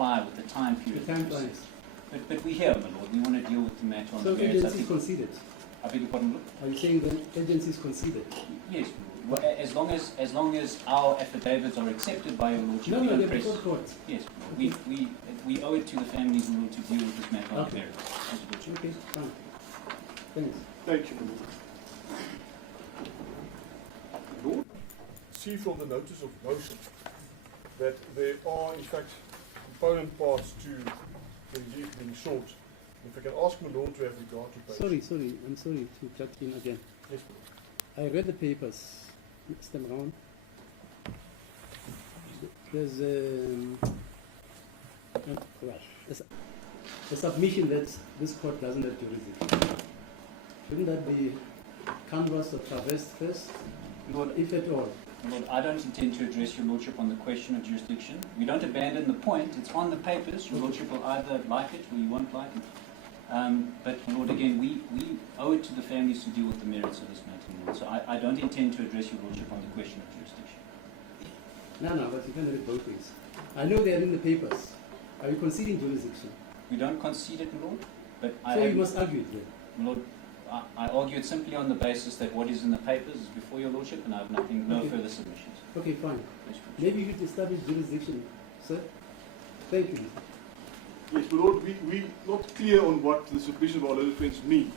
comply with the time period. The time lines. But we're here, my lord. We want to deal with the matter on So the merits. agency is conceded. I beg your pardon, lord? Are you saying the agency is conceded? Yes, my lord. Well, as long as our affidavits are accepted by your lordship, No, we no, don't they're press. before court. Yes, we owe it to the families, my lord, to deal with this matter on the Okay. merits. Yes, lordship. Okay, fine. Thanks. Thank you, Lord. See from the notice of motion that there are, in fact, component parts to the relief being sought. If I can ask my Lord to have regard to page. Sorry, I'm sorry to cut in again. Yes, I read the papers, Mr. Brown. There's a submission that this court doesn't have jurisdiction. Shouldn't that be canvassed or traversed first, Lord, if at all? Lord, I don't intend to address your lordship on the question of jurisdiction. We don't abandon the point. It's on the papers. Your lordship will either like it or you won't like it. But, Lord, again, we owe it to the families to deal with the merits of this matter, Lord. So I don't intend to address your lordship on the question of jurisdiction. No, but you can have it both ways. I know they are in the papers. Are you conceding jurisdiction? We don't concede it, Lord. But So you must argue it then. Lord, I argue it simply on the basis that what is in the papers is before your lordship, and I have no further submissions. Okay, fine. Yes, Lordship. Maybe you should establish jurisdiction, sir. Thank you. Yes, my Lord, we're not clear on what the submission of our legal defense mean,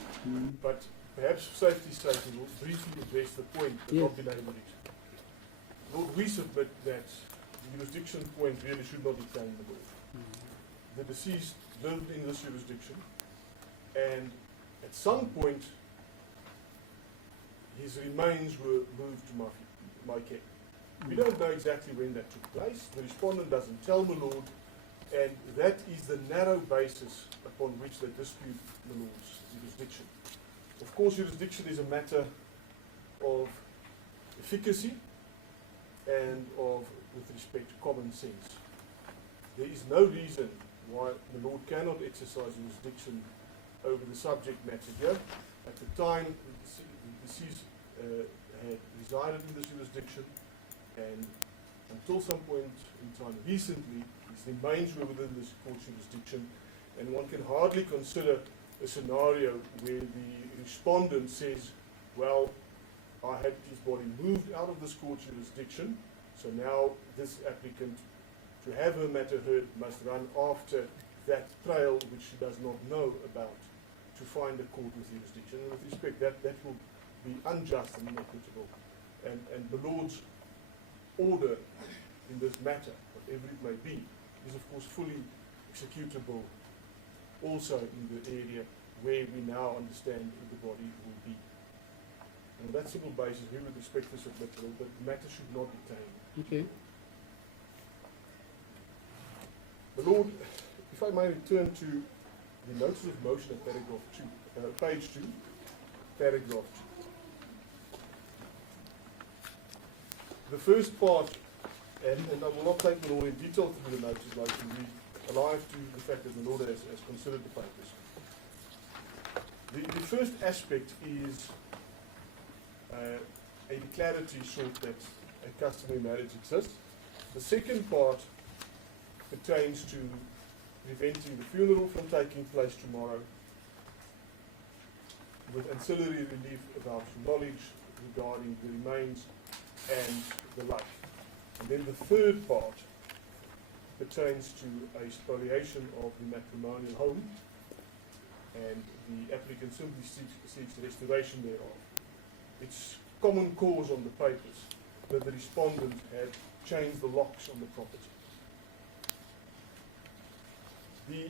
but perhaps for safety's sake, we will briefly address the point but not belabor it. Lord, we submit that the jurisdiction point really should not detain the Lord. The deceased lived in this jurisdiction, and at some point his remains were moved to my care. We don't know exactly when that took place. The respondent doesn't tell my Lord, and that is the narrow basis upon which they dispute the Lord's jurisdiction. Of course, jurisdiction is a matter of efficacy and of, with respect to common sense. There is no reason why the Lord cannot exercise jurisdiction over the subject matter here. At the time, the deceased had resided in this jurisdiction, and until some point in time recently, his remains were within this court jurisdiction, and one can hardly consider a scenario where the respondent says, well, I had his body moved out of this court jurisdiction, so now this applicant, to have her matter heard, must run after that trail which she does not know about to find a court with jurisdiction. And with respect, that will be unjust and inequitable. And the Lord's order in this matter, whatever it may be, is of course fully executable also in the area where we now understand who the body will be. And on that simple basis, we would expect to submit that the matter should not detain. Okay. The Lord, if I may return to the notice of motion at paragraph 2, page 2, paragraph 2. The first part, and I will not take the Lord in detail through the notice, like to be alive to the fact that the Lord has considered the papers. The first aspect is a declaratory sought that a customary marriage exists. The second part pertains to preventing the funeral from taking place tomorrow, with ancillary relief about knowledge regarding the remains and the like. And then the third part pertains to a spoliation of the matrimonial home, and the applicant simply seeks restoration thereof. It's common cause on the papers that the respondent had changed the locks on the property. The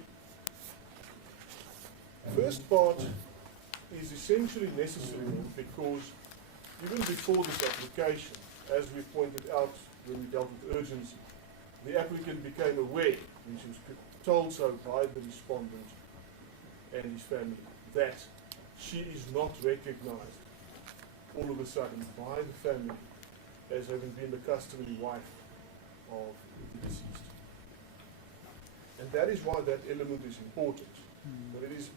first part is essentially necessary because even before this application, as we pointed out when we dealt with urgency, the applicant became aware, and she was told so by the respondent and his family, that she is not recognized all of a sudden by the family as having been the customary wife of the deceased. And that is why that element is important. But it is,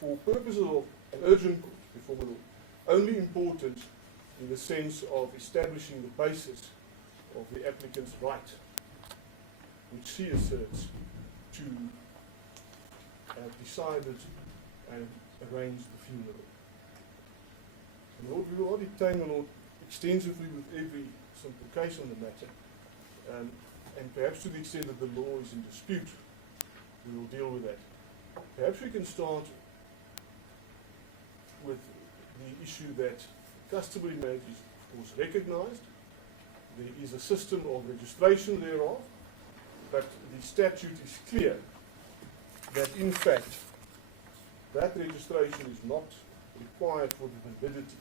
for purposes of an urgent court before the law, only important in the sense of establishing the basis of the applicant's right, which she asserts to have decided and arranged the funeral. And Lord, we will not detain the Lord extensively with every simple case on the matter, and perhaps to the extent that the law is in dispute, we will deal with that. Perhaps we can start with the issue that customary marriage is, of course, recognized. There is a system of registration thereof, but the statute is clear that, in fact, that registration is not required for the validity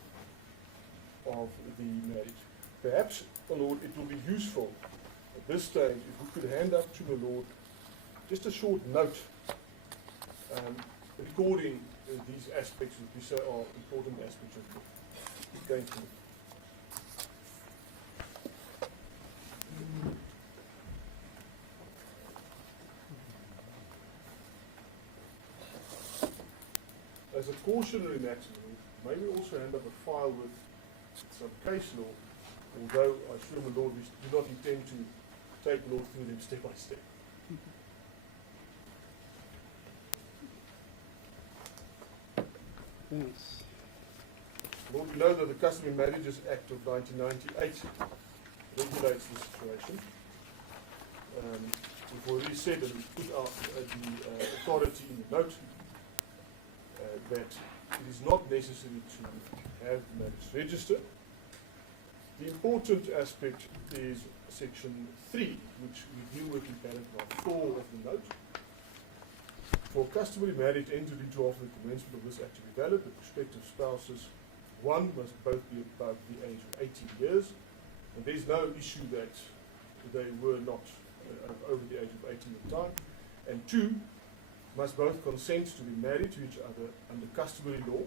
of the marriage. Perhaps, my Lord, it will be useful at this stage if we could hand up to the Lord just a short note recording these aspects that we say are important aspects of the going forward. As a cautionary matter, maybe also hand up a file with some case law, although I assure my Lord we do not intend to take law through them step by step. Thanks. Lord, we know that the Customary Marriages Act of 1998 regulates the situation. We've already said, and we've put out the authority in the note, that it is not necessary to have the marriage registered. The important aspect is section 3, which we deal with in paragraph 4 of the note. For customary marriage entered into after the commencement of this act to be valid, the prospective spouses, one, must both be above the age of 18 years, and there's no issue that they were not over the age of 18 at the time, and two, must both consent to be married to each other under customary law,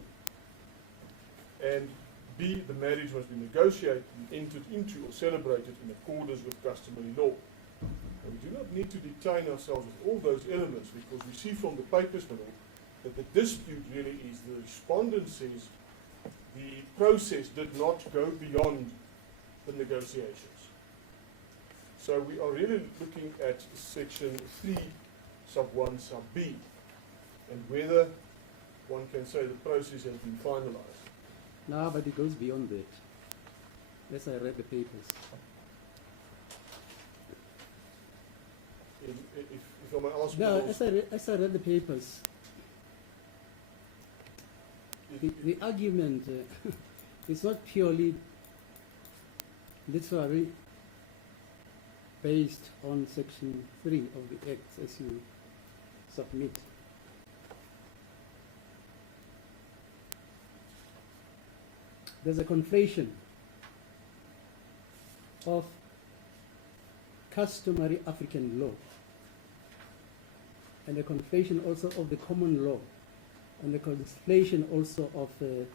and B, the marriage must be negotiated and entered into or celebrated in accordance with customary law. And we do not need to detain ourselves with all those elements, because we see from the papers, my Lord, that the dispute really is the respondent says the process did not go beyond the negotiations. So we are really looking at section 3, sub 1, sub B, and whether one can say the process has been finalized. No, but it goes beyond that. As I read the papers. If I may ask No, you, as I read the papers, the argument is not purely literary based on section 3 of the Act as you submit. There's a conflation of customary African law and a conflation also of the common law and the conflation also of the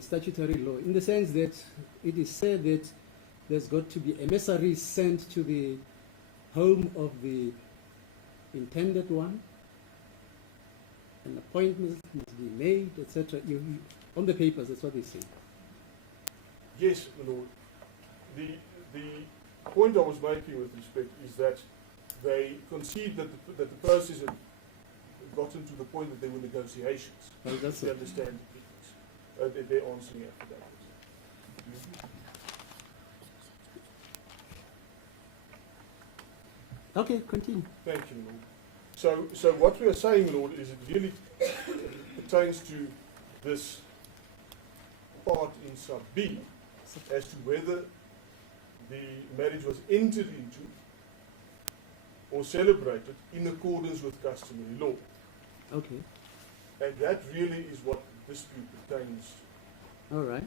statutory law, in the sense that it is said that there's got to be emissaries sent to the home of the intended one, an appointment must be made, etc. On the papers, that's what they say. yes, my Lord. The point I was making with respect is that they concede that the process had gotten to the point that there were negotiations. Well, that's They it. understand the difference. They're answering after that. Okay, continue. Thank you, Lord. So what we are saying, Lord, is it really pertains to this part in sub B as to whether the marriage was entered into or celebrated in accordance with customary law. Okay, And that really is what the dispute pertains. all right.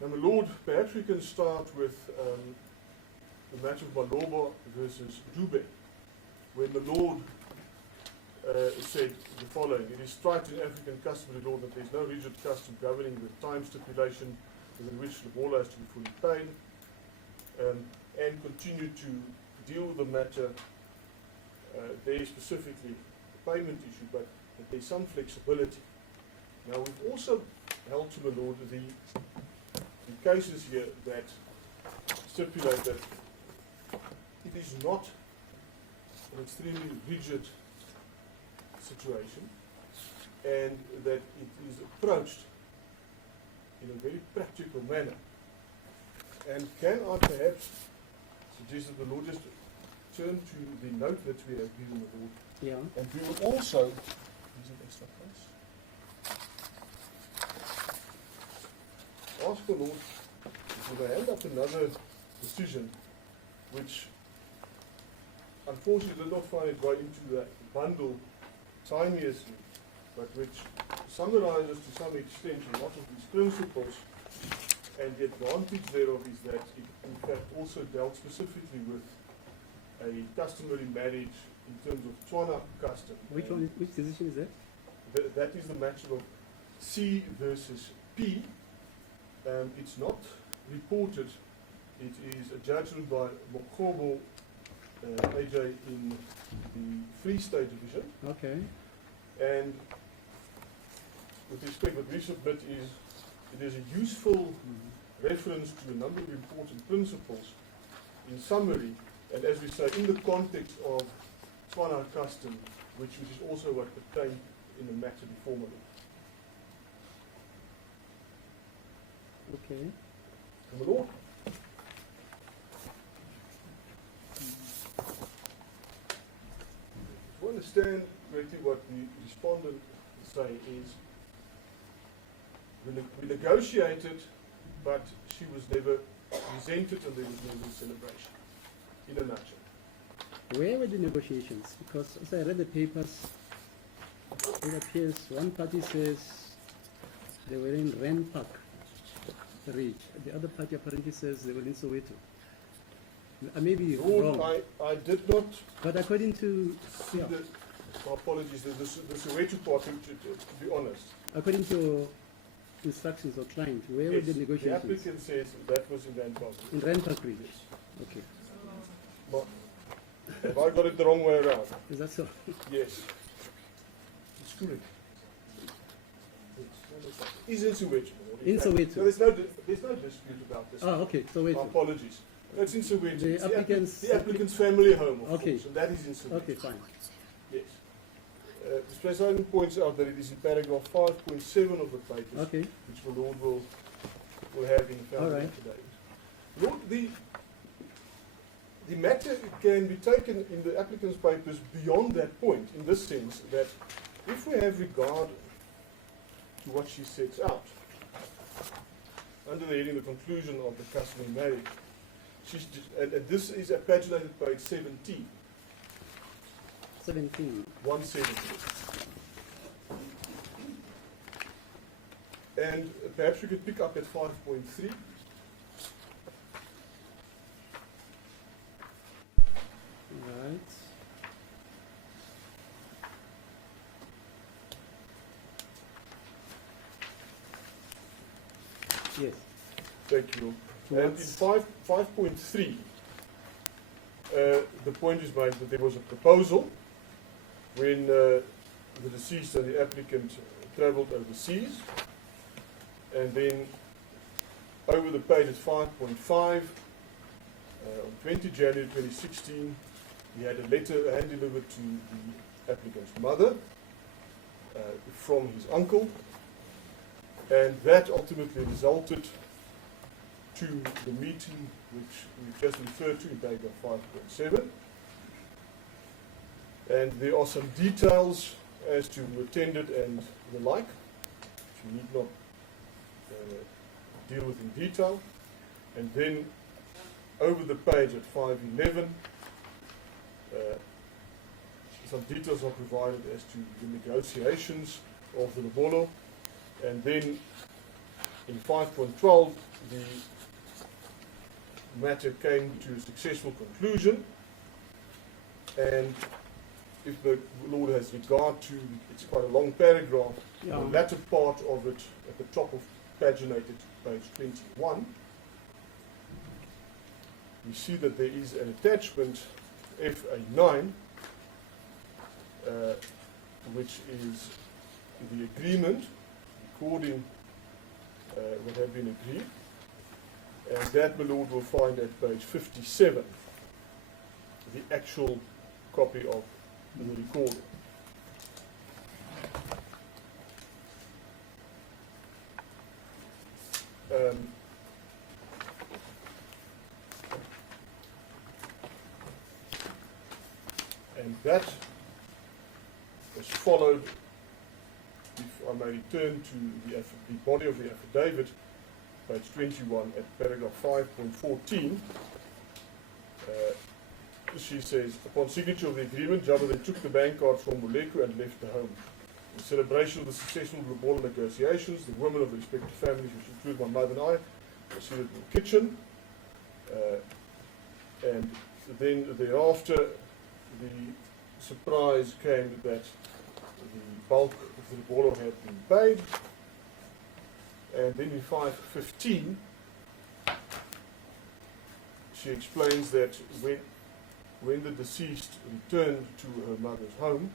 Now, my Lord, perhaps we can start with the matter of Maloba versus Dube, when the Lord said the following: it is strict in African customary law that there is no rigid custom governing the time stipulation within which the baller has to be fully paid, and continue to deal with the matter there specifically the payment issue, but that there is some flexibility. Now, we've also held to the Lord the cases here that stipulate that it is not an extremely rigid situation, and that it is approached in a very practical manner. And can I perhaps suggest that the Lord just turn to the note that we have given the Lord, Yeah. and we will also use an extra place. Ask the Lord to hand up another decision, which unfortunately did not find its way into the bundle timeously, but which summarizes to some extent a lot of these principles. And the advantage thereof is that it in fact also dealt specifically with a customary marriage in terms of Tswana custom. Which one? Which decision is that? That is the matter of C versus P. It's not reported. It is a judgment by Mokobo AJ in the Free State Division. Okay. And with respect, what we submit is it is a useful reference to a number of important principles in summary, and as we say, in the context of Tswana custom, which is also what pertained in the matter before me. Okay. My Lord. To understand correctly what the respondent is saying is, we negotiated, but she was never presented and there was never a celebration, in a nutshell. Where were the negotiations? Because as I read the papers, it appears one party says they were in Ren Park, Ridge. The other party apparently says they were in Soweto. I may be Lord, wrong. I did not But according to, see yeah, my apologies, the Soweto part, to be honest. according to instructions or client, where were Yes, the the negotiations? applicant says that was in Rand Park. In Ren Park Ridge. Okay. But have I got it the wrong way around? Is that so? Yes. It's correct. Is in Soweto. In Soweto. No, there's no dispute about this. Ah, okay, My Soweto. apologies. That's in Soweto. The It's applicant's- the applicant's family home, of Okay. course, and that is in Soweto. Okay, fine. Yes. The president points out that it is in paragraph 5.7 of the papers, Okay. which the Lord will have in All family right. today. Lord, the matter can be taken in the applicant's papers beyond that point, in the sense that if we have regard to what she sets out, under the heading, the conclusion of the customary marriage, and this is at paginated page 17, 17. 170. And perhaps we could pick up at 5.3. Right. Yes. Thank you. And in Towards- 5.3, the point is made that there was a proposal when the deceased and the applicant travelled overseas, and then over the page at 5.5, on 20 January 2016, he had a letter hand delivered to the applicant's mother from his uncle, and that ultimately resulted to the meeting which we've just referred to in paragraph 5.7. And there are some details as to who attended and the like, which we need not deal with in detail. And then over the page at 5.11, some details are provided as to the negotiations of the Lobolo. And then in 5.12, the matter came to a successful conclusion. And if the Lord has regard to, it's quite a long paragraph, Yeah. the latter part of it at the top of paginated page 21, we see that there is an attachment, FA9, which is the agreement recording what had been agreed, and that, my Lord, will find at page 57 the actual copy of the recording. And that was followed, if I may return to the body of the affidavit, page 21 at paragraph 5.14. She says, upon signature of the agreement, Jabba then took the bank cards from Moleko and left the home. In celebration of the successful global negotiations, the women of the respective families, which include my mother and I, were seated in the kitchen. And then thereafter, the surprise came that the bulk of the bolo had been paid. And then in 5:15, she explains that when the deceased returned to her mother's home,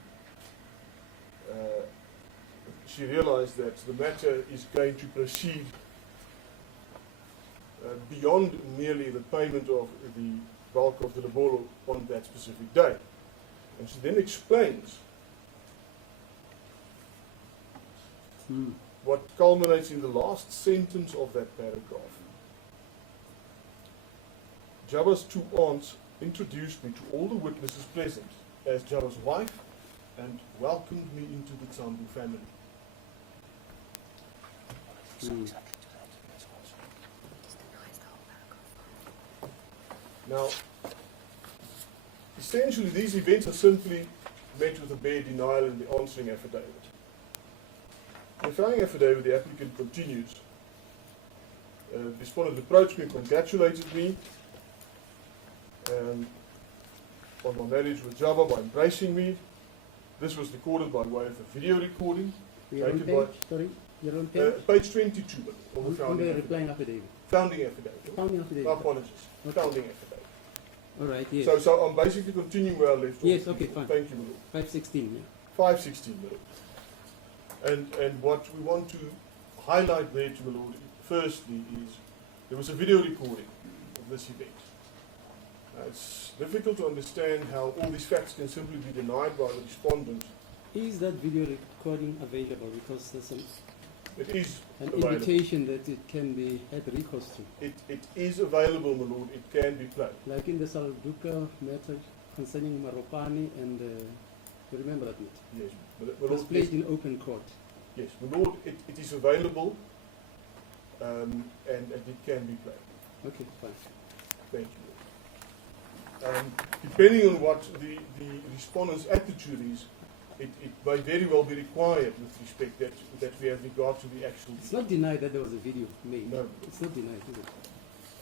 she realized that the matter is going to proceed beyond merely the payment of the bulk of the labolo on that specific day. And she then explains what culminates in the last sentence of that paragraph. Jabba's two aunts introduced me to all the witnesses present as Jabba's wife and welcomed me into the Tsambu family. Now, essentially these events are simply met with a bare denial in the answering affidavit. In the filing affidavit, the applicant continues. The respondent approached me and congratulated me on my marriage with Jabba by embracing me. This was recorded by way of a video recording. You're on page? Sorry, you're on page? Page 22 of the On founding the affidavit. replying affidavit. Founding affidavit. Founding affidavit. Apologies. Okay. Founding affidavit. All right, yes. So I'm basically continuing where I left off. Yes, okay, fine. Thank you, my lord. 516, yeah. 516, my lord. And what we want to highlight there to my lord, firstly, is there was a video recording of this event. It's difficult to understand how all these facts can simply be denied by the respondent. Is that video recording available? Because there's It is an available. indication that it can be had recourse to. It is available, my lord. It can be played. Like in the Salduka matter concerning Maropani and you remember that matter? Yes, my It was lord. played in open court. Yes, my lord. It is available, and it can be played. Okay, fine. Thank you. Depending on what the respondent's attitude is, it may very well be required with respect that we have regard to the actual. It's not denied that there was a video made. No. It's not denied, is it?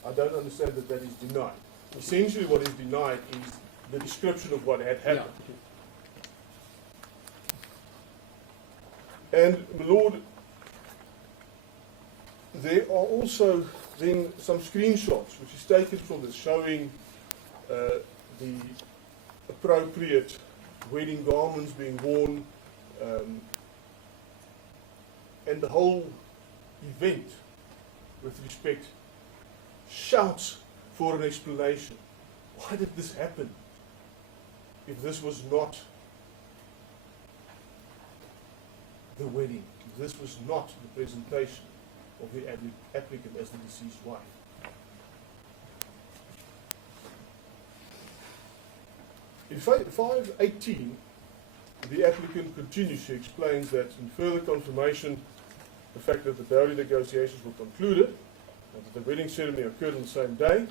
I don't understand that is denied. Essentially what is denied is the description of what had happened. Yeah, okay. And, my lord, there are also then some screenshots which is taken from this showing the appropriate wedding garments being worn, and the whole event with respect shouts for an explanation. Why did this happen if this was not the wedding, if this was not the presentation of the applicant as the deceased wife? In 518, the applicant continues. She explains that in further confirmation, the fact that the dowry negotiations were concluded and that the wedding ceremony occurred on the same day,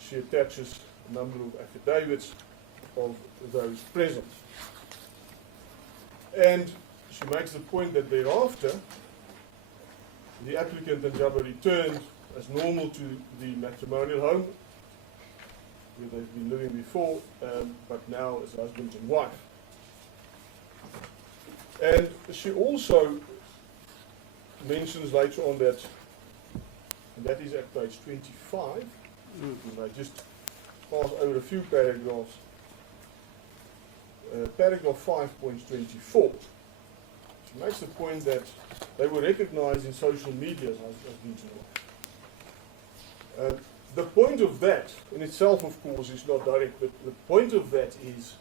she attaches a number of affidavits of those present. And she makes the point that thereafter, the applicant and Jabba returned as normal to the matrimonial home where they've been living before, but now as husband and wife. And she also mentions later on that, and that is at page 25, and I just pass over a few paragraphs. Paragraph 5.24. She makes the point that they were recognized in social media as husband and wife. The point of that in itself, of course, is not direct, but the point of that is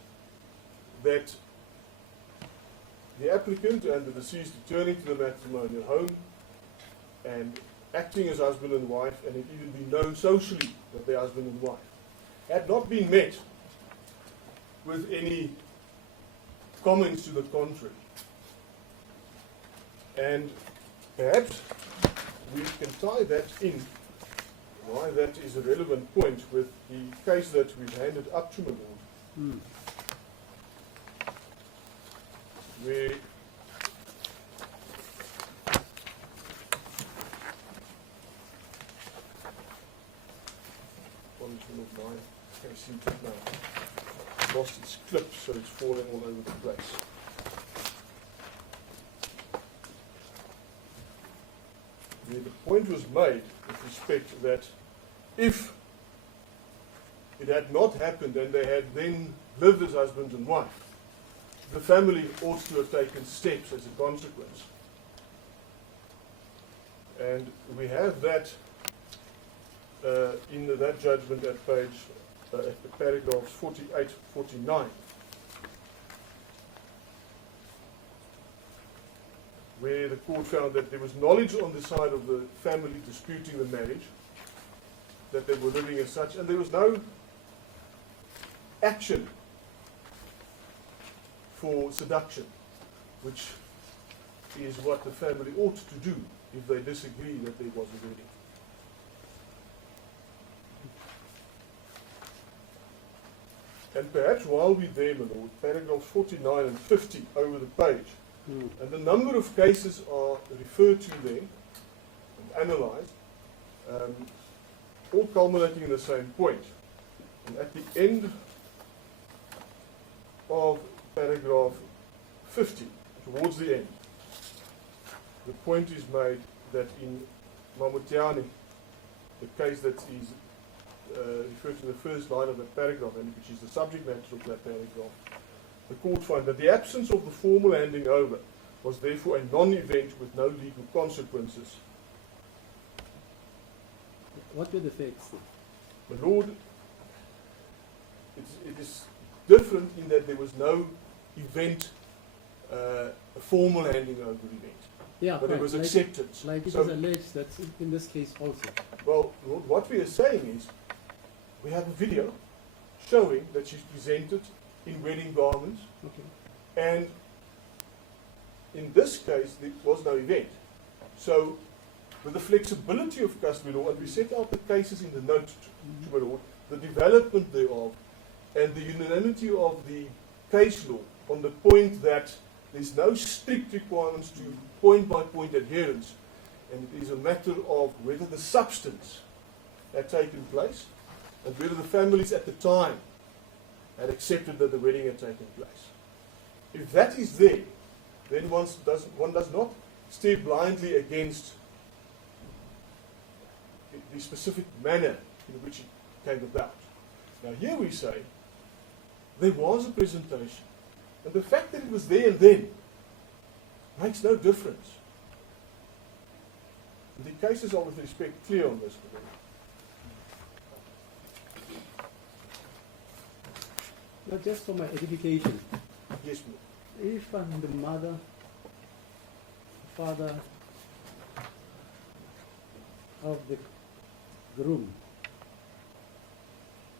that the applicant and the deceased returning to the matrimonial home and acting as husband and wife, and it even been known socially that they're husband and wife, had not been met with any comments to the contrary. And perhaps we can tie that in, why that is a relevant point, with the case that we've handed up to my lord, where my case now lost its clip, so it's falling all over the place. Where the point was made with respect that if it had not happened and they had then lived as husband and wife, the family ought to have taken steps as a consequence. And we have that in that judgment at at paragraphs 48, 49, where the court found that there was knowledge on the side of the family disputing the marriage, that they were living as such, and there was no action for seduction, which is what the family ought to do if they disagree that there was a wedding. And perhaps while we're there, my lord, paragraphs 49 and 50 over the page, and the number of cases are referred to there and analysed, all culminating in the same point. And at the end of paragraph 50, towards the end, the point is made that in Mamutiani, the case that is referred to in the first line of that paragraph, and which is the subject matter of that paragraph, the court found that the absence of the formal handing over was therefore a non-event with no legal consequences. What were the facts? My lord, it is different in that there was no event, a formal handing over event. Yeah, but right, it was like, acceptance. Like it So- is alleged that in this case also. Well, Lord, what we are saying is, we have a video showing that she's presented in wedding garments, Okay. and in this case, there was no event. So, with the flexibility of customary law, and we set out the cases in the note to my lord, the development thereof, and the unanimity of the case law on the point that there's no strict requirements to point-by-point adherence, and it is a matter of whether the substance had taken place, and whether the families at the time had accepted that the wedding had taken place. If that is there, then one does not stare blindly against the specific manner in which it came about. Now here we say, there was a presentation, and the fact that it was there and then makes no difference. The cases are, with respect, clear on this. Now, just for my edification, Yes, ma'am. if I'm the mother, father of the groom,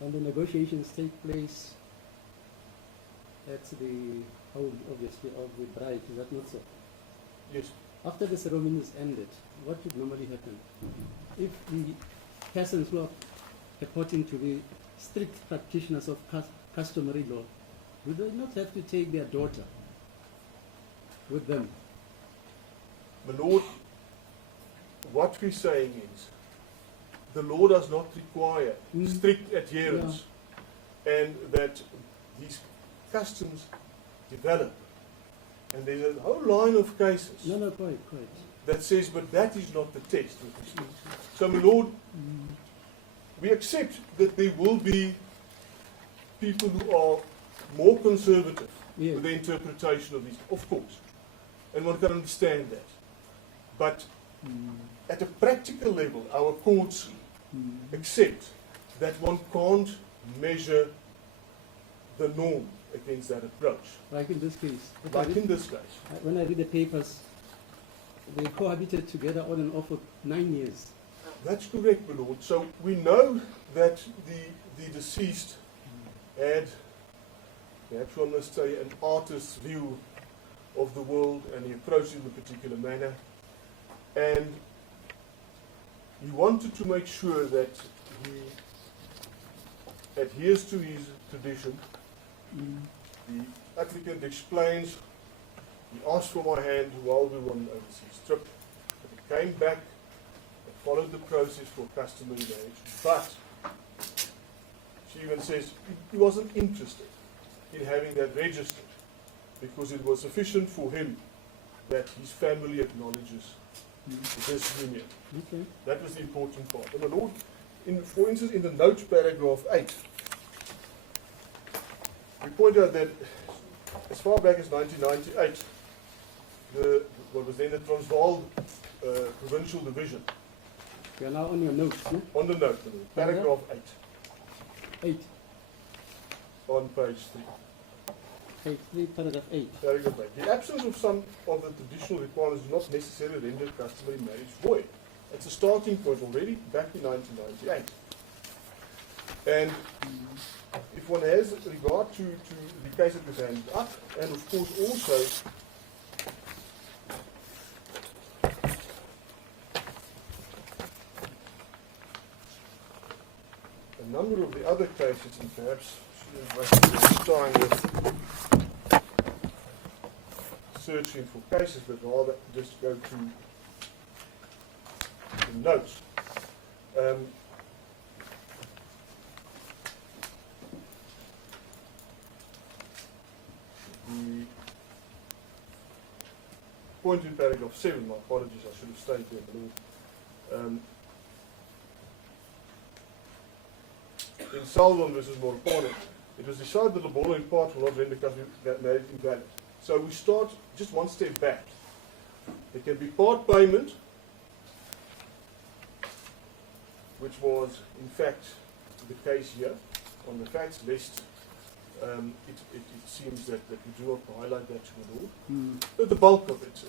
and the negotiations take place at the home, obviously, of the bride, is that not so? Yes. After the ceremony is ended, what would normally happen? If the persons who are purporting to be strict practitioners of customary law, would they not have to take their daughter with them? My lord, what we're saying is, the law does not require strict adherence, and that these customs develop. And there's a whole line of cases No, quite. that says, but that is not the test. So, my lord, we accept that there will be people who are more conservative Yes. with the interpretation of these, of course, and one can understand that. But at a practical level, our courts accept that one can't measure the norm against that approach. Like in this case. Like in this case. When I read the papers, they cohabited together on and off for 9 years. That's correct, my lord. So we know that the deceased had, perhaps one must say, an artist's view of the world, and he approached it in a particular manner. And he wanted to make sure that he adheres to his tradition. The applicant explains, he asked for my hand while we were on an overseas trip. But he came back and followed the process for customary marriage. But she even says he wasn't interested in having that registered because it was sufficient for him that his family acknowledges this union. Okay. That was the important part. And my lord, for instance, in the note paragraph 8, we point out that as far back as 1998, what was then the Transvaal Provincial Division, We are now on your notes, no? on the note, paragraph 8, 8. on page 3. Page 3, paragraph 8. Paragraph 8. The absence of some of the traditional requirements does not necessarily render customary marriage void. It's a starting point already back in 1998. And if one has regard to the case that was handed up, and of course also a number of the other cases, and perhaps starting with searching for cases, but rather just go to the notes. The point in paragraph 7, my apologies, I should have stayed there, my lord. In Salvan versus Moripane, it was decided that the Lobola in part will not render customary marriage invalid. So we start just one step back. There can be part payment, which was in fact the case here on the facts list. It seems that we do not highlight that to the law. But the bulk of it,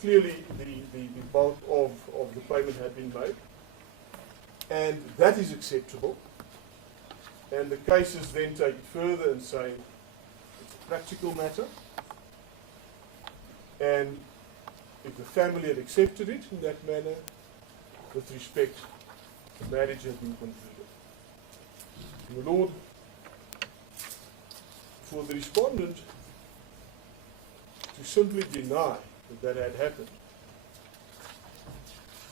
clearly the bulk of the payment had been made, and that is acceptable. And the cases then take it further and say it's a practical matter, and if the family had accepted it in that manner, with respect, the marriage has been concluded. My lord, for the respondent to simply deny that had happened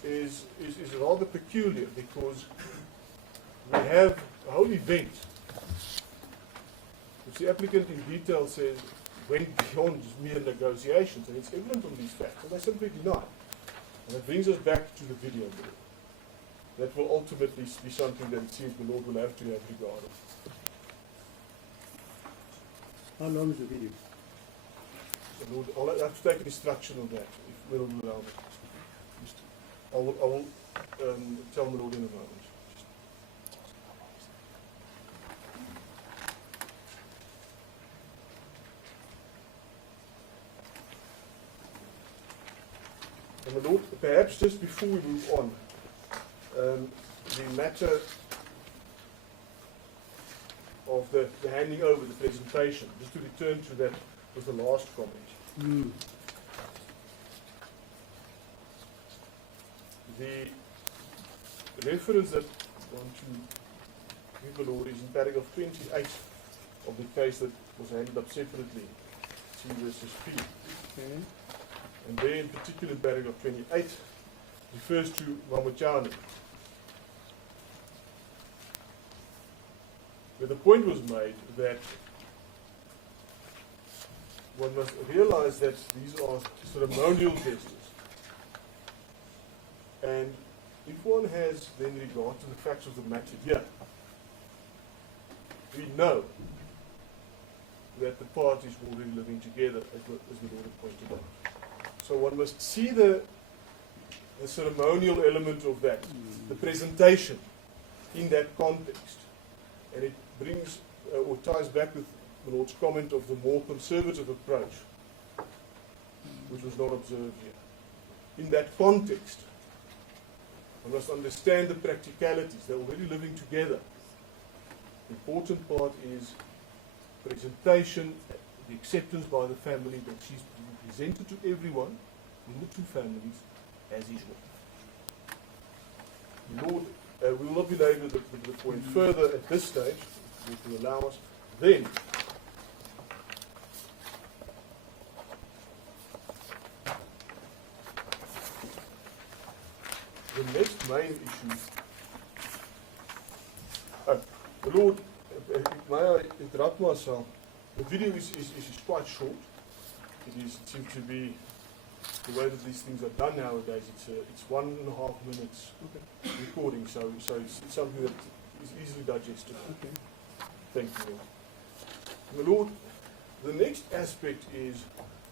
is rather peculiar, because we have a whole event which the applicant in detail says went beyond mere negotiations, and it's evident on these facts, and they simply deny. And that brings us back to the video. That will ultimately be something that it seems the Lord will have to have regard of. How long is the video? The Lord, I'll have to take instruction on that, if we will allow me. I will tell the Lord in a moment. And my Lord, perhaps just before we move on, the matter of the handing over, the presentation, just to return to that was the last comment. The reference that I want to give the Lord is in paragraph 28 of the case that was handed up separately, C versus P. Okay. And there in particular, paragraph 28 refers to Mamachani, where the point was made that one must realize that these are ceremonial gestures. And if one has then regard to the facts of the matter here, we know that the parties were already living together, as the Lord had pointed out. So one must see the ceremonial element of that, the presentation in that context. And it brings or ties back with the Lord's comment of the more conservative approach, which was not observed here. In that context, one must understand the practicalities. They're already living together. The important part is presentation, the acceptance by the family that she's presented to everyone in the two families as his wife. Lord, we will not belabor the point further at this stage, which will allow us. Then, the next main issue. The Lord, may I interrupt myself? The video is quite short. It seems to be the way that these things are done nowadays. It's 1.5 minutes recording, so it's something that is easily digestible. Okay. Thank you, Lord. My Lord, the next aspect is,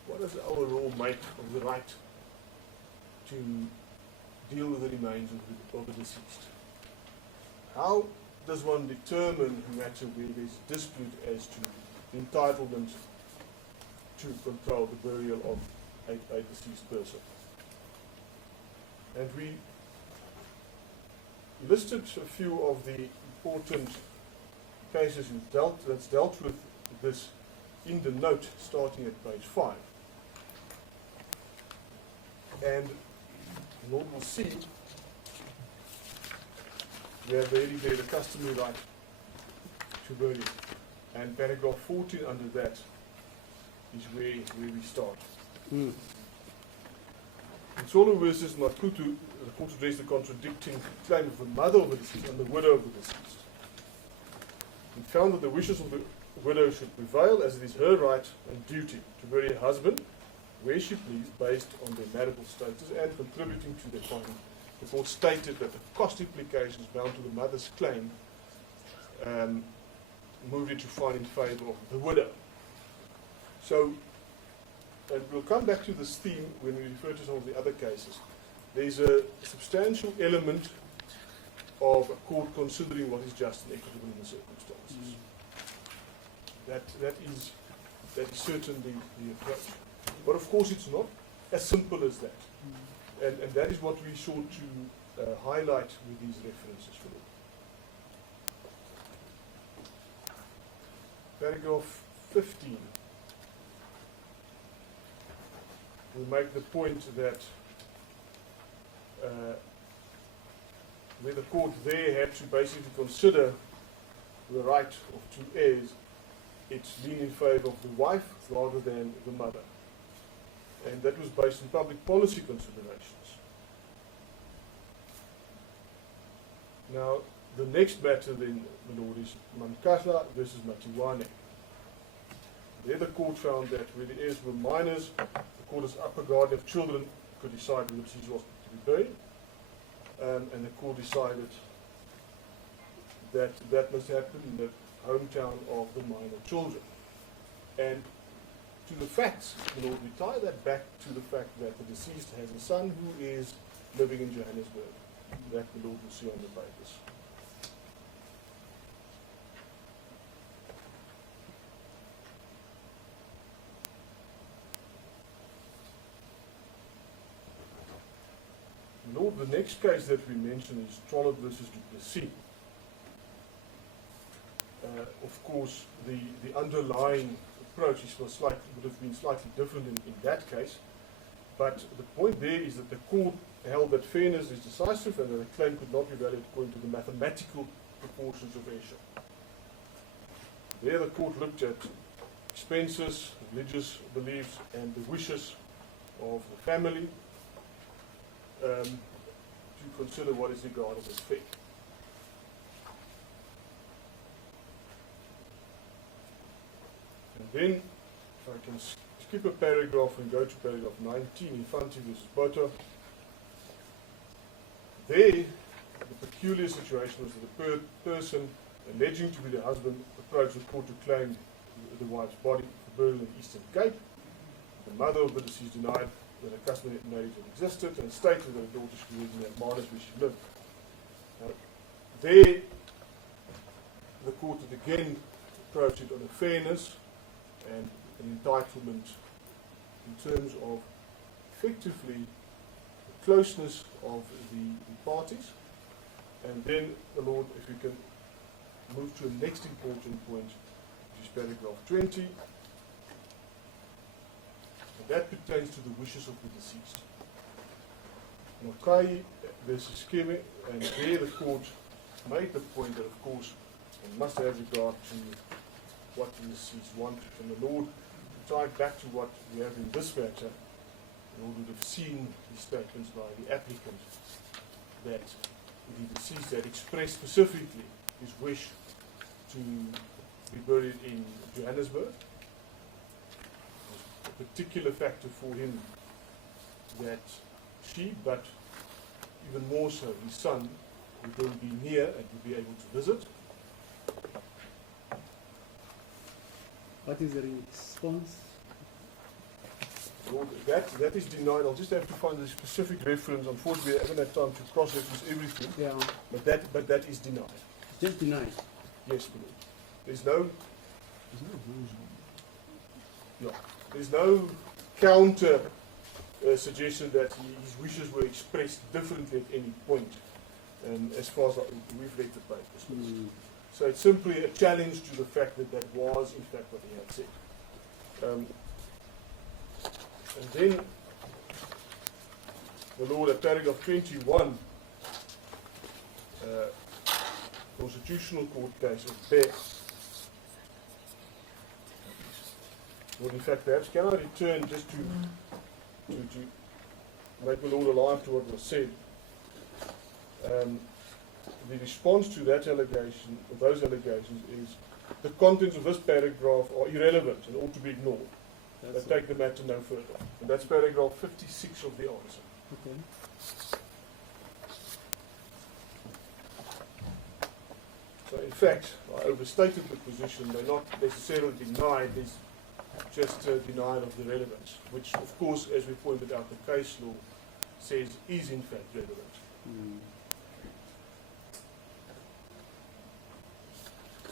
what does our law make of the right to deal with the remains of the deceased? How does one determine a matter where there's a dispute as to the entitlement to control the burial of a deceased person? And we listed a few of the important cases that's dealt with this in the note starting at page 5. And the Lord will see we have there the customary right to burial. And paragraph 14 under that is where we start. In Solo versus Makutu, the court addressed the contradicting claim of the mother of the deceased and the widow of the deceased. It found that the wishes of the widow should prevail, as it is her right and duty to bury her husband where she pleased, based on their marital status and contributing to their fund. The court stated that the cost implications bound to the mother's claim moved it to find in favour of the widow. So, and we'll come back to this theme when we refer to some of the other cases. There's a substantial element of a court considering what is just and equitable in the circumstances. That is certainly the approach. But of course it's not as simple as that. And that is what we sought to highlight with these references for them. Paragraph 15. We make the point that where the court there had to basically consider the right of two heirs, it's leaned in favour of the wife rather than the mother. And that was based on public policy considerations. Now, the next matter then, my Lord, is Mankahla versus Matiwane. There the court found that where the heirs were minors, the court as upper guardian of children could decide whether the deceased was to be buried. And the court decided that that must happen in the hometown of the minor children. And to the facts, my Lord, we tie that back to the fact that the deceased has a son who is living in Johannesburg. That the Lord will see on the papers. Lord, the next case that we mention is Trollope versus Duplessis. Of course, the underlying approach would have been slightly different in that case, but the point there is that the court held that fairness is decisive and that the claim could not be valued according to the mathematical proportions of heirship. There the court looked at expenses, religious beliefs, and the wishes of the family to consider what is regarded as fair. And then, if I can skip a paragraph and go to paragraph 19, Infanti versus Botha. There, the peculiar situation was that the person alleging to be the husband approached the court to claim the wife's body for burial in the Eastern Cape. The mother of the deceased denied that a customary marriage had existed and stated that her daughter should live in that Marlis where she lived. Now, there, the court had again approach it on a fairness and an entitlement in terms of effectively the closeness of the parties. And then, the Lord, if we can move to the next important point, which is paragraph 20. And that pertains to the wishes of the deceased. Nokai versus Keme, and there the court made the point that, of course, one must have regard to what the deceased wanted. And the Lord, to tie back to what we have in this matter, the Lord would have seen the statements by the applicant that the deceased had expressed specifically his wish to be buried in Johannesburg. A particular factor for him that she, but even more so his son, would then be near and would be able to visit. What is the response? Lord, that is denied. I'll just have to find the specific reference. Unfortunately, I haven't had time to cross-reference everything. Yeah. But that is denied. Just denied. Yes, my Lord. There's no counter suggestion that his wishes were expressed differently at any point, as far as we've read the papers. So it's simply a challenge to the fact that that was in fact what he had said. And then the Lord at paragraph 21, Constitutional Court case of Bear. Well, in fact, perhaps can I return just to make the Lord alive to what was said. The response to that allegation, or those allegations, is the contents of this paragraph are irrelevant and ought to be ignored. They take the matter no further. And that's paragraph 56 of the answer. Okay. So in fact, I overstated the position. They're not necessarily denied, there's just denial of the relevance, which of course, as we pointed out, the case law says is in fact relevant.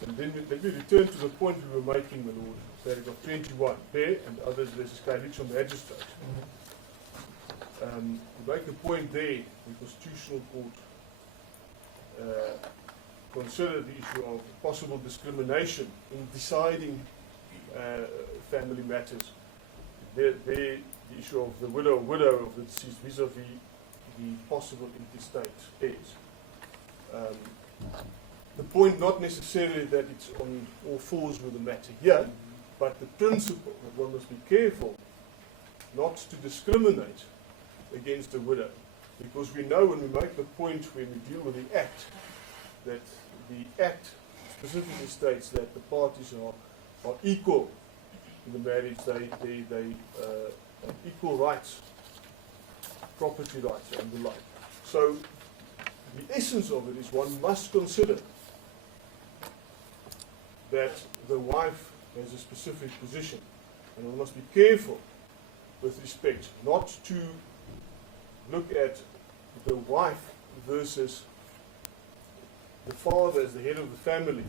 And then let me return to the point we were making, my Lord, paragraph 21, Bear and others versus Kailicho Magistrate. We make the point there, the Constitutional Court considered the issue of possible discrimination in deciding family matters. The issue of the widow of the deceased vis-a-vis the possible intestate heirs. The point not necessarily that it's on all fours with the matter here, but the principle that one must be careful not to discriminate against a widow. Because we know when we make the point when we deal with the Act, that the Act specifically states that the parties are equal in the marriage. They have equal rights, property rights and the like. So the essence of it is one must consider that the wife has a specific position, and one must be careful with respect not to look at the wife versus the father as the head of the family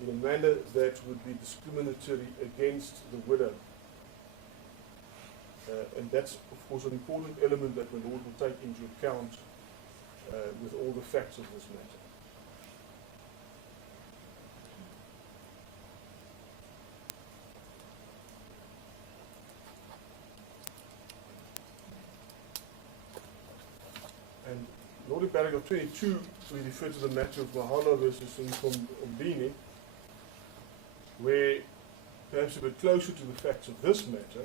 in a manner that would be discriminatory against the widow. And that's, of course, an important element that the Lord will take into account with all the facts of this matter. And Lord, in paragraph 22, we refer to the matter of Mahala versus Nkombini, where, perhaps a bit closer to the facts of this matter,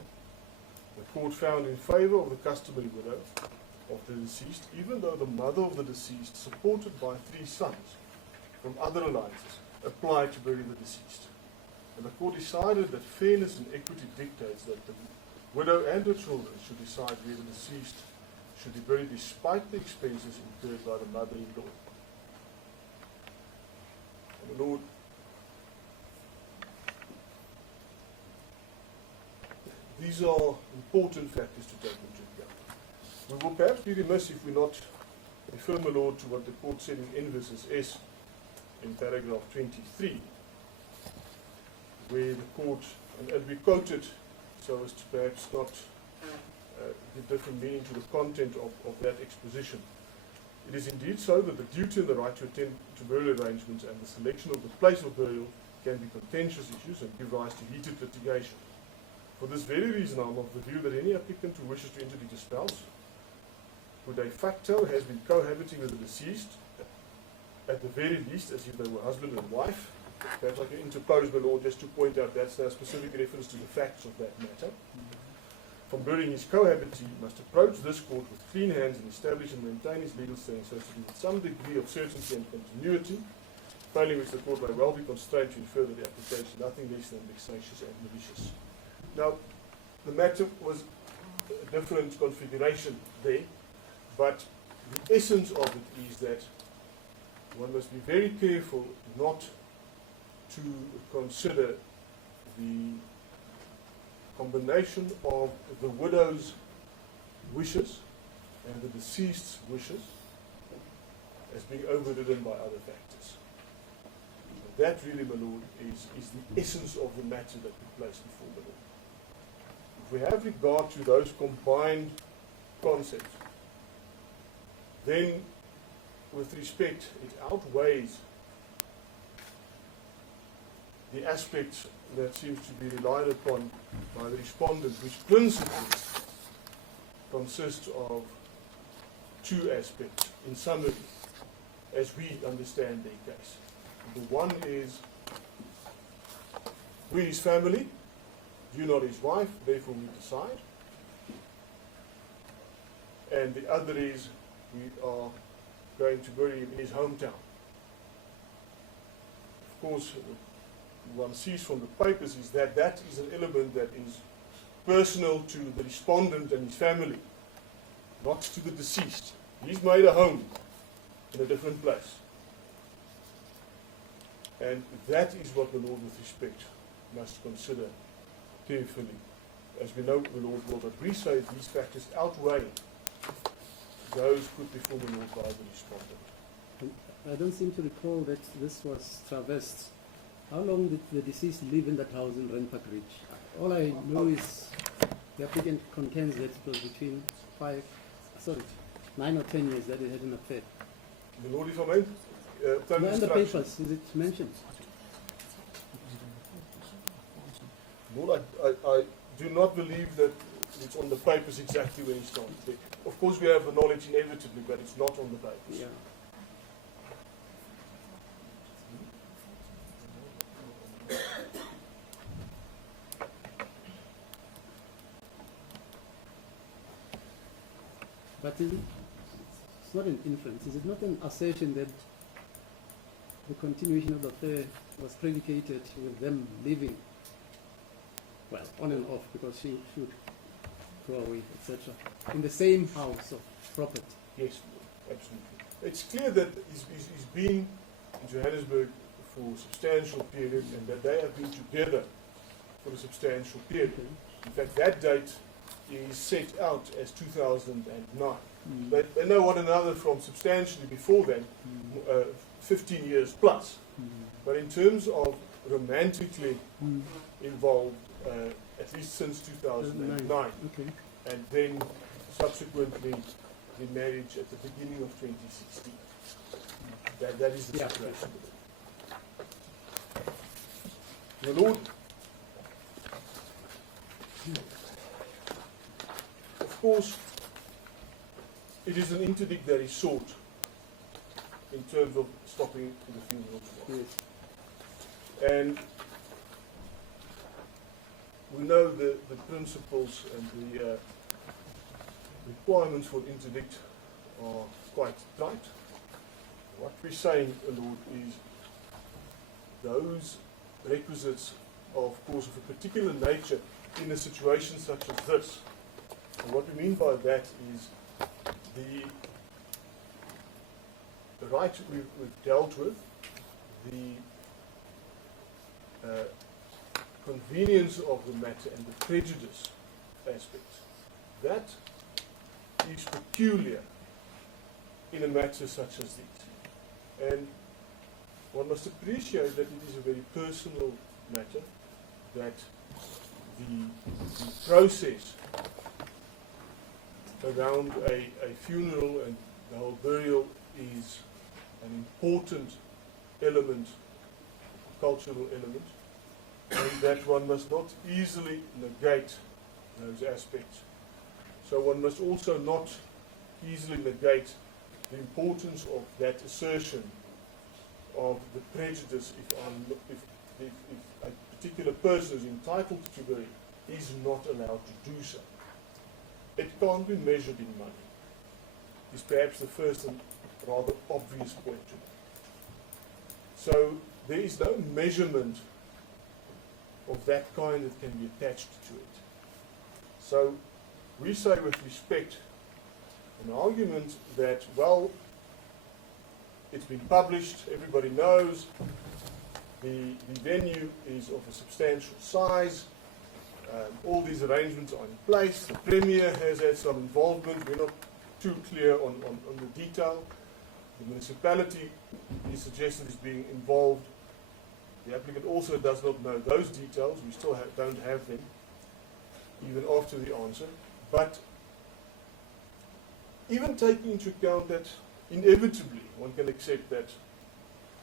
the court found in favour of the customary widow of the deceased, even though the mother of the deceased, supported by 3 sons from other alliances, applied to bury the deceased. And the court decided that fairness and equity dictates that the widow and her children should decide where the deceased should be buried despite the expenses incurred by the mother-in-law. And the Lord, these are important factors to take into account. We will perhaps be remiss if we not refer, my Lord, to what the court said in N versus S in paragraph 23, where the court, and we quote it so as to perhaps not give different meaning to the content of that exposition. It is indeed so that the duty and the right to attend to burial arrangements and the selection of the place of burial can be contentious issues and give rise to heated litigation. For this very reason, I am of the view that any applicant who wishes to interdict a spouse who de facto has been cohabiting with the deceased, at the very least as if they were husband and wife. Perhaps I can interpose, my Lord, just to point out that's a specific reference to the facts of that matter. From burying his cohabitee must approach this court with clean hands and establish and maintain his legal standing so as to be with some degree of certainty and continuity, failing which the court may well be constrained to infer that the application nothing less than vexatious and malicious. Now, the matter was a different configuration there, but the essence of it is that one must be very careful not to consider the combination of the widow's wishes and the deceased's wishes as being overridden by other factors. That really, my Lord, is the essence of the matter that we place before the Lord. If we have regard to those combined concepts, then with respect, it outweighs the aspect that seems to be relied upon by the respondent, which principally consists of two aspects, in summary, as we understand their case. The one is, we his family, you not his wife, therefore we decide. And the other is, we are going to bury him in his hometown. Of course, one sees from the papers is that that is an element that is personal to the respondent and his family, not to the deceased. He's made a home in a different place. And that is what the Lord, with respect, must consider carefully. As we know, the Lord will, but we say these factors outweigh those put before the Lord by the respondent. I don't seem to recall that this was traversed. How long did the deceased live in that house in Renpark Ridge? All I know is the applicant contends that it was between 9 or 10 years that he had an affair. The Lord is amen. No, in the papers, is it mentioned? Lord, I do not believe that it's on the papers exactly when he started. Of course, we have the knowledge inevitably, but it's not on the papers. Yeah. But is it, it's not an inference, is it not an assertion that the continuation of the affair was predicated with them living, well, on and off, because she should go away, etc., in the same house of property? Yes, absolutely. It's clear that he's been in Johannesburg for a substantial period and that they have been together for a substantial period. Okay. In fact, that date is set out as 2009. They know one another from substantially before then, 15 years plus. But in terms of romantically involved, at least since 2009, Okay. and then subsequently the marriage at the beginning of 2016. That is the situation. The Lord, of course, it is an interdict that is sought in terms of stopping the funeral. Yes. And we know the principles and the requirements for interdict are quite tight. What we're saying, Lord, is those requisites are, of course, of a particular nature in a situation such as this. And what we mean by that is the right we've dealt with, the convenience of the matter and the prejudice aspect. That is peculiar in a matter such as this. And one must appreciate that it is a very personal matter. that the process around a funeral and the whole burial is an important element, cultural element, and that one must not easily negate those aspects. So one must also not easily negate the importance of that assertion of the prejudice if a particular person is entitled to bury is not allowed to do so. It can't be measured in money, is perhaps the first and rather obvious point to make. So there is no measurement of that kind that can be attached to it. So we say with respect an argument that, well, it's been published, everybody knows, the venue is of a substantial size, all these arrangements are in place, the Premier has had some involvement, we're not too clear on the detail, the municipality is suggested is being involved, the applicant also does not know those details, we still don't have them, even after the answer, but even taking into account that inevitably one can accept that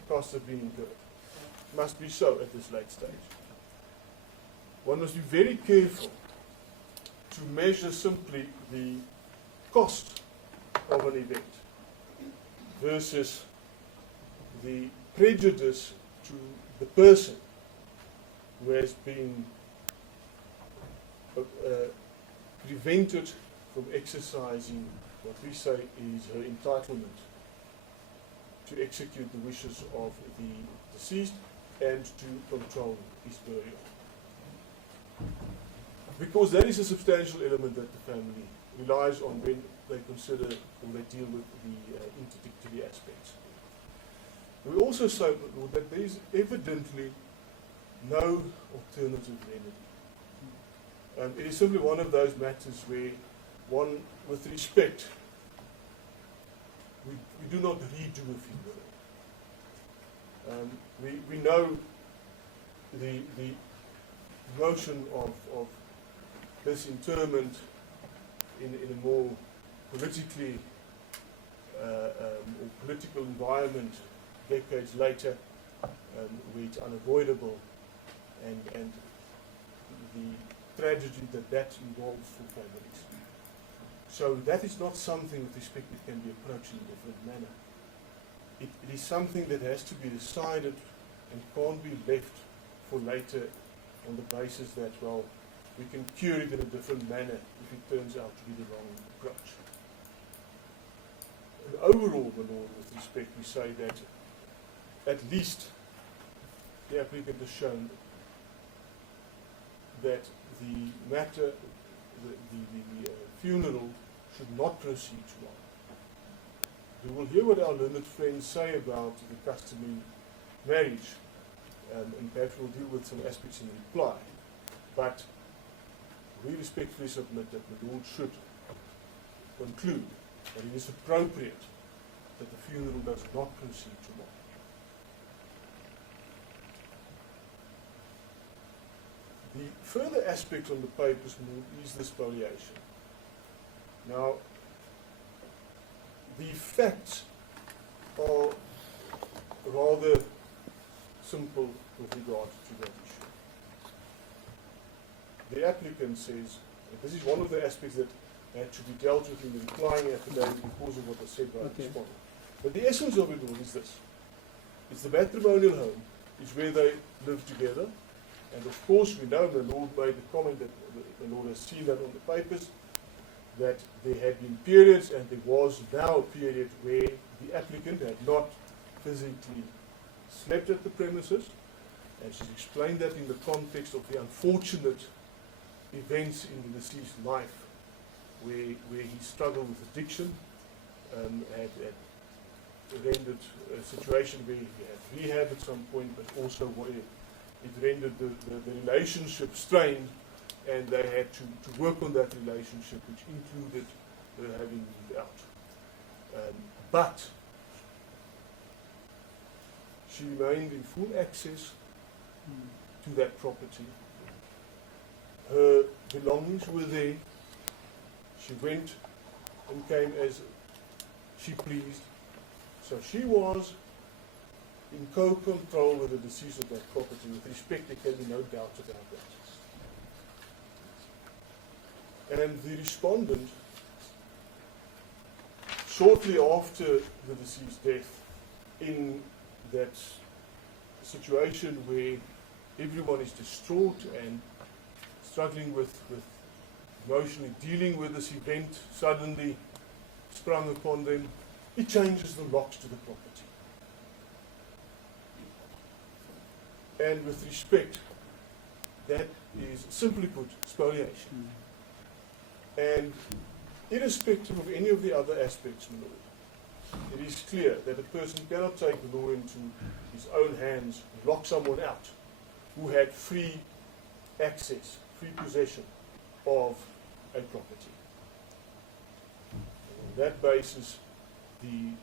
costs have been incurred, must be so at this late stage. One must be very careful to measure simply the cost of an event versus the prejudice to the person who has been prevented from exercising what we say is her entitlement to execute the wishes of the deceased and to control his burial. Because that is a substantial element that the family relies on when they consider or they deal with the interdictory aspects. We also say that there is evidently no alternative remedy. It is simply one of those matters where one, with respect, we do not redo a funeral. We know the notion of disinterment in a more politically or political environment decades later, where it's unavoidable, and the tragedy that involves for families. So that is not something with respect that can be approached in a different manner. It is something that has to be decided and can't be left for later on the basis that, well, we can cure it in a different manner if it turns out to be the wrong approach. And overall, the law, with respect, we say that at least the applicant has shown that the matter, the funeral, should not proceed too long. We will hear what our learned friends say about the customary marriage, and perhaps we'll deal with some aspects in reply. But we respectfully submit that the Lord should conclude that it is appropriate that the funeral does not proceed too long. The further aspect on the papers is the spoliation. Now, the facts are rather simple with regard to that issue. The applicant says that this is one of the aspects that had to be dealt with in the replying affidavit because of what was said by the respondent. But the essence of it all is this. It's the matrimonial home, it's where they live together, and of course we know the Lord made the comment that the Lord has seen that on the papers, that there had been periods and there was now a period where the applicant had not physically slept at the premises, and she's explained that in the context of the unfortunate events in the deceased's life, where he struggled with addiction, had rendered a situation where he had rehab at some point, but also where it rendered the relationship strained, and they had to work on that relationship, which included having moved out. But she remained in full access to that property, belongings were there. She went and came as she pleased. So she was in co-control with the deceased of that property. With respect, there can be no doubt about that. And the respondent, shortly after the deceased's death, in that situation where everyone is distraught and struggling with emotionally dealing with this event suddenly sprung upon them, it changes the locks to the property. And with respect, that is simply put spoliation. And irrespective of any of the other aspects, my lord, it is clear that a person cannot take the law into his own hands and lock someone out who had free access, free possession of a property. And on that basis, the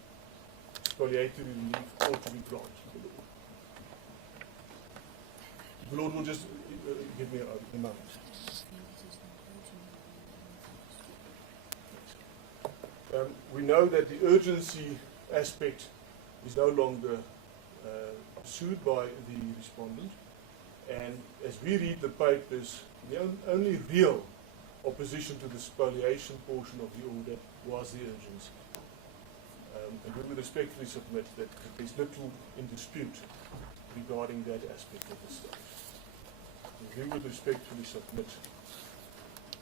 spoliatory relief ought to be granted. The Lord will just give me a moment. We know that the urgency aspect is no longer pursued by the respondent, and as we read the papers, the only real opposition to the spoliation portion of the order was the urgency. And we would respectfully submit that there is little in dispute regarding that aspect of the state. We would respectfully submit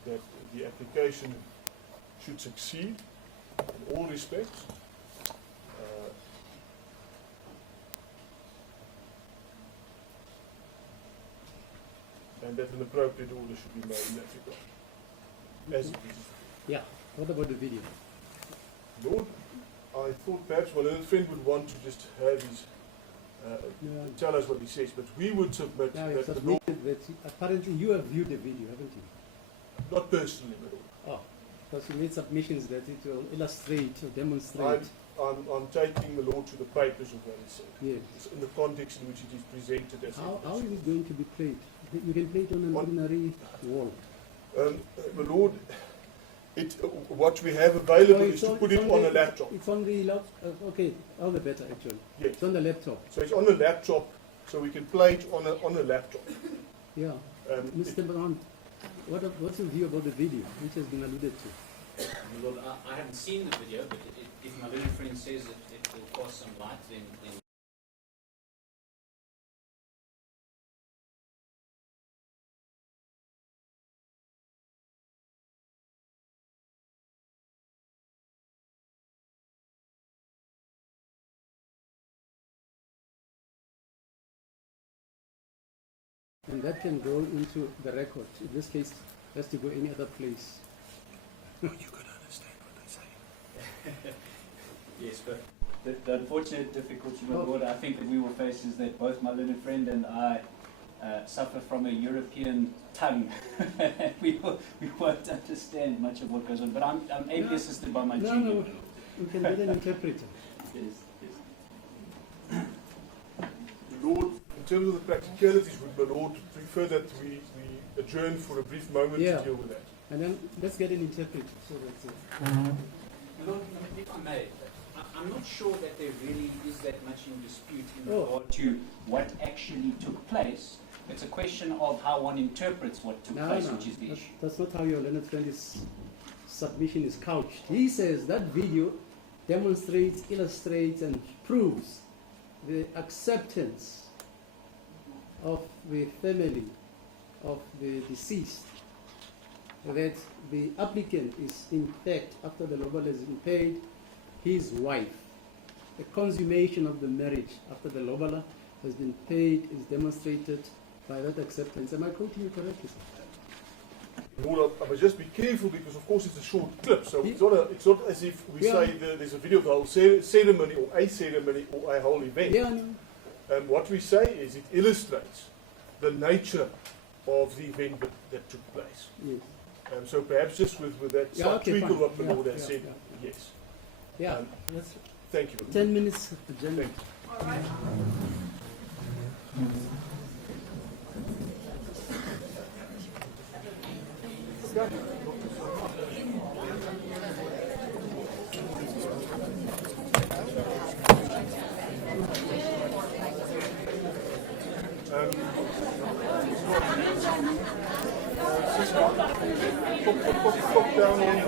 that the application should succeed in all respects. And that an appropriate order should be made in that regard. As it is. Yeah. What about the video? Lord, I thought perhaps my learned friend would want to just have his tell us what he says, but we would submit Now, that the law, submitted that apparently you have viewed the video, haven't you? not personally, my lord. Oh, because you made submissions that it will illustrate or demonstrate. I'm taking the law to the papers of what he said. Yes. It's in the context in which it is presented as How is it going to be played? You can play it on an ordinary wall. my lord, what we have available is to put it on a laptop. It's on the laptop. Okay, all the better actually. Yes. It's on the laptop. So it's on a laptop, so we can play it on a laptop. Yeah. Mr. Brown, what's your view about the video, which has been alluded to? Lord, I haven't seen the video, but if my little friend says it will cast some light, then And that can go into the record. In this case, it has to go any other place. You could understand what they say. yes, but the unfortunate difficulty, my Lord, I think that we will face is that both my learned friend and I suffer from a European tongue. we won't understand much of what goes on, but I'm ably assisted by my junior. No, we can get an interpreter. Yes. Lord, in terms of the practicalities, would my Lord prefer that we adjourn for a brief moment to deal with that? And then let's get an interpreter. So that's it. My Lord, if I may, I'm not sure that there really is that much in dispute in regard to what actually took place. It's a question of how one interprets what took place, which is the issue. That's not how your learned friend's submission is couched. He says that video demonstrates, illustrates, and proves the acceptance of the family of the deceased, that the applicant is in fact, after the lobola has been paid, his wife. The consummation of the marriage after the lobola has been paid is demonstrated by that acceptance. Am I quoting you correctly, sir? Lord, I must just be careful because, of course, it's a short clip, so it's not as if we say there's a video of the whole ceremony or a whole event. Yeah, no. What we say is it illustrates the nature of the event that took place. Yes. So perhaps just with that tweak of what the Lord has said, yes. Yeah, that's Thank you. 10 minutes agenda. Thank you. All right. Pop down on the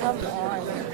Come on.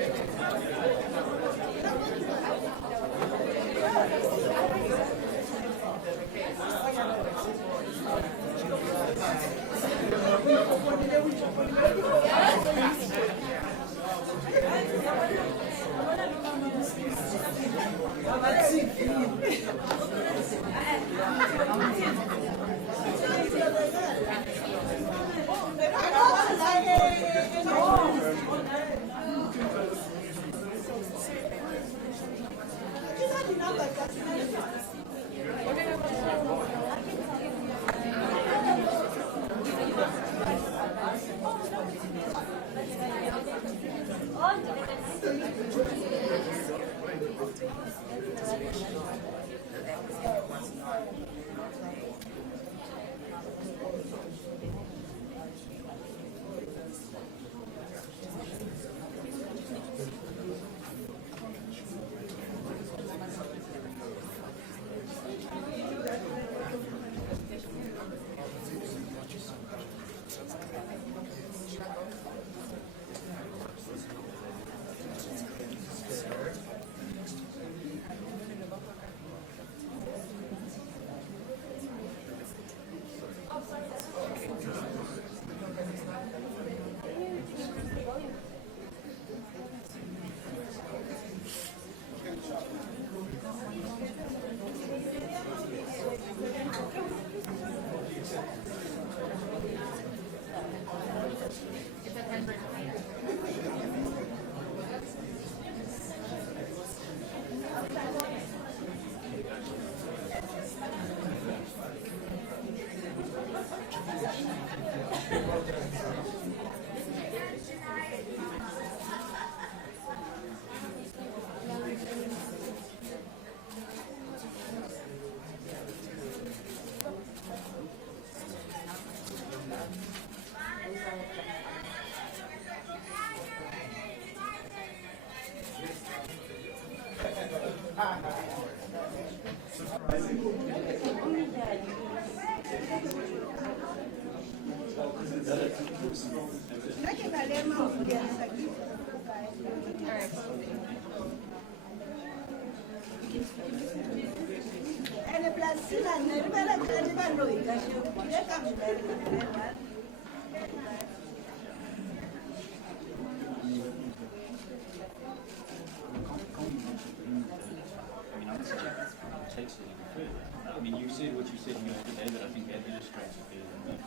I mean, you said what you said today, but I think that illustrates it better than that.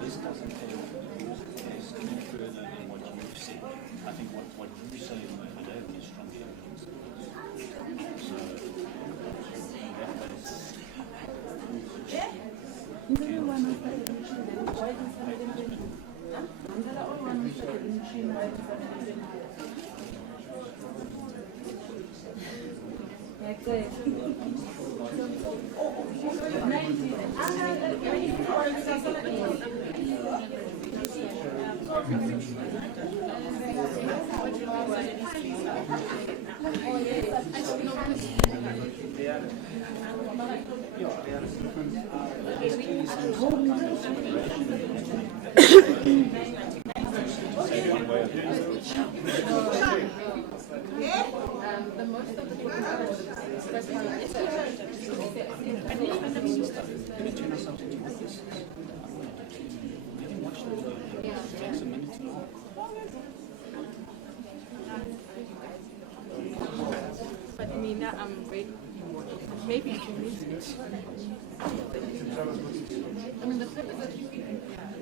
This doesn't take this any further than what you've said. I think what you say in the affidavit is strong evidence. So, in that case, The most of the people Let me turn ourselves into witnesses. We haven't watched the video. It takes a minute and a half. But Mina, I'm ready. Maybe you can use it. I mean, the flip is that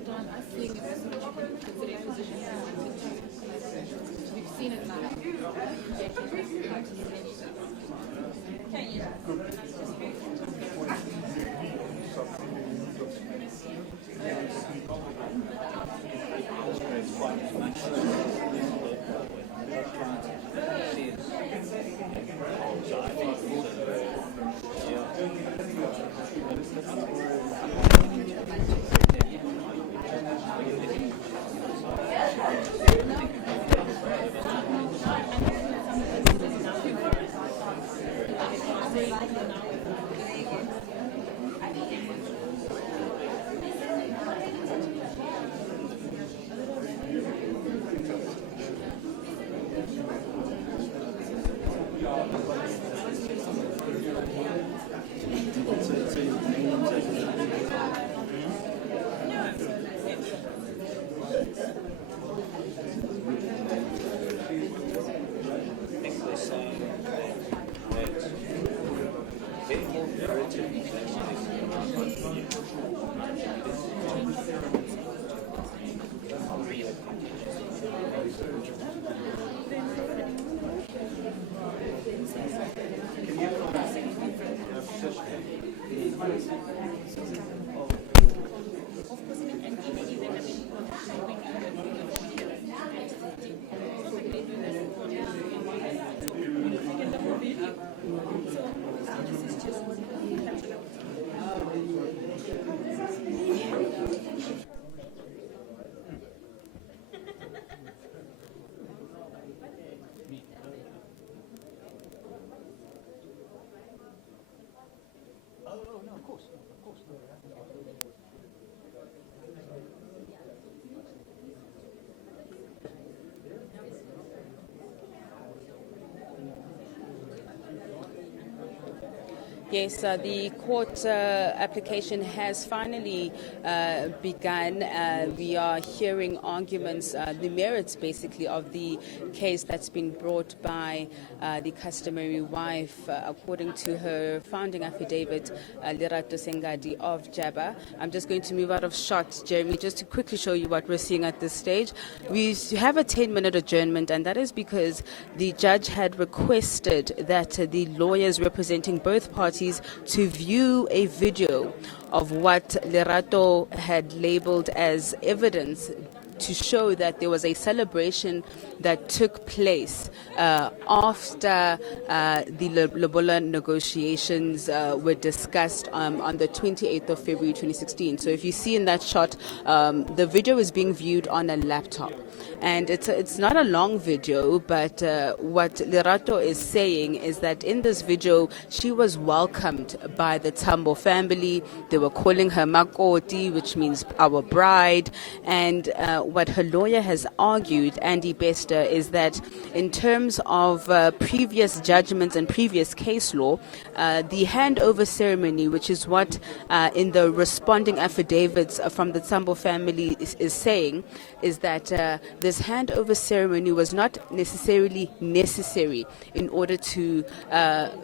Don, I think it's so much you can consider a position you wanted to. We've seen it live. Yes, the court application has finally begun. We are hearing arguments, the merits basically of the case that's been brought by the customary wife, according to her founding affidavit, Lerato Sengadi of Jaba. I'm just going to move out of shot, Jeremy, just to quickly show you what we're seeing at this stage. We have a 10-minute adjournment, and that is because the judge had requested that the lawyers representing both parties to view a video of what Lerato had labeled as evidence to show that there was a celebration that took place after the Lobola negotiations were discussed on the 28th of February 2016. So if you see in that shot, the video is being viewed on a laptop. And it's not a long video, but what Lerato is saying is that in this video, she was welcomed by the Tambo family. They were calling her Makoti, which means our bride. And what her lawyer has argued, Andy Bester, is that in terms of previous judgments and previous case law, the handover ceremony, which is what in the responding affidavits from the Tambo family is saying, is that this handover ceremony was not necessarily necessary in order to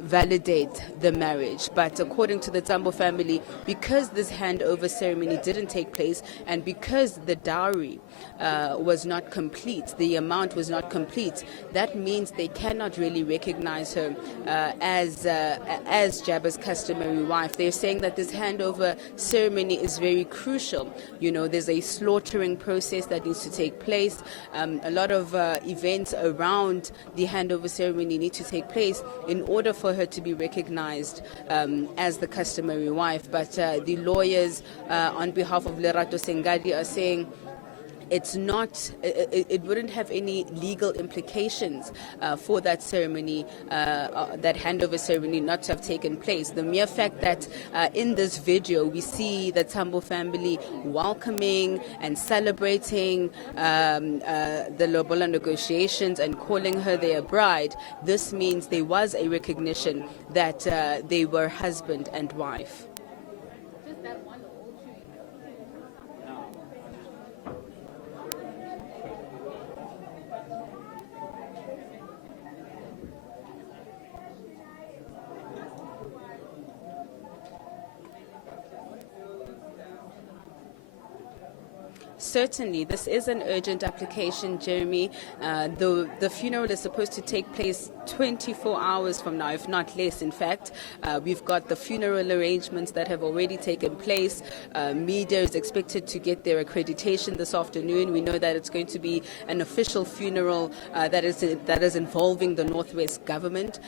validate the marriage. But according to the Tambo family, because this handover ceremony didn't take place and because the dowry was not complete, the amount was not complete, that means they cannot really recognize her as Jaba's customary wife. They're saying that this handover ceremony is very crucial. You know, there's a slaughtering process that needs to take place. A lot of events around the handover ceremony need to take place in order for her to be recognized as the customary wife. But the lawyers on behalf of Lerato Sengadi are saying it's not, it wouldn't have any legal implications for that ceremony, that handover ceremony not to have taken place. The mere fact that in this video we see the Tambo family welcoming and celebrating the Lobola negotiations and calling her their bride, this means there was a recognition that they were husband and wife. Certainly, this is an urgent application, Jeremy. The funeral is supposed to take place 24 hours from now, if not less, in fact. We've got the funeral arrangements that have already taken place. Media is expected to get their accreditation this afternoon. We know that it's going to be an official funeral that is involving the Northwest government.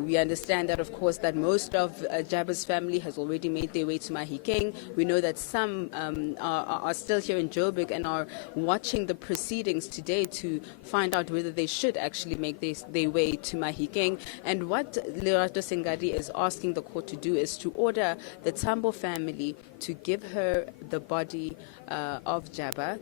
We understand that, of course, that most of Jaba's family has already made their way to Mahikeng. We know that some are still here in Joburg and are watching the proceedings today to find out whether they should actually make their way to Mahikeng. And what Lerato Sengadi is asking the court to do is to order the Tambo family to give her the body of Jaba.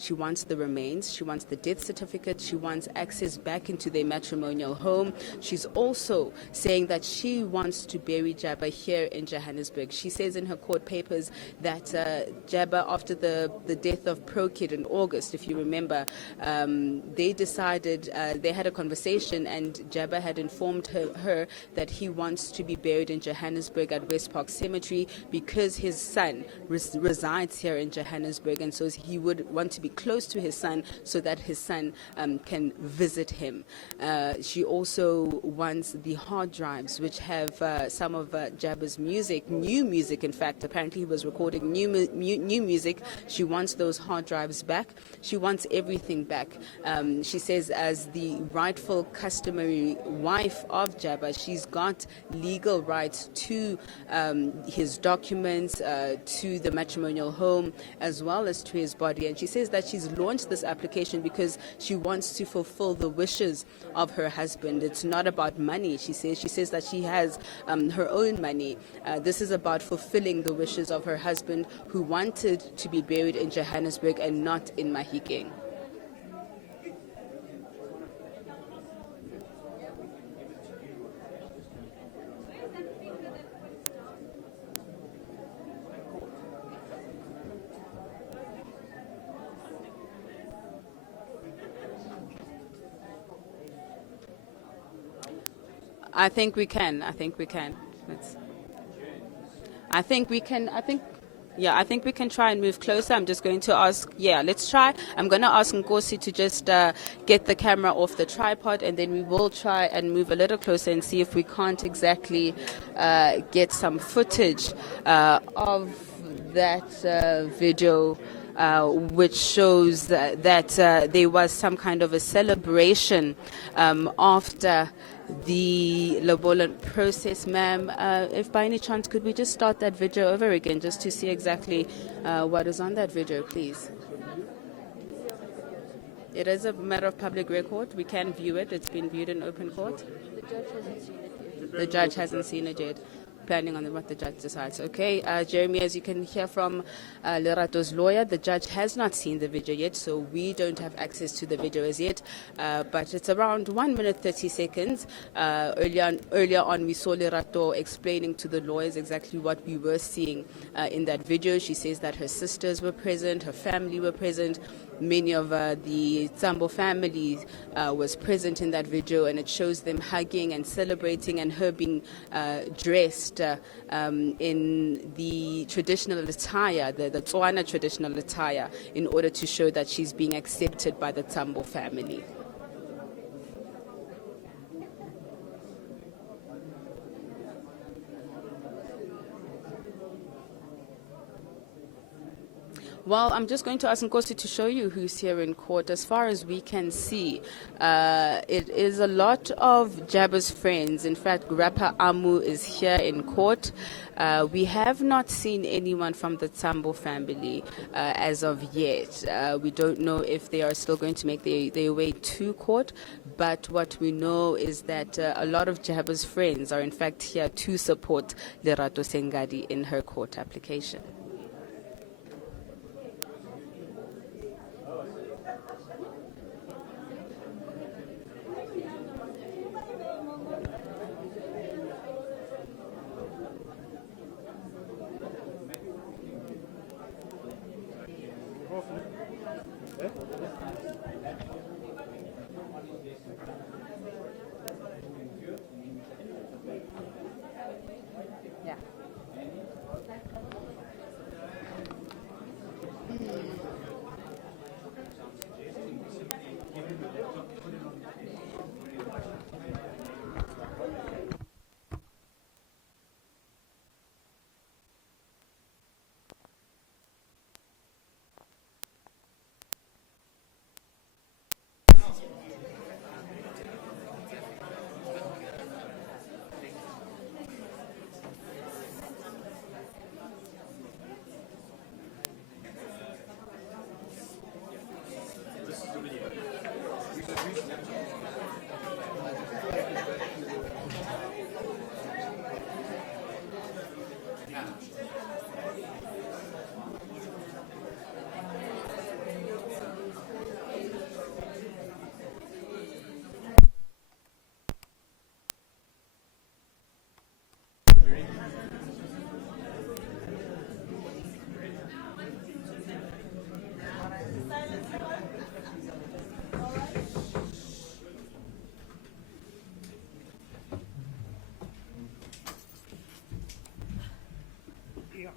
She wants the remains, she wants the death certificate, she wants access back into their matrimonial home. She's also saying that she wants to bury Jaba here in Johannesburg. She says in her court papers that Jaba, after the death of Pro Kid in August, if you remember, they decided, they had a conversation, and Jaba had informed her that he wants to be buried in Johannesburg at West Park Cemetery because his son resides here in Johannesburg, and so he would want to be close to his son so that his son can visit him. She also wants the hard drives, which have some of Jaba's music, new music in fact. Apparently he was recording new music. She wants those hard drives back. She wants everything back. She says as the rightful customary wife of Jaba, she's got legal rights to his documents, to the matrimonial home, as well as to his body. And she says that she's launched this application because she wants to fulfill the wishes of her husband. It's not about money, she says. She says that she has her own money. This is about fulfilling the wishes of her husband, who wanted to be buried in Johannesburg and not in Mahikeng. I think we can. I think we can try and move closer. I'm just going to ask, let's try. I'm going to ask Nkosi to just get the camera off the tripod, and then we will try and move a little closer and see if we can't exactly get some footage of that video, which shows that there was some kind of a celebration after the Lobola process. Ma'am, if by any chance, could we just start that video over again just to see exactly what is on that video, please? It is a matter of public record. We can view it. It's been viewed in open court. The judge hasn't seen it yet. Planning on what the judge decides. Okay, Jeremy, as you can hear from Lerato's lawyer, the judge has not seen the video yet, so we don't have access to the video as yet. But it's around 1 minute 30 seconds. Earlier on, we saw Lerato explaining to the lawyers exactly what we were seeing in that video. She says that her sisters were present, her family were present. Many of the Tambo family was present in that video, and it shows them hugging and celebrating, and her being dressed in the traditional attire, the Tswana traditional attire, in order to show that she's being accepted by the Tambo family. Well, I'm just going to ask Nkosi to show you who's here in court. As far as we can see, it is a lot of Jabba's friends. In fact, rapper Amu is here in court. We have not seen anyone from the Tambo family as of yet. We don't know if they are still going to make their way to court, but what we know is that a lot of Jabba's friends are in fact here to support Lerato Sengadi in her court application. Yeah.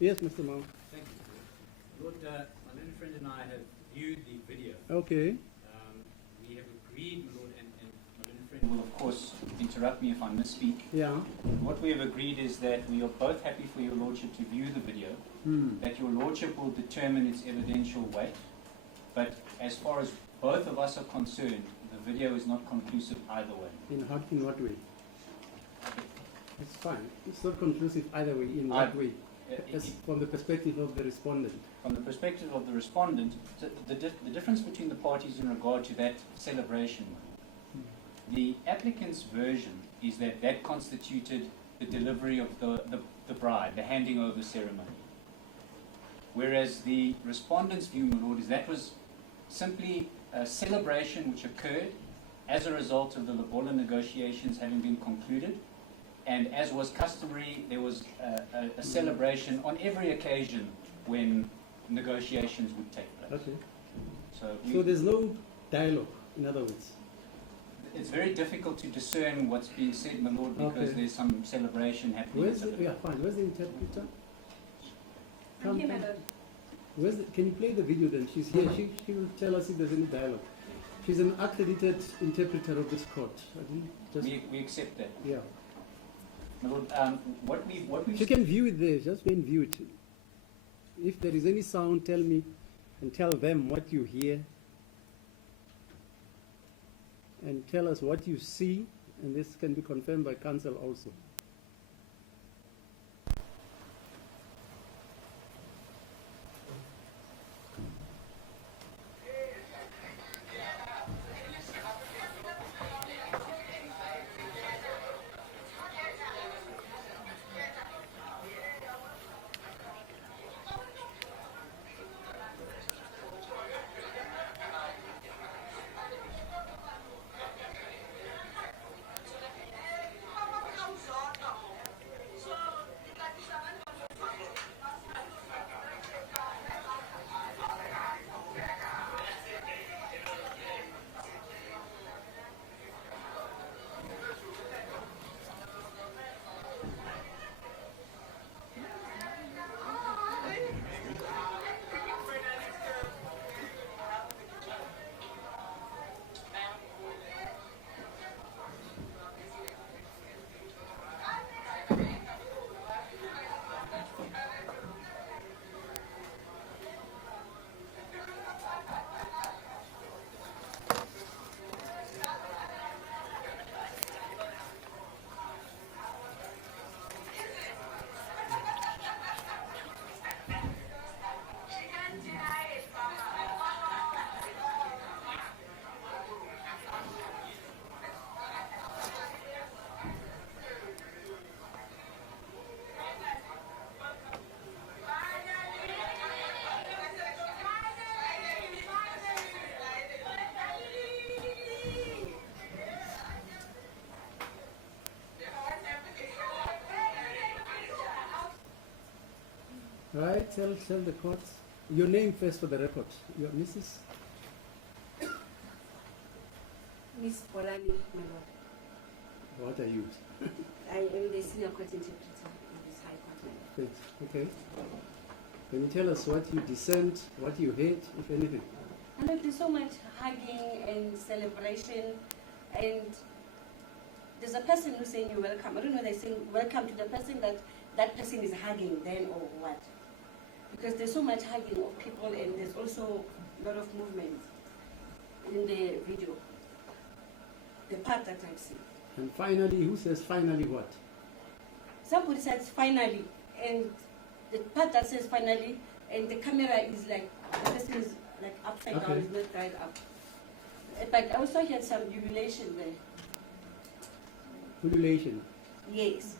Yes, Mr. Mao. Thank you. Lord, my learned friend and I have viewed the video. Okay. We have agreed, my Lord, and my learned friend will of course interrupt me if I misspeak. Yeah. What we have agreed is that we are both happy for your Lordship to view the video, that your Lordship will determine its evidential weight, but as far as both of us are concerned, the video is not conclusive either way. In what way? It's fine. It's not conclusive either way. In what way? As from the perspective of the respondent. From the perspective of the respondent, the difference between the parties in regard to that celebration, the applicant's version is that that constituted the delivery of the bride, the handing over ceremony. Whereas the respondent's view, my Lord, is that was simply a celebration which occurred as a result of the Lobola negotiations having been concluded. And as was customary, there was a celebration on every occasion when negotiations would take place. Okay. So there's no dialogue, in other words. It's very difficult to discern what's being said, my Lord, because there's some celebration happening. Where's the interpreter? Can you play the video then? She's here. She will tell us if there's any dialogue. She's an accredited interpreter of this court. We accept that. Yeah. My Lord, what we You can view it there. Just go and view it. If there is any sound, tell me, and tell them what you hear, and tell us what you see, and this can be confirmed by counsel also. Right, tell the court. Your name first for the record. Your Mrs. Miss Polani, my lord. What are you? I am the senior court interpreter in this high court. my lord. Great. Okay. Can you tell us what you dissent, what you hate, if anything? And there's so much hugging and celebration, and there's a person who's saying you're welcome. I don't know, they're saying welcome to the person that person is hugging then or what. Because there's so much hugging of people, and there's also a lot of movement in the video. The part that I've seen. And finally, who says finally what? Somebody says finally, and the part that says finally, and the camera is like, the person is like upside down, Okay. it's not right up. But I also had some jubilation there. Ululation. Yes.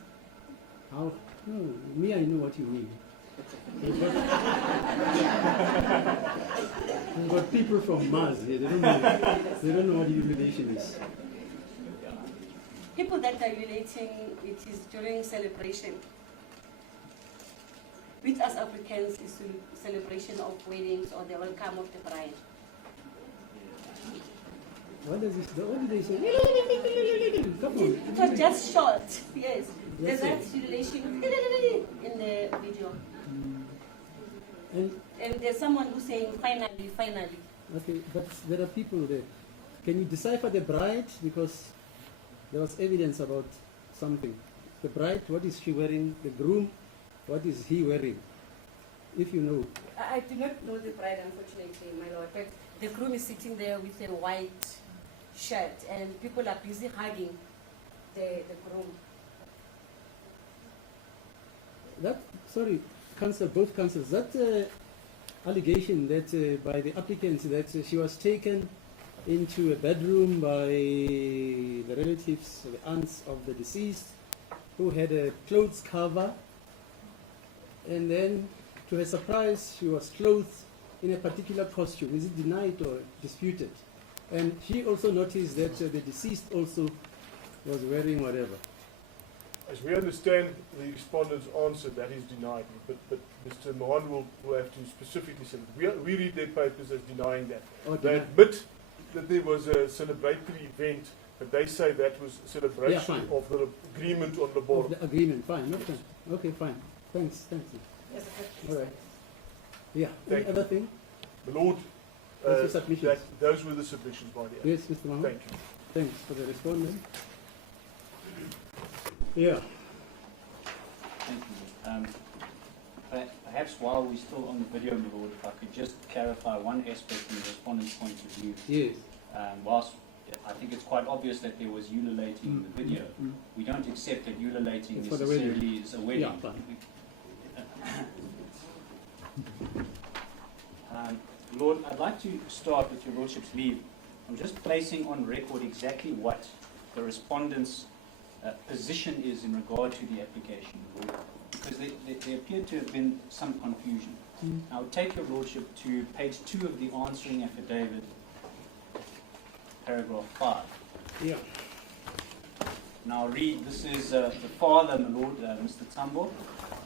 How? No, me, I know what you mean. We've got people from Mars here. They don't know what ululation is. People that are relating, it is during celebration. With us Africans, is celebration of weddings or the welcome of the bride. What does this? What did they say? Come on. It was just short, yes. Yes, There's that relation in the video. And there's someone who's saying finally, finally. Okay, but there are people there. Can you decipher the bride? Because there was evidence about something. The bride, what is she wearing? The groom, what is he wearing? If you know. I do not know the bride, unfortunately, my lord. But the groom is sitting there with a white shirt, and people are busy hugging the groom. That, sorry, counsel, both counsels, that allegation that by the applicants that she was taken into a bedroom by the relatives, the aunts of the deceased, who had a clothes cover, and then to her surprise she was clothed in a particular costume. Is it denied or disputed? And she also noticed that the deceased also was wearing whatever. As we understand the respondent's answer, that is denied. But Mr. Mohan will have to specifically say that. We read their papers as denying that. Oh, They denied. admit that there was a celebratory event, but they say that was a celebration Yeah, fine. of the agreement on the Of board. the agreement, fine, okay. Okay, fine. Thanks. Yes, All right. Yeah, any Thank other you. thing? The Lord, What's your submissions? those were the submissions by the Yes, Mr. Mahmoud? Thank you. Thanks for the respondent. Yeah. Thank you. Perhaps while we're still on the video, my lord, if I could just clarify one aspect from the respondent's point of view. Yes. Whilst I think it's quite obvious that there was ululating in the video, Mm. we don't accept that ululating It's for the wedding. necessarily is a wedding. Yeah, fine. Lord, I'd like to start with your lordship's leave. I'm just placing on record exactly what the respondent's position is in regard to the application, Lord, because there appeared to have been some confusion. Mm. I would take your lordship to page 2 of the answering affidavit, paragraph 5. Yeah. Now I'll read, this is the father, my lord, Mr. Tambo,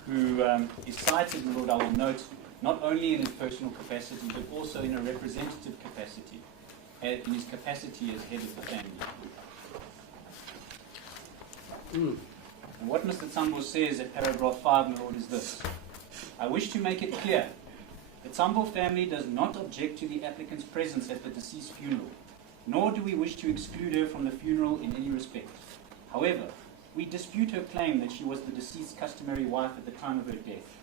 who is cited, my lord, I will note, not only in his personal capacity, but also in a representative capacity, in his capacity as head of the family. Mm. And what Mr. Tambo says at paragraph 5, my lord, is this. I wish to make it clear, the Tambo family does not object to the applicant's presence at the deceased funeral, nor do we wish to exclude her from the funeral in any respect. However, we dispute her claim that she was the deceased's customary wife at the time of her death.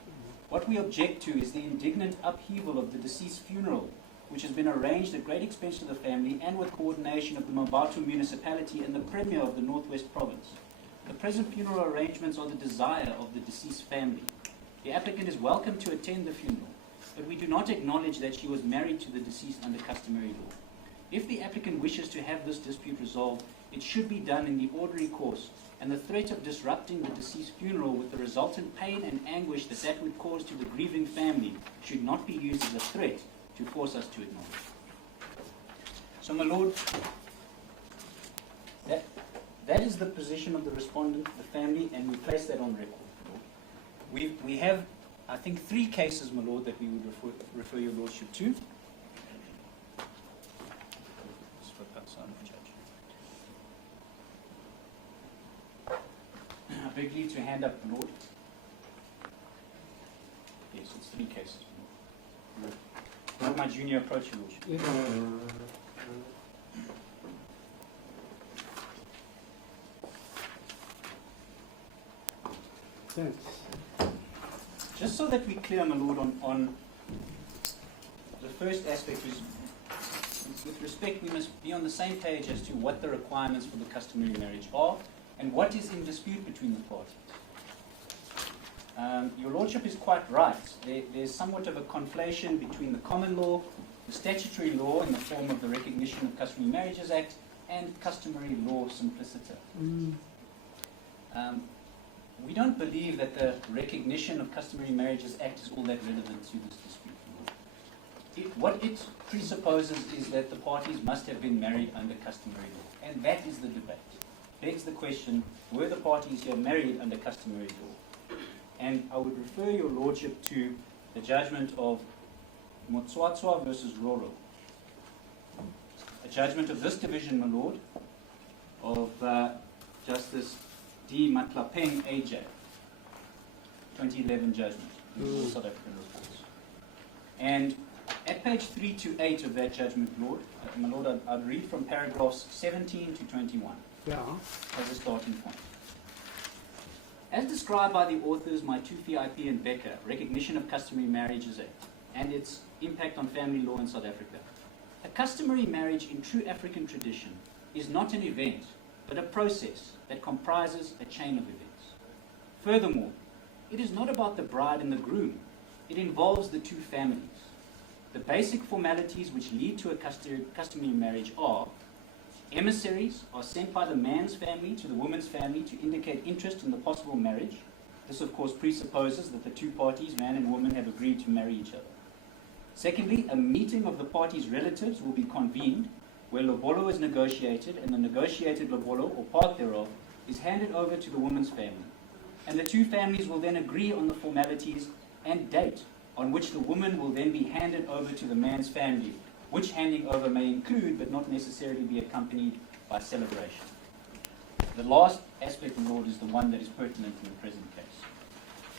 What we object to is the indignant upheaval of the deceased funeral, which has been arranged at great expense to the family and with coordination of the Mabatu municipality and the Premier of the Northwest Province. The present funeral arrangements are the desire of the deceased family. The applicant is welcome to attend the funeral, but we do not acknowledge that she was married to the deceased under customary law. If the applicant wishes to have this dispute resolved, it should be done in the ordinary course, and the threat of disrupting the deceased funeral with the resultant pain and anguish that would cause to the grieving family should not be used as a threat to force us to acknowledge. So, my lord, that is the position of the respondent, the family, and we place that on record. We have I think, 3 cases, my lord, that we would refer your lordship to. Just flip outside of the judge. I beg you to hand up, my lord. Yes, it's 3 cases, my lord. Let my junior approach your lordship. Yeah. Thanks. Just so that we're clear, my lord, on the first aspect is, with respect, we must be on the same page as to what the requirements for the customary marriage are and what is in dispute between the parties. Your lordship is quite right. There's somewhat of a conflation between the common law, the statutory law in the form of the Recognition of Customary Marriages Act, and customary law simpliciter. We don't believe that the Recognition of Customary Marriages Act is all that relevant to this dispute. What it presupposes is that the parties must have been married under customary law, and that is the debate. Begs the question, were the parties here married under customary law? And I would refer your lordship to the judgment of Motswatswa versus Roro. A judgment of this division, my lord, of Justice D. Matlapeng AJ, 2011 judgment, South African reports. And at page 328 of that judgment, Lord, my lord, I'd read from paragraphs 17 to 21 as a starting point. As described by the authors Maitufi IP and Becker, Recognition of Customary Marriages Act, and its impact on family law in South Africa, a customary marriage in true African tradition is not an event, but a process that comprises a chain of events. Furthermore, it is not about the bride and the groom. It involves the two families. The basic formalities which lead to a customary marriage are: emissaries are sent by the man's family to the woman's family to indicate interest in the possible marriage. This, of course, presupposes that the two parties, man and woman, have agreed to marry each other. Secondly, a meeting of the parties' relatives will be convened where lobolo is negotiated, and the negotiated lobolo, or part thereof, is handed over to the woman's family. And the two families will then agree on the formalities and date on which the woman will then be handed over to the man's family, which handing over may include but not necessarily be accompanied by celebration. The last aspect, my lord, is the one that is pertinent in the present case.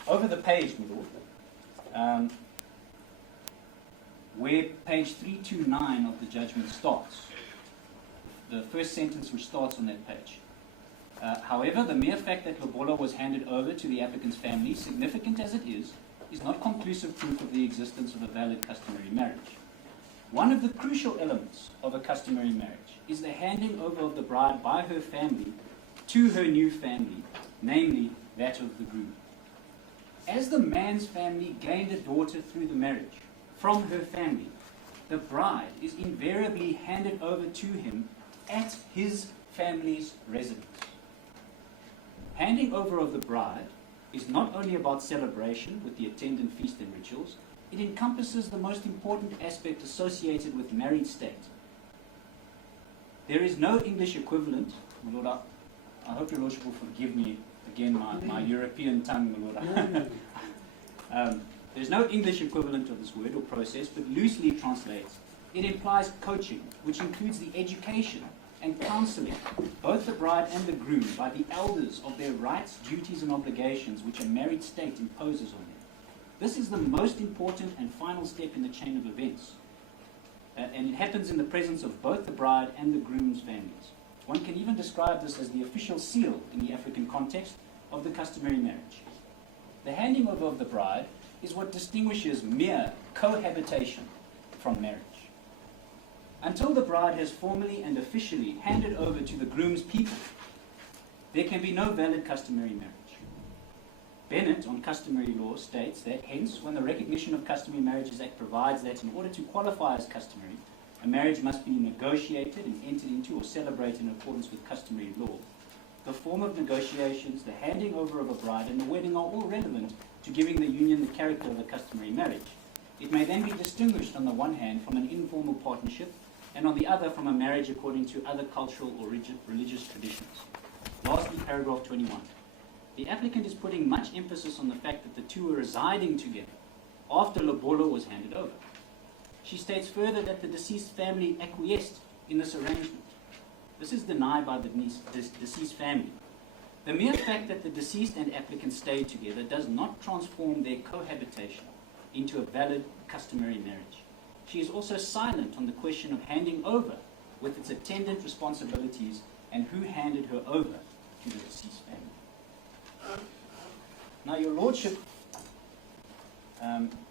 Over the page, my lord, where page 329 of the judgment starts, the first sentence which starts on that page. However, the mere fact that lobolo was handed over to the applicant's family, significant as it is not conclusive proof of the existence of a valid customary marriage. One of the crucial elements of a customary marriage is the handing over of the bride by her family to her new family, namely that of the groom. As the man's family gained a daughter through the marriage from her family, the bride is invariably handed over to him at his family's residence. Handing over of the bride is not only about celebration with the attendant feast and rituals, it encompasses the most important aspect associated with married state. There is no English equivalent, my lord, I hope your lordship will forgive me, again, my European tongue, my lord. There's no English equivalent of this word or process, but loosely translates. It implies coaching, which includes the education and counseling, both the bride and the groom, by the elders of their rights, duties, and obligations which a married state imposes on them. This is the most important and final step in the chain of events, and it happens in the presence of both the bride and the groom's families. One can even describe this as the official seal in the African context of the customary marriage. The handing over of the bride is what distinguishes mere cohabitation from marriage. Until the bride has formally and officially handed over to the groom's people, there can be no valid customary marriage. Bennett, on customary law, states that, hence, when the Recognition of Customary Marriages Act provides that in order to qualify as customary, a marriage must be negotiated and entered into or celebrated in accordance with customary law, the form of negotiations, the handing over of a bride, and the wedding are all relevant to giving the union the character of a customary marriage. It may then be distinguished on the one hand from an informal partnership, and on the other from a marriage according to other cultural or religious traditions. Lastly, paragraph 21. the applicant is putting much emphasis on the fact that the two were residing together after Lobola was handed over. She states further that the deceased family acquiesced in this arrangement. This is denied by the deceased family. The mere fact that the deceased and applicant stayed together does not transform their cohabitation into a valid customary marriage. She is also silent on the question of handing over with its attendant responsibilities and who handed her over to the deceased family. Now, Your Lordship,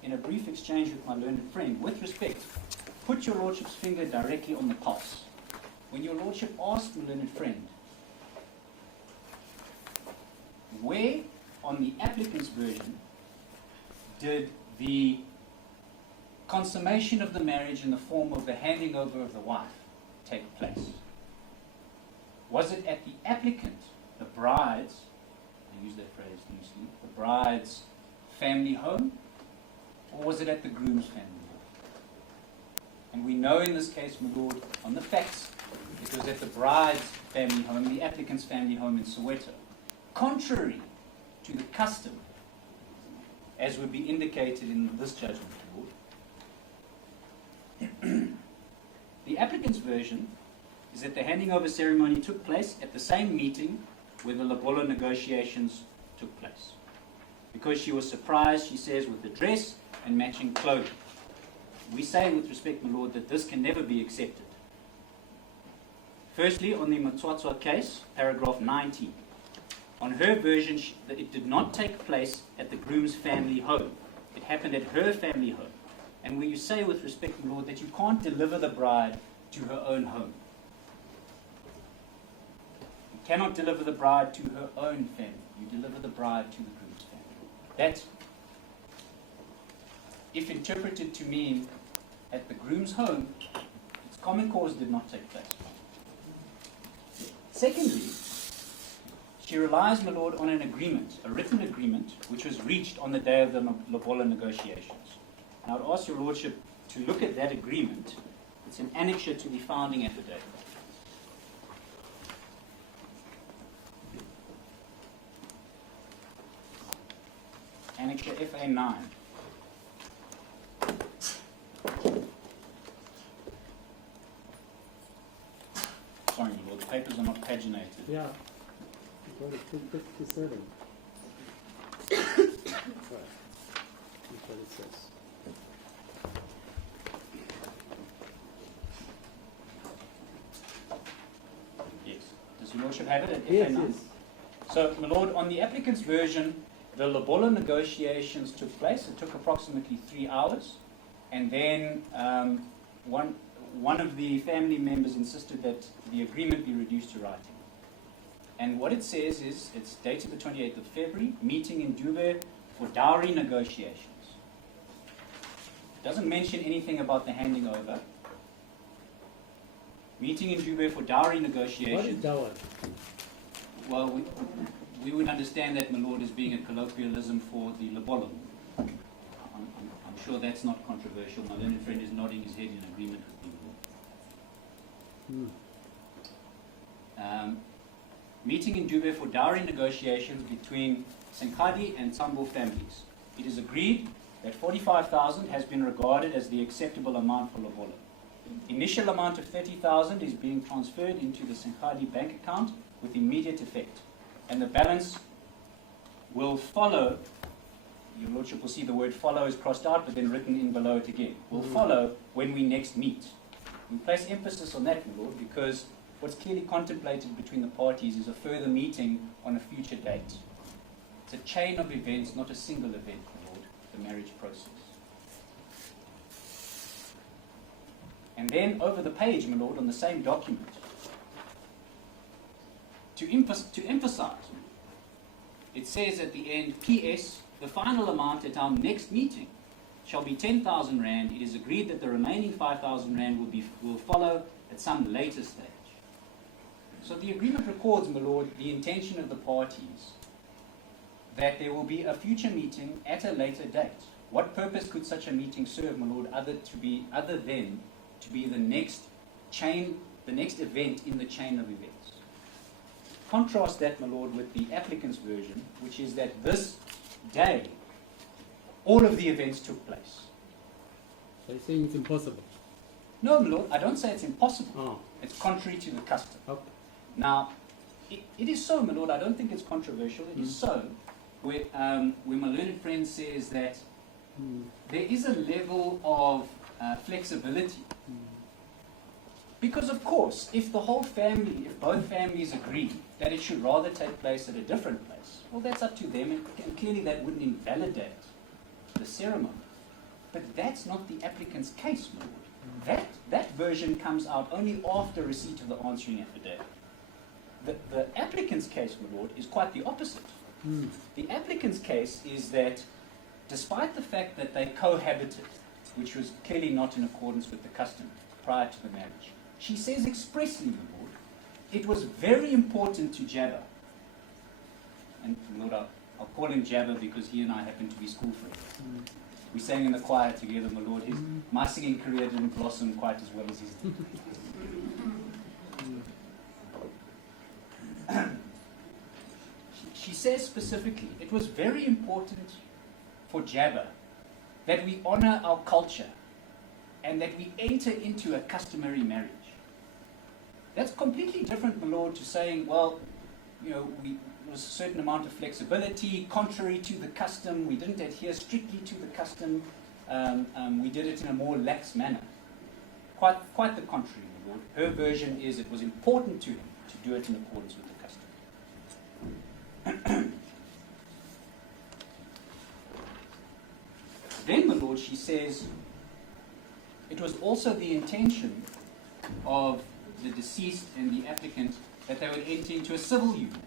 in a brief exchange with my learned friend, with respect, put Your Lordship's finger directly on the pulse. When Your Lordship asked my learned friend, where on the applicant's version did the consummation of the marriage in the form of the handing over of the wife take place? Was it at the applicant, the bride's, I use that phrase loosely, the bride's family home, or was it at the groom's family home? And we know in this case, my Lord, on the facts, it was at the bride's family home, the applicant's family home in Soweto, contrary to the custom, as would be indicated in this judgment, Lord. The applicant's version is that the handing over ceremony took place at the same meeting where the Lobola negotiations took place. Because she was surprised, she says, with the dress and matching clothing. We say with respect, my Lord, that this can never be accepted. Firstly, on the Matswatswa case, paragraph 19. On her version, it did not take place at the groom's family home. It happened at her family home. And where you say with respect, my Lord, that you can't deliver the bride to her own home. You cannot deliver the bride to her own family. You deliver the bride to the groom's family. That, if interpreted to mean at the groom's home, its common cause did not take place. Secondly, she relies, my Lord, on an agreement, a written agreement, which was reached on the day of the Lobola negotiations. Now, I'd ask Your Lordship to look at that agreement. It's an annexure to the founding affidavit. Annexure FA9. Sorry, my Lord, the papers are not paginated. Yeah. Go to 257. Right. That's what it says. Yes. Does Your Lordship have it at Yes, FA9? yes. So, my Lord, on the applicant's version, the Lobola negotiations took place. It took approximately 3 hours. And then one of the family members insisted that the agreement be reduced to writing. And what it says is, it's dated the 28th of February, meeting in Dube for dowry negotiations. It doesn't mention anything about the handing over. Meeting in Dube for dowry negotiations. What is dowry? Well, we would understand that, my Lord, as being a colloquialism for the Lobola. I'm sure that's not controversial. My learned friend is nodding his head in agreement with me. Meeting in Dube for dowry negotiations between Sengadi and Tsambo families. It is agreed that 45,000 has been regarded as the acceptable amount for Lobola. Initial amount of 30,000 is being transferred into the Sengadi bank account with immediate effect. And the balance will follow. Your Lordship will see the word follow is crossed out, but then written in below it again. Will follow when we next meet. We place emphasis on that, my Lord, because what's clearly contemplated between the parties is a further meeting on a future date. It's a chain of events, not a single event, my Lord, the marriage process. And then over the page, my Lord, on the same document, to emphasize, it says at the end, P.S. The final amount at our next meeting shall be 10,000 Rand. It is agreed that the remaining 5,000 Rand will follow at some later stage. So the agreement records, my Lord, the intention of the parties that there will be a future meeting at a later date. What purpose could such a meeting serve, my Lord, other than to be the next event in the chain of events? contrast that, my lord, with the applicant's version, which is that this day, all of the events took place. They're saying it's impossible. No, my lord, I don't say it's impossible. Oh, It's contrary to the custom. okay. Now, it is so, my lord, I don't think it's controversial. It is so, where my learned friend says that there is a level of flexibility. Because, of course, if the whole family, if both families agree that it should rather take place at a different place, well, that's up to them, and clearly that wouldn't invalidate the ceremony. But that's not the applicant's case, my lord. That version comes out only after receipt of the answering affidavit. The applicant's case, my lord, is quite the opposite. The applicant's case is that despite the fact that they cohabited, which was clearly not in accordance with the custom prior to the marriage, she says expressly, my lord, it was very important to Jabba, and my lord, I'll call him Jabba because he and I happen to be school friends. We sang in the choir together, my lord. My singing career didn't blossom quite as well as his did. She says specifically, it was very important for Jabba that we honor our culture and that we enter into a customary marriage. That's completely different, my lord, to saying, well, you know, there was a certain amount of flexibility, contrary to the custom, we didn't adhere strictly to the custom, we did it in a more lax manner. Quite the contrary, my lord. Her version is it was important to him to do it in accordance with the custom. Then, my lord, she says, it was also the intention of the deceased and the applicant that they would enter into a civil union.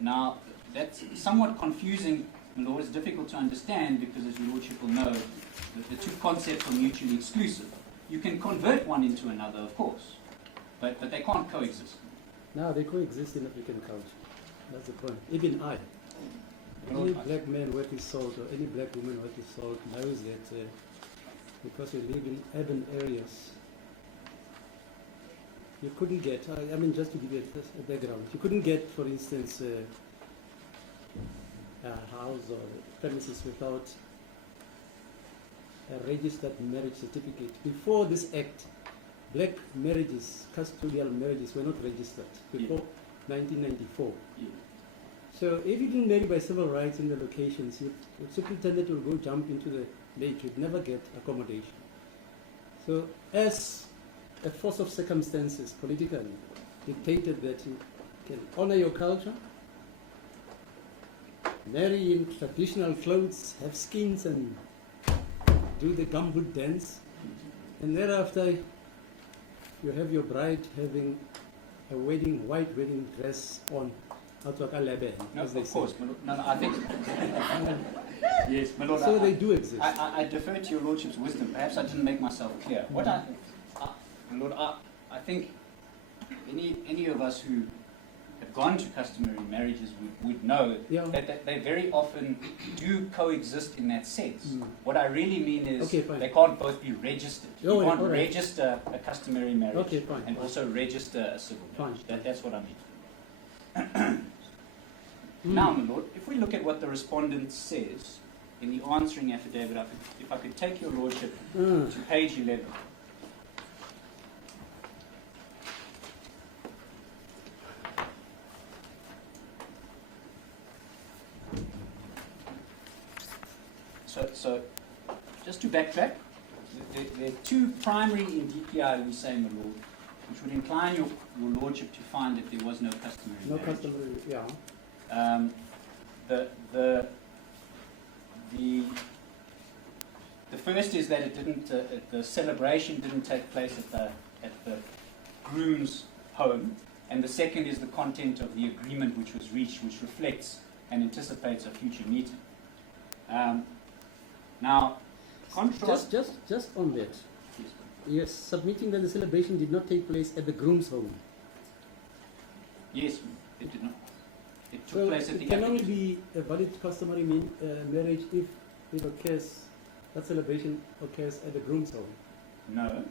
Now, that's somewhat confusing, my lord. It's difficult to understand because, as your lordship will know, the two concepts are mutually exclusive. You can convert one into another, of course, but they can't coexist. Now they coexist in African culture. That's the point. Even I. Any black man worth his salt or any black woman worth his salt knows that because we live in urban areas, you couldn't get, I mean, just to give you a background, you couldn't get, for instance, a house or premises without a registered marriage certificate. Before this act, black marriages, custodial marriages were not registered before 1994. Yeah. So if you didn't marry by civil rights in the locations, your superintendent will go jump into the lake. You'd never get accommodation. So as a force of circumstances politically dictated that you can honor your culture, marry in traditional clothes, have skins and do the gumboot dance, and thereafter you have your bride having a white wedding dress on. No, As they of course, say. my lord. No, I think... Yes, my lord. So they do exist. I defer to your lordship's wisdom. Perhaps I didn't make myself clear. What my lord, I think any of us who have gone to customary marriages would know that they very often do coexist in that sense. What I really mean is they can't both be registered. You can't register a customary marriage and also register a civil marriage. That's what I mean. Now, my lord, if we look at what the respondent says in the answering affidavit, if I could take your lordship to page 11. So just to backtrack, there are two primary in DPI, we say, my lord, which would incline your lordship to find that there was no customary marriage. No customary, yeah. The first is that it didn't. The celebration didn't take place at the groom's home, and the second is the content of the agreement which was reached, which reflects and anticipates a future meeting. Now, contrast. Just on that. Yes, submitting that the celebration did not take place at the groom's home. Yes, it did not. It took place at the. It can only be a valid customary marriage if it occurs. That celebration occurs at the groom's home. No,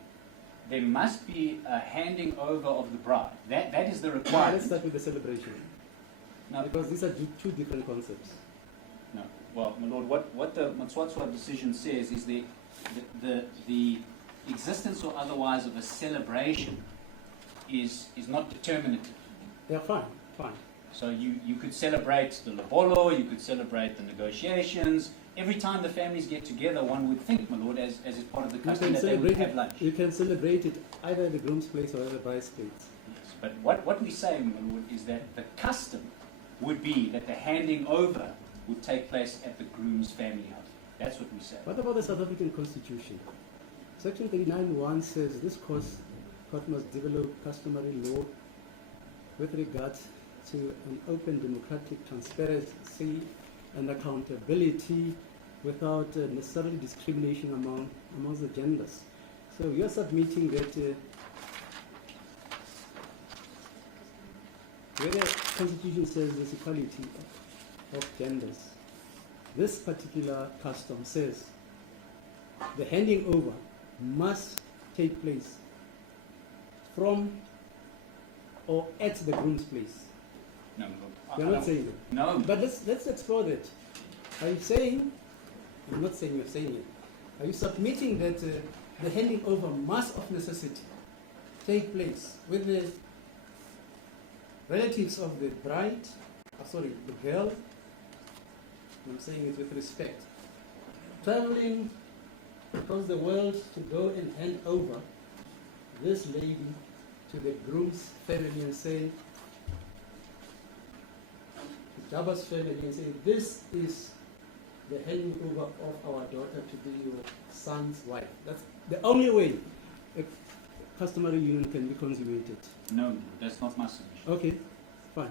there must be a handing over of the bride. That is the Let's requirement. start with the celebration. No, Because these are two different concepts. no. Well, my lord, what the Matswatswa decision says is the existence or otherwise of a celebration is not determinative. Yeah, fine. So you could celebrate the lobolo, you could celebrate the negotiations. Every time the families get together, one would think, my lord, as is part of the custom, that they would have lunch. You can celebrate it either at the groom's place or at the bride's place. Yes, but what we say, my lord, is that the custom would be that the handing over would take place at the groom's family house. That's what we say. What about the South African Constitution? Section 39(1) says this court must develop customary law with regard to an open democratic transparency and accountability without necessarily discrimination amongst the genders. So you're submitting that where the Constitution says there's equality of genders, this particular custom says the handing over must take place from or at the groom's place. No, my lord. You're not saying that. No. But let's explore that. Are you saying, I'm not saying you're saying it, are you submitting that the handing over must of necessity take place with the relatives of the bride, the girl, I'm saying it with respect, traveling across the world to go and hand over this lady to the groom's family and say, Jaba's family, and say, this is the handing over of our daughter to be your son's wife. That's the only way a customary union can be consummated. No, that's not my submission. Okay, fine.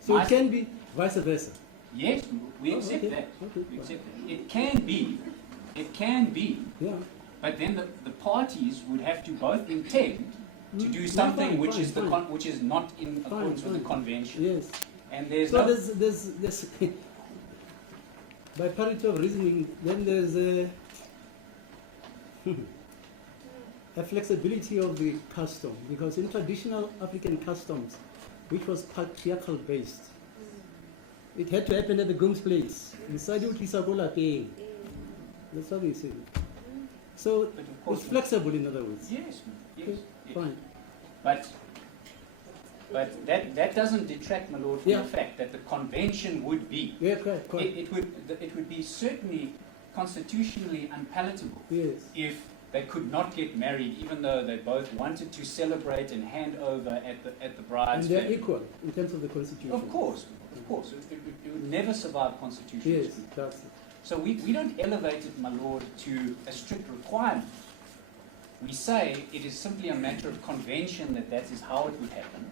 So it can be vice versa. Yes, we accept okay. that. Okay, We fine. accept that. It can be, Yeah. but then the parties would have to both intend to do something fine, which fine, is fine. which is not in accordance with the fine. convention. Yes. And there's So no there's by parity of reasoning, then there's a flexibility of the custom, because in traditional African customs, which was patriarchal based, it had to happen at the groom's place. That's what they say. So but of course it's flexible, in other words. yes, yes, Okay, yes. fine. But that doesn't detract, my lord, from Yeah. the fact that the convention would be Yeah, correct. it would be certainly constitutionally unpalatable Yes. if they could not get married, even though they both wanted to celebrate and hand over at the And bride's they're family. equal in terms of the constitution. Of course. It would never survive constitutional Yes, scrutiny. that's it. So we don't elevate it, my lord, to a strict requirement. We say it is simply a matter of convention that is how it would happen.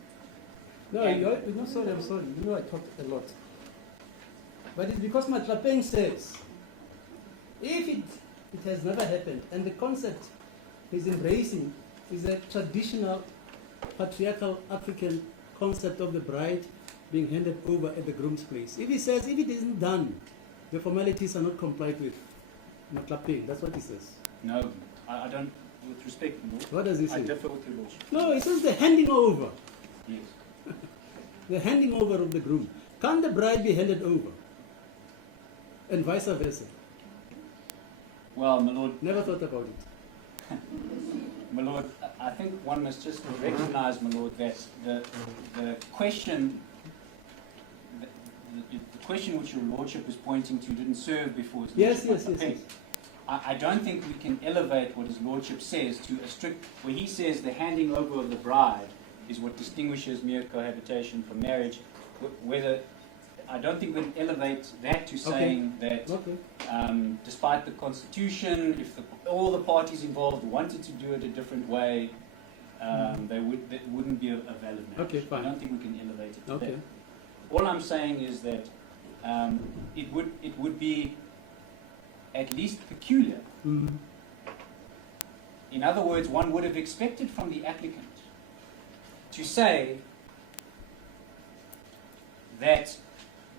No, And- I'm sorry. You know I talked a lot. But it's because Matlapeng says, if it has never happened, and the concept he's embracing is a traditional patriarchal African concept of the bride being handed over at the groom's place. If he says, if it isn't done, the formalities are not complied with. Matlapeng, that's what he says. No, I don't, with respect, my lord, What does he I say? differ with your lordship. No, he says the handing over. Yes. The handing over of the groom. Can the bride be handed over? And vice versa. Well, my lord, Never thought about it. my lord, I think one must just recognize, my lord, that the question, the question which your lordship is pointing to didn't serve before his Yes, lordship. yes. I don't think we can elevate what his lordship says to a strict, where he says the handing over of the bride is what distinguishes mere cohabitation from marriage. Whether I don't think we can elevate that to saying that Okay. despite the constitution, if all the parties involved wanted to do it a different way, that wouldn't be a valid marriage. Okay, fine. I don't think we can elevate it to Okay. that. All I'm saying is that it would be at least peculiar. Mm. In other words, one would have expected from the applicant to say that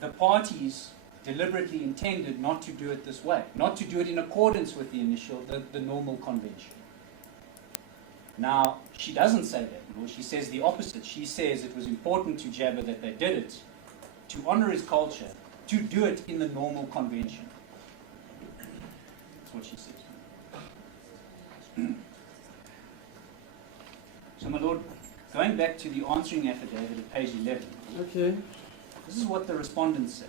the parties deliberately intended not to do it this way, not to do it in accordance with the normal convention. Now, she doesn't say that, Lord. She says the opposite. She says it was important to Jabber that they did it, to honor his culture, to do it in the normal convention. That's what she says. So, my Lord, going back to the answering affidavit at page 11, Okay. this is what the respondents say.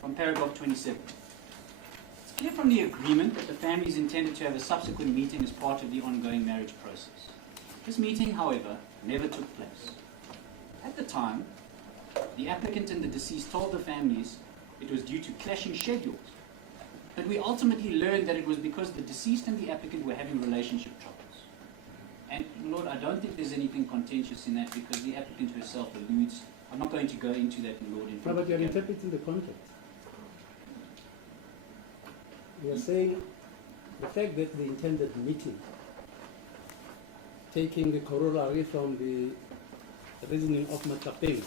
From paragraph 27. It's clear from the agreement that the families intended to have a subsequent meeting as part of the ongoing marriage process. This meeting, however, never took place. At the time, the applicant and the deceased told the families it was due to clashing schedules. But we ultimately learned that it was because the deceased and the applicant were having relationship troubles. And Lord, I don't think there's anything contentious in that because the applicant herself alludes. I'm not going to go into that, Lord. In No, front but of you're the interpreting the context. You're saying the fact that the intended meeting, taking the corollary from the reasoning of Matapeng,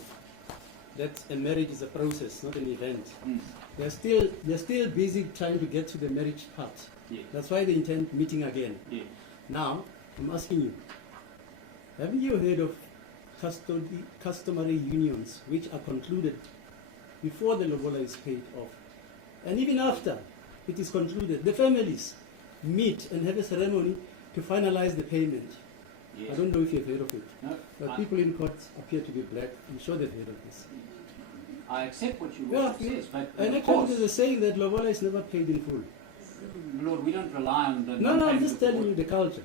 that a marriage is a process, not an event. Mm. They're still busy trying to get to the marriage part. Yeah. That's why they intend meeting again. Yeah. Now, I'm asking you, haven't you heard of customary unions which are concluded before the lobola is paid off? And even after it is concluded, the families meet and have a ceremony to finalize the payment. Yeah. I don't know if you've heard of it. No, But people in court appear to be black. I'm sure they've heard of this. I accept what you Yeah, says, but and of actually course, there's a saying that lobola is never paid in full. Lord, we don't rely on the No, I'm non-payment just of telling court. you the culture.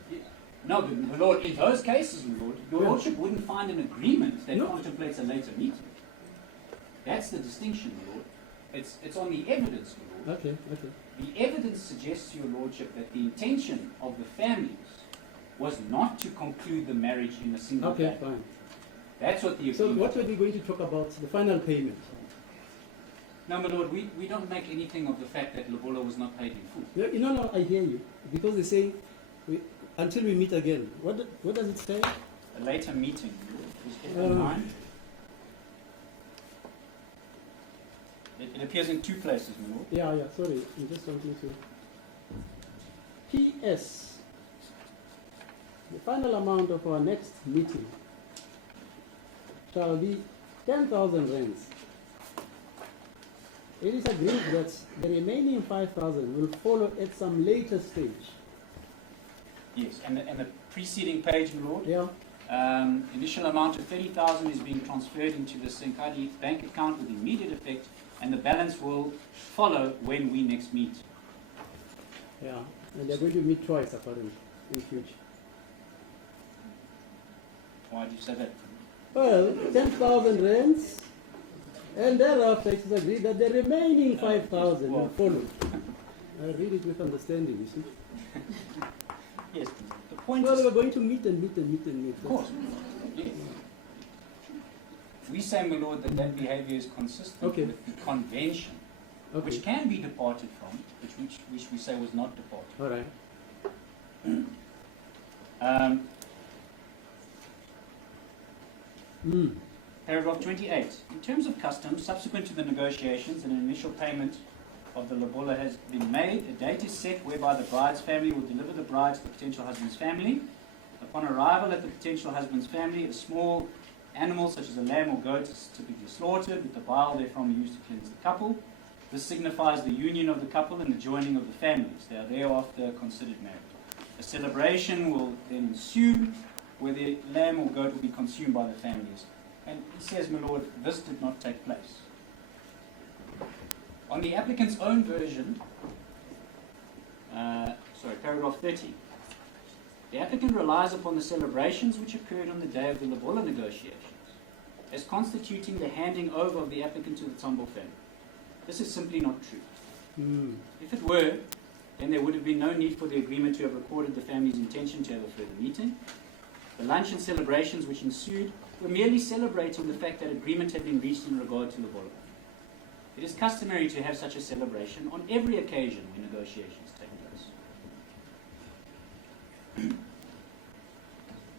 No, but my Lord, in those cases, my Lord, your Yeah. Lordship wouldn't find an agreement that No. contemplates a later meeting. That's the distinction, my Lord. It's on the evidence, my Lord. Okay, okay. The evidence suggests to your Lordship that the intention of the families was not to conclude the marriage in a single Okay, day. fine. That's what the So agreement. what were we going to talk about? The final payment. No, my Lord, we don't make anything of the fact that Lobola was not paid in full. No, I hear you. Because they say, until we meet again. What does it say? A later meeting, my Lord. It was April 9. It appears in two places, my Lord. Yeah, sorry. I'm just wanting to. P.S. The final amount of our next meeting shall be 10,000 rands. It is agreed that the remaining 5,000 will follow at some later stage. Yes, and the preceding page, my Lord. Yeah. Initial amount of 30,000 is being transferred into the Sengadi bank account with immediate effect, and the balance will follow when we next meet. Yeah. And they're going to meet twice, apparently, in future. Why do you say that? Well, 10,000 rands, and thereafter it is agreed that the remaining 5,000 will follow. I read it with understanding, you see. Yes, the point Well, is, we're going to meet and meet and meet and meet. of course, yes. We say, my Lord, that behavior is consistent Okay. with the convention, Okay. which can be departed from, which we say was not departed. All right. Paragraph 28. In terms of customs, subsequent to the negotiations, an initial payment of the lobola has been made. A date is set whereby the bride's family will deliver the bride to the potential husband's family. Upon arrival at the potential husband's family, a small animal such as a lamb or goat is typically slaughtered, with the bile therefrom used to cleanse the couple. This signifies the union of the couple and the joining of the families. They are thereafter considered married. A celebration will then ensue, where the lamb or goat will be consumed by the families. And he says, my Lord, this did not take place. On the applicant's own version, paragraph 30, the applicant relies upon the celebrations which occurred on the day of the lobola negotiations as constituting the handing over of the applicant to the Tambo family. This is simply not true. If it were, then there would have been no need for the agreement to have recorded the family's intention to have a further meeting. The lunch and celebrations which ensued were merely celebrating the fact that agreement had been reached in regard to lobola. It is customary to have such a celebration on every occasion when negotiations take place.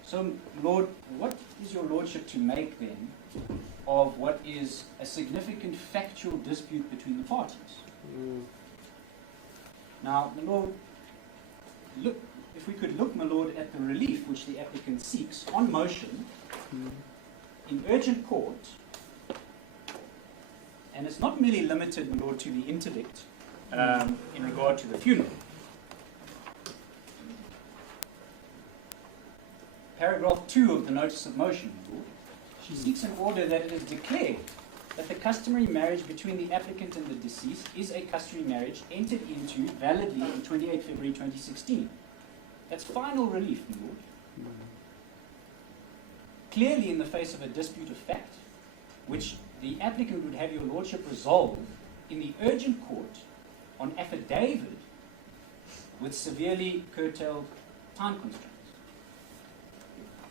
So, Lord, what is your Lordship to make then of what is a significant factual dispute between the parties? Now, the Lord, look, if we could look, my lord, at the relief which the applicant seeks on motion in urgent court, and it's not merely limited, my lord, to the interdict in regard to the funeral. Paragraph 2 of the notice of motion, my lord, she seeks an order that it is declared that the customary marriage between the applicant and the deceased is a customary marriage entered into validly on 28 February 2016. That's final relief, my lord. Clearly in the face of a dispute of fact, which the applicant would have your lordship resolve in the urgent court on affidavit with severely curtailed time constraints.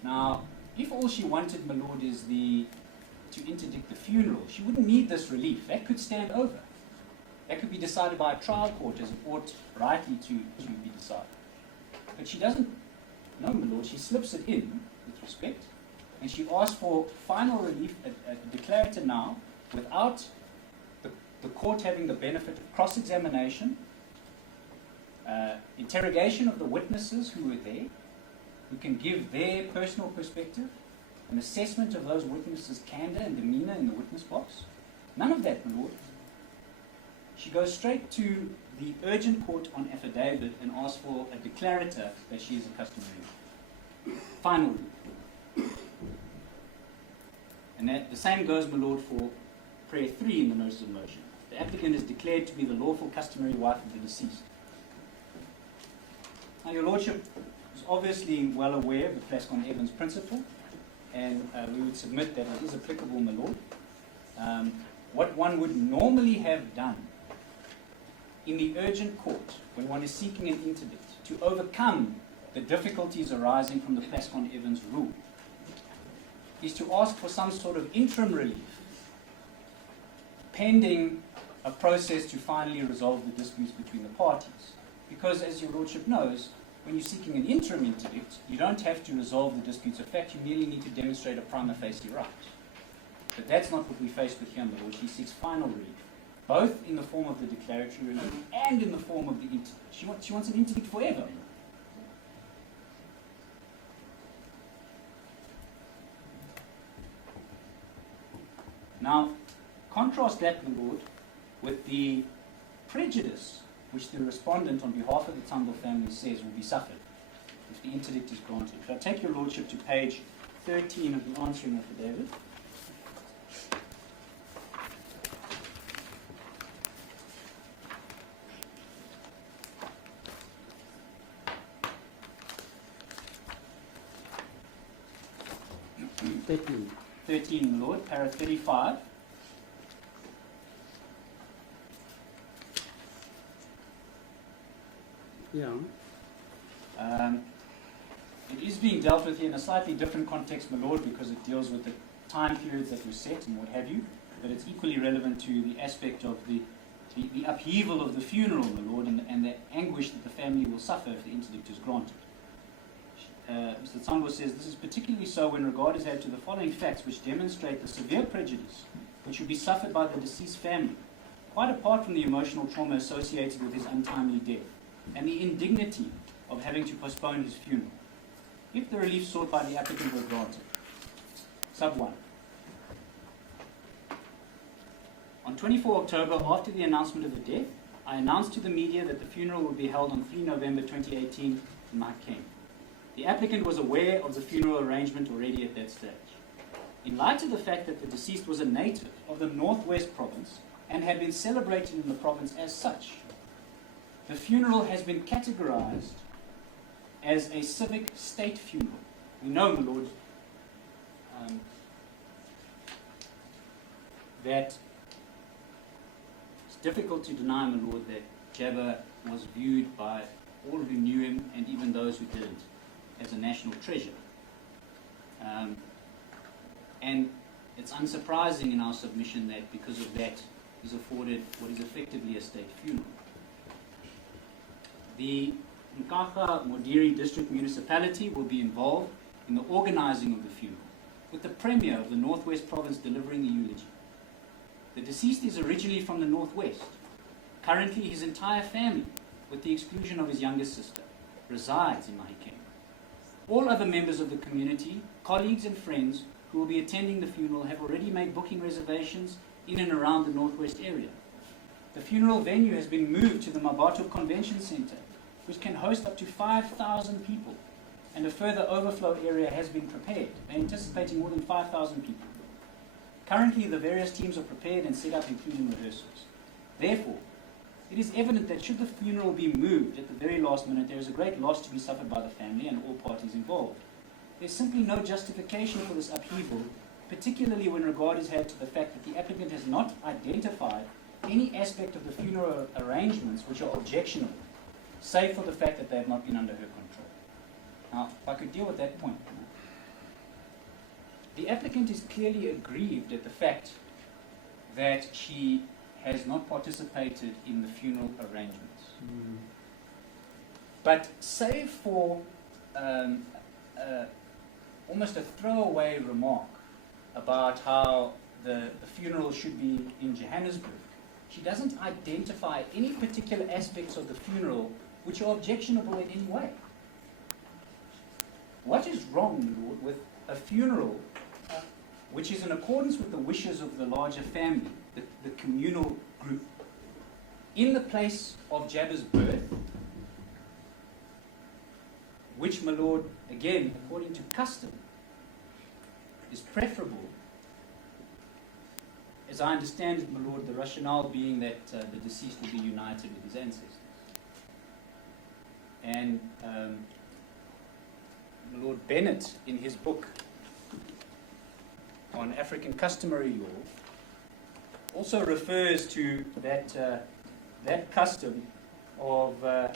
Now, if all she wanted, my lord, is to interdict the funeral, she wouldn't need this relief. That could stand over. That could be decided by a trial court as it ought rightly to be decided. But she doesn't know, my lord. She slips it in with respect, and she asks for final relief at declarator now, without the court having the benefit of cross-examination, interrogation of the witnesses who were there, who can give their personal perspective, an assessment of those witnesses' candor and demeanor in the witness box. None of that, my lord. She goes straight to the urgent court on affidavit and asks for a declarator that she is a customary. Final relief. And that, the same goes, my lord, for prayer 3 in the notice of motion. The applicant is declared to be the lawful customary wife of the deceased. Now, your lordship is obviously well aware of the Plascon-Evans principle, and we would submit that it is applicable, my lord. What one would normally have done in the urgent court when one is seeking an interdict to overcome the difficulties arising from the Plascon-Evans rule is to ask for some sort of interim relief pending a process to finally resolve the disputes between the parties. Because, as your lordship knows, when you're seeking an interim interdict, you don't have to resolve the disputes of fact, you merely need to demonstrate a prima facie right. But that's not what we face with here, my lord. She seeks final relief, both in the form of the declaratory relief and in the form of the interdict. She wants an interdict forever. Now, contrast that, my lord, with the prejudice which the respondent on behalf of the Tambo family says will be suffered if the interdict is granted. If I take your lordship to page 13 of the answering affidavit. Taking 13, my lord, para 35. Yeah. It is being dealt with here in a slightly different context, my lord, because it deals with the time periods that were set and what have you, but it's equally relevant to the aspect of the upheaval of the funeral, my lord, and the anguish that the family will suffer if the interdict is granted. Mr. Tambo says, this is particularly so when regard is had to the following facts which demonstrate the severe prejudice which would be suffered by the deceased family, quite apart from the emotional trauma associated with his untimely death, and the indignity of having to postpone his funeral, if the relief sought by the applicant were granted. Sub 1. On 24 October, after the announcement of the death, I announced to the media that the funeral would be held on 3 November 2018 in Mahakeng. The applicant was aware of the funeral arrangement already at that stage. In light of the fact that the deceased was a native of the Northwest Province and had been celebrated in the province as such, the funeral has been categorized as a civic state funeral. We know, my lord, that it's difficult to deny, my lord, that Jabba was viewed by all who knew him and even those who didn't as a national treasure. And it's unsurprising in our submission that because of that is afforded what is effectively a state funeral. The Nkaka Modiri District Municipality will be involved in the organizing of the funeral, with the Premier of the Northwest Province delivering the eulogy. The deceased is originally from the Northwest. Currently, his entire family, with the exclusion of his youngest sister, resides in Mahikeng. All other members of the community, colleagues and friends who will be attending the funeral have already made booking reservations in and around the Northwest area. The funeral venue has been moved to the Mabato Convention Center, which can host up to 5,000 people, and a further overflow area has been prepared, anticipating more than 5,000 people. Currently, the various teams are prepared and set up, including rehearsals. Therefore, it is evident that should the funeral be moved at the very last minute, there is a great loss to be suffered by the family and all parties involved. There is simply no justification for this upheaval, particularly when regard is had to the fact that the applicant has not identified any aspect of the funeral arrangements which are objectionable, save for the fact that they have not been under her control. Now, if I could deal with that point. The applicant is clearly aggrieved at the fact that she has not participated in the funeral arrangements. But save for almost a throwaway remark about how the funeral should be in Johannesburg, she doesn't identify any particular aspects of the funeral which are objectionable in any way. What is wrong, Lord, with a funeral which is in accordance with the wishes of the larger family, the communal group, in the place of Jabba's birth, which, my Lord, again, according to custom, is preferable, as I understand it, my Lord, the rationale being that the deceased will be united with his ancestors. And my Lord Bennett, in his book on African customary law, also refers to that custom of a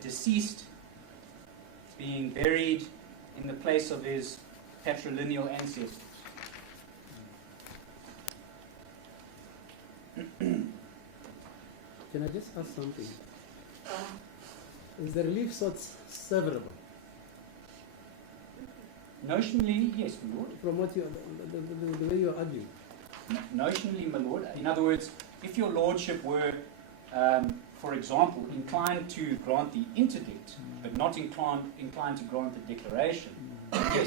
deceased being buried in the place of his patrilineal ancestors. Can I just ask something? Is the relief sought severable? Notionally, yes, my Lord. From what you, the way you're arguing? Notionally, my Lord. In other words, if your Lordship were, for example, inclined to grant the interdict, but not inclined to grant the declaration, yes,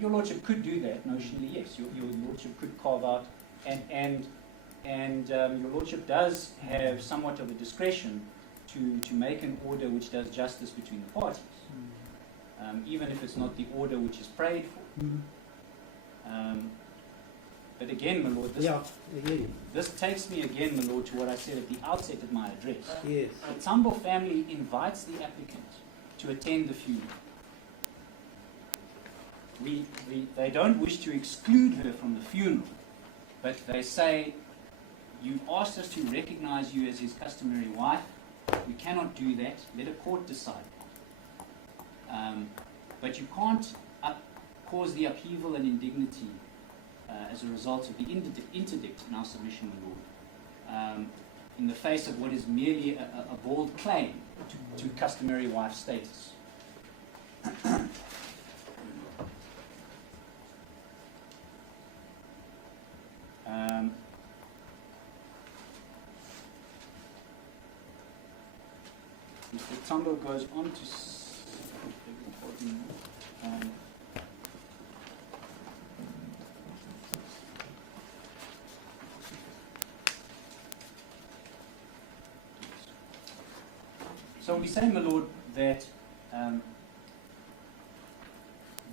your Lordship could do that. Notionally, yes. Your Lordship could carve out, and your Lordship does have somewhat of a discretion to make an order which does justice between the parties. Even if it's not the order which is prayed for. But again, my Lord, this takes me again, my Lord, to what I said at the outset of my address. Yes. The Tambo family invites the applicant to attend the funeral. They don't wish to exclude her from the funeral, but they say, you've asked us to recognize you as his customary wife. We cannot do that. Let a court decide. But you can't cause the upheaval and indignity as a result of the interdict in our submission, my Lord, in the face of what is merely a bald claim to customary wife status. Mr. Tambo goes on to so we say, my Lord, that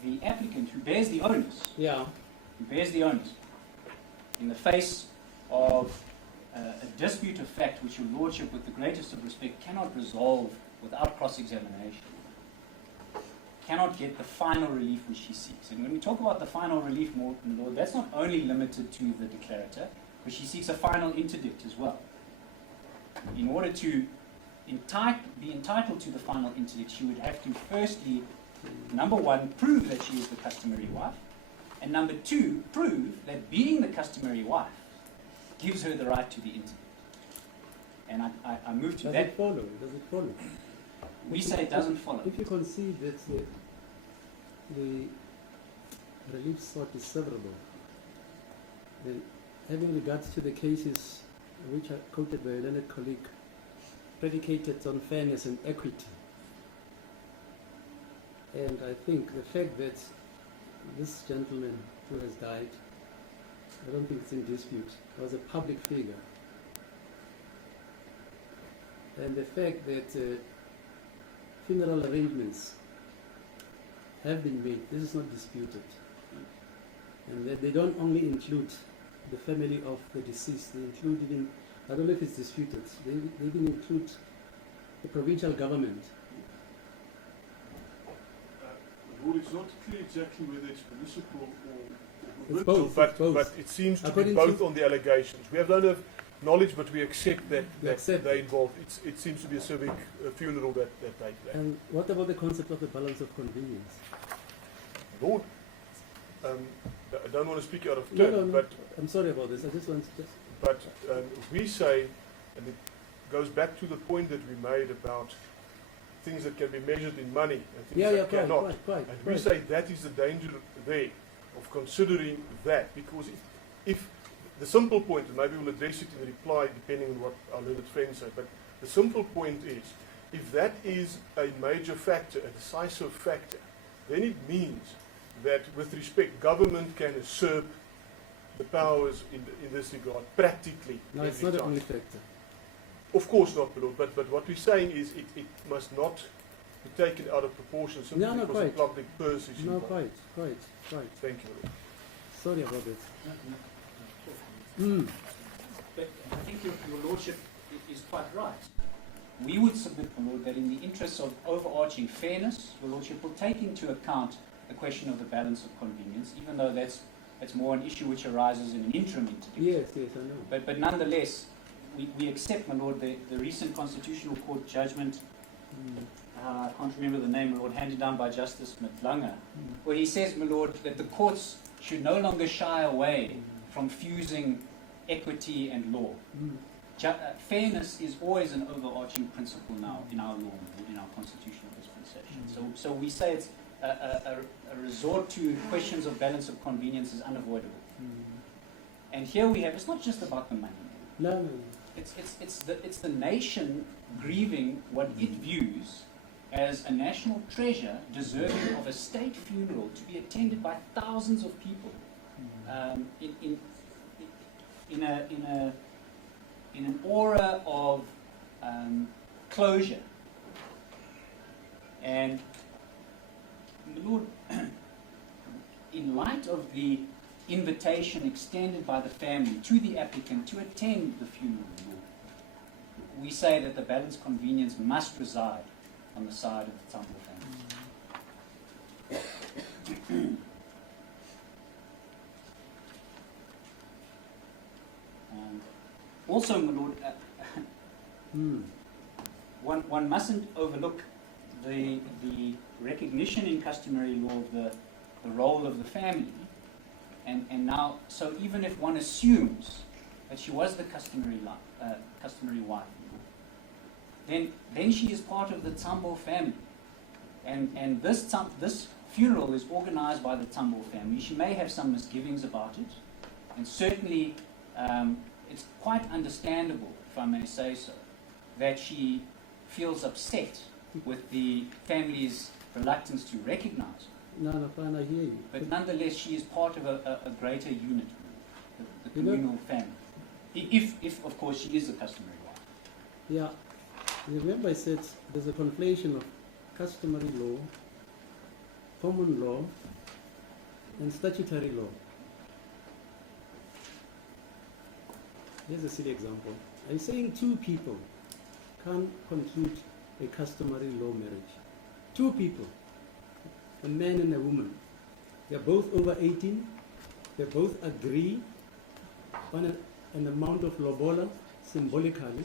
the applicant who bears the onus, in the face of a dispute of fact which your Lordship, with the greatest of respect, cannot resolve without cross-examination, cannot get the final relief which she seeks. And when we talk about the final relief, my Lord, that's not only limited to the declarator, but she seeks a final interdict as well. In order to be entitled to the final interdict, she would have to firstly, number one, prove that she is the customary wife, and number two, prove that being the customary wife gives her the right to the interdict. And I move to that. Does it follow? We say it doesn't follow. If you concede that the relief sought is severable, then having regards to the cases which are quoted by a learned colleague predicated on fairness and equity. And I think the fact that this gentleman who has died, I don't think it's in dispute, was a public figure. And the fact that funeral arrangements have been made, this is not disputed. And that they don't only include the family of the deceased, they include even, I don't know if it's disputed, they even include the provincial government. Well, it's not clear exactly whether it's municipal or It's both, but, it's both. but it seems to be According both to- on the allegations. We don't have knowledge, but we accept that, We that accept they're it. involved. It seems to be a civic funeral that they play. And what about the concept of the balance of convenience? Lord, I don't want to speak out of No, turn, no, no. but I'm sorry about this. I just want to just. But we say, and it goes back to the point that we made about things that can be measured in money and things Yeah, that yeah, quite, cannot. quite. And we say that is the danger there of considering that, because if the simple point, and maybe we'll address it in reply depending on what our learned friends say, but the simple point is, if that is a major factor, a decisive factor, then it means that with respect, government can usurp the powers in this regard practically. No, it's every not the time. only factor. Of course not, my Lord, but what we're saying is it must not be taken out of proportion simply No, no, because quite. the public purse is No, involved. quite. Thank you, Lord. Sorry about that. But I think your Lordship is quite right. We would submit, my Lord, that in the interests of overarching fairness, your Lordship will take into account the question of the balance of convenience, even though that's more an issue which arises in an interim interdiction. Yes, I know. But nonetheless, we accept, my Lord, the recent Constitutional Court judgment, I can't remember the name, my Lord, handed down by Justice Matlanga, where he says, my Lord, that the courts should no longer shy away from fusing equity and law. Fairness is always an overarching principle now in our law, in our constitutional dispensation. So we say it's a resort to questions of balance of convenience is unavoidable. And here we have, it's not just about the money. No. It's the nation grieving what it views as a national treasure deserving of a state funeral to be attended by thousands of people in an aura of closure. And my Lord, in light of the invitation extended by the family to the applicant to attend the funeral, we say that the balance convenience must reside on the side of the Tambo family. Also, my Lord, one mustn't overlook the recognition in customary law of the role of the family. And now, so even if one assumes that she was the customary wife, then she is part of the Tambo family. And this funeral is organized by the Tambo family. She may have some misgivings about it, and certainly it's quite understandable, if I may say so, that she feels upset with the family's reluctance to recognize her. No, fine, I hear you. But nonetheless, she is part of a greater unit, the communal family. If, of course, she is the customary wife. Yeah. Remember I said there's a conflation of customary law, common law, and statutory law. Here's a silly example. I'm saying two people can conclude a customary law marriage. Two people, a man and a woman. They're both over 18. They both agree on an amount of lobola, symbolically,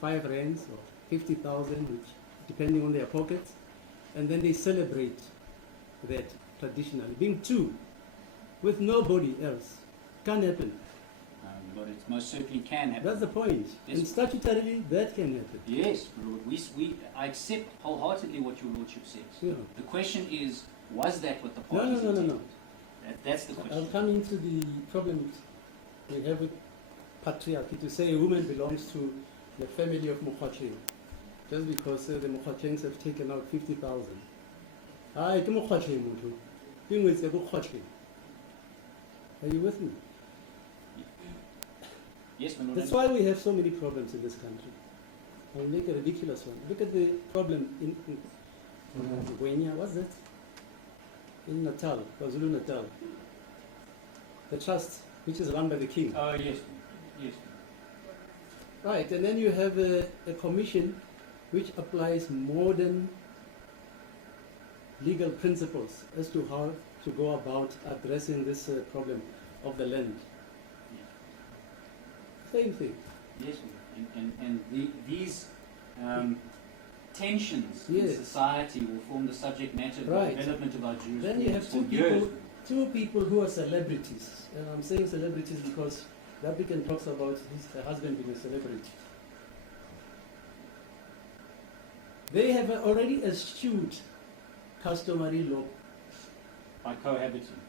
5 rands or 50,000, which depending on their pockets, and then they celebrate that traditionally. Being two, with nobody else, can happen. But it most certainly can happen. That's the point. Yes. And statutorily, that can happen. Yes, my Lord. I accept wholeheartedly what your Lordship says. Yeah. The question is, was that what the No, parties no. intended? That's the I'll question. come into the problems we have with patriarchy. To say a woman belongs to the family of Mokgwacheng, just because the Mokgwachengs have taken out 50,000. Aye, ke Mokgwacheng motho. Ke ngwetse ko Mokgwacheng. Are you with me? Yes, my lord. That's why we have so many problems in this country. I'll make a ridiculous one. Look at the problem in Gwenya, what's that? In Natal, KwaZulu Natal. The trust, which is run by the king. Oh, yes. Yes. Right, and then you have a commission which applies modern legal principles as to how to go about addressing this problem of the land. Same thing. Yes, and these tensions in Yes. society will form the subject matter of Right. the development of our jurisprudence Then you have for years. two people who are celebrities. And I'm saying celebrities because the applicant talks about her husband being a celebrity. They have already eschewed customary law. By cohabiting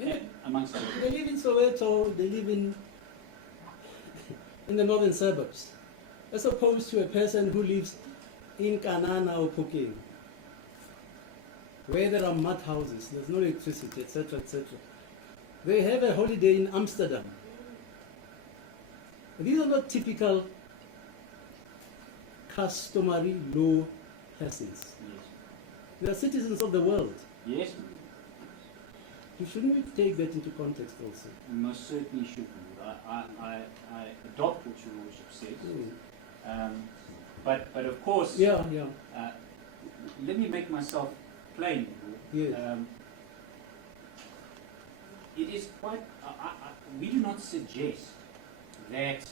Yeah. amongst others. They live in Soweto, they live in the northern suburbs, as opposed to a person who lives in Kanana or Phokeng, where there are mud houses, there's no electricity, etc., etc. They have a holiday in Amsterdam. These are not typical customary law persons. Yes. They are citizens of the world. Yes, Shouldn't we take that into context also? we most certainly should. I adopt what your lordship says. But of course, Yeah. let me make myself plain. Yes. It is quite. We do not suggest that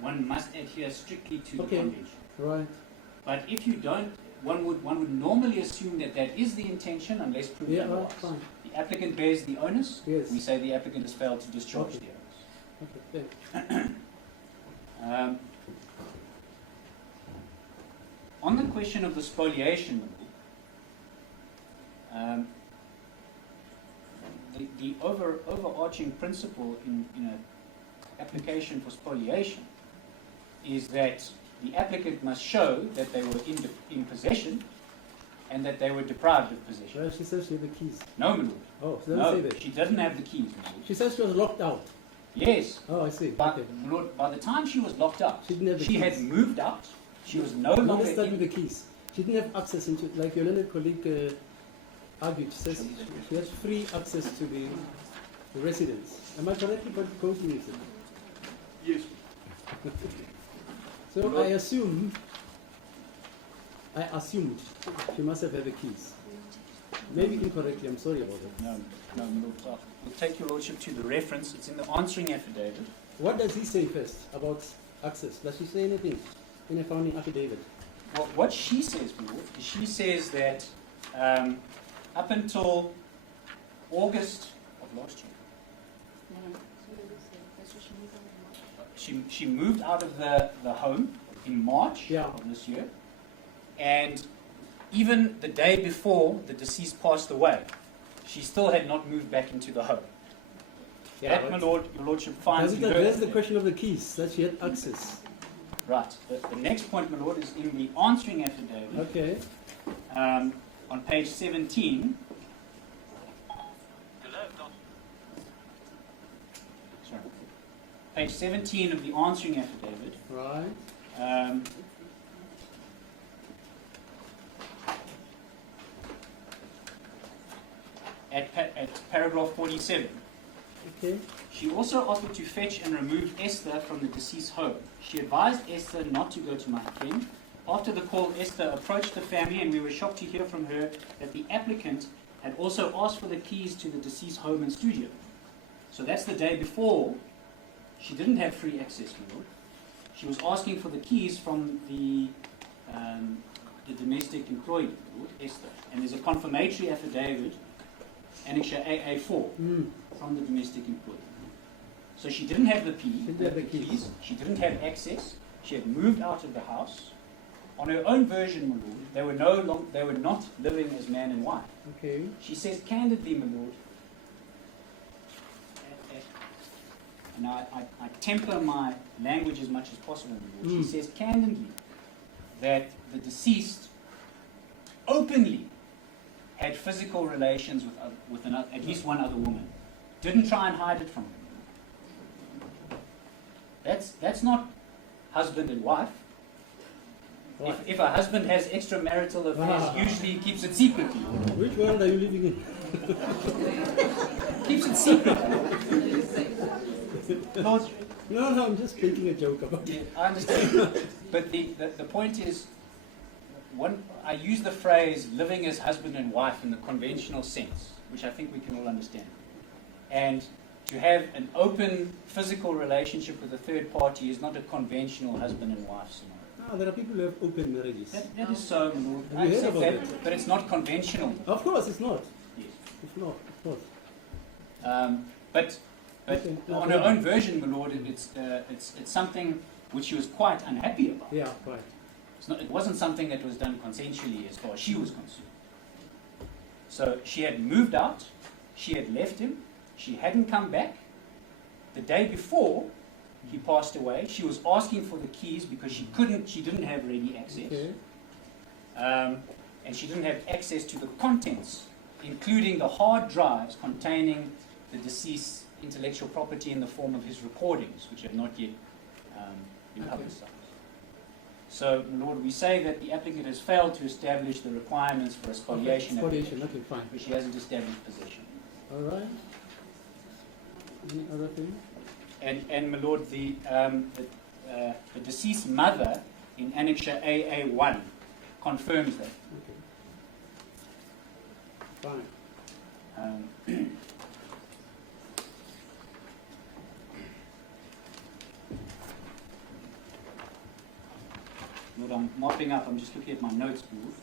one must adhere strictly to Okay. the convention. Right. But if you don't, one would normally assume that that is the intention, unless proven Yeah, otherwise. fine. The applicant bears the onus. Yes. We say the applicant has failed to discharge Okay. the onus. Okay, thanks. On the question of the spoliation, the overarching principle in an application for spoliation is that the applicant must show that they were in possession and that they were deprived of possession. Well, she says she had the keys. No, my lord. Oh, she doesn't No, say that. she doesn't have the keys, my lord. She says she was locked out. Yes, Oh, I see. but Okay. my lord, by the time she was locked up, She didn't have the she had keys. moved out. She was no Now longer let's start in. with the keys. She didn't have access into, like your learned colleague argued, she says she has free access to the residence. Am I correctly quoting you, sir? Yes. So I assumed she must have had the keys. Maybe incorrectly, I'm sorry about that. No, my lord. We'll take your lordship to the reference. It's in the answering affidavit. What does he say first about access? Does she say anything in a founding affidavit? Well, what she says, my lord, is she says that up until August of last year, she moved out of the home in March Yeah. of this year, and even the day before the deceased passed away, she still had not moved back into the home. That, my lord, your lordship finds. Does it in her address the affidavit. question of the keys, that she had access? Right. The next point, my lord, is in the answering affidavit. Okay. On page 17. Sorry. Page 17 of the answering affidavit. Right. At paragraph 47. Okay. She also offered to fetch and remove Esther from the deceased home. She advised Esther not to go to Mahakeng. After the call, Esther approached the family, and we were shocked to hear from her that the applicant had also asked for the keys to the deceased home and studio. So that's the day before. She didn't have free access, my lord. She was asking for the keys from the domestic employee, my lord, Esther. And there's a confirmatory affidavit, Annexure AA4, from the domestic employee. So she didn't have the keys. She didn't have access. She had moved out of the house. On her own version, my lord, they were not living as man and wife. Okay. She says candidly, my lord, and I temper my language as much as possible, my lord. She says candidly that the deceased openly had physical relations with another, at least one other woman. Didn't try and hide it from him. That's not husband and wife. Right. If a husband has extramarital affairs, usually he keeps it secretly. Which world are you living in? Keeps it secret. Lord, No, I'm just making a joke about it. I understand. But the point is, I use the phrase living as husband and wife in the conventional sense, which I think we can all understand. And to have an open physical relationship with a third party is not a conventional husband and wife scenario. No, there are people who have open marriages. That is so, my lord. Have I you heard accept about that, that? but it's not conventional. Of course, it's not. Yes. It's not, of course. But Okay, on her own version, my lord, it's something which she was quite unhappy about. Yeah, right. It wasn't something that was done consensually as far as she was concerned. So she had moved out, she had left him, she hadn't come back. The day before he passed away, she was asking for the keys because she didn't have ready access. Okay. And she didn't have access to the contents, including the hard drives containing the deceased's intellectual property in the form of his recordings, which have not yet been publicized. So, my lord, we say that the applicant has failed to establish the requirements for a spoliation application, Okay, fine. but she hasn't established possession. All right. Any other thing? And my lord, the deceased mother in Annexure AA1 confirms that. Okay. Fine. Lord, I'm mopping up. I'm just looking at my notes, Lord.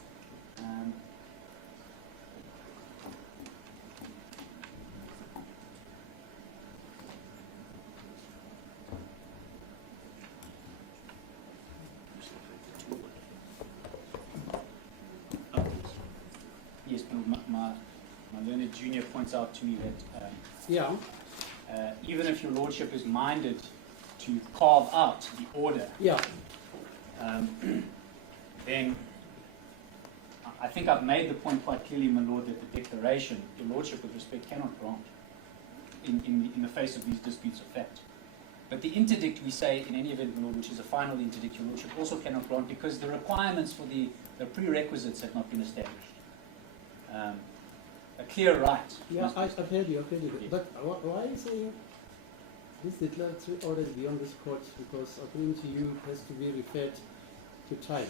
Yes, Lord, my learned junior points out to me that Yeah. even if your lordship is minded to carve out the order, Yeah. then I think I've made the point quite clearly, my lord, that the declaration, your lordship with respect, cannot grant in the face of these disputes of fact. But the interdict, we say, in any event, my lord, which is a final interdict, your lordship also cannot grant because the requirements for the prerequisites have not been established. A clear right. Yeah, I've heard you. Yes. But why are you saying this declaratory order is beyond this court? Because according to you, it has to be referred to trial.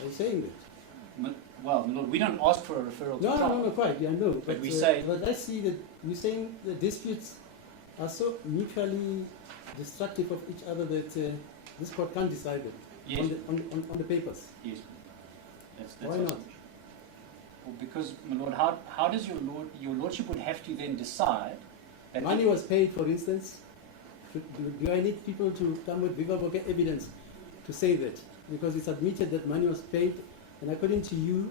Are you saying that? Well, my lord, we don't ask for a referral to trial. No, quite. Yeah, no. But we say. But I see that you're saying the disputes are so mutually destructive of each other that this court can't decide it Yes. on the papers. Yes. That's Why our not? submission. Well, because, my lord, how does your lordship would have to then decide that Money was paid, for instance. Do I need people to come with viva voce evidence to say that? Because it's admitted that money was paid, and according to you,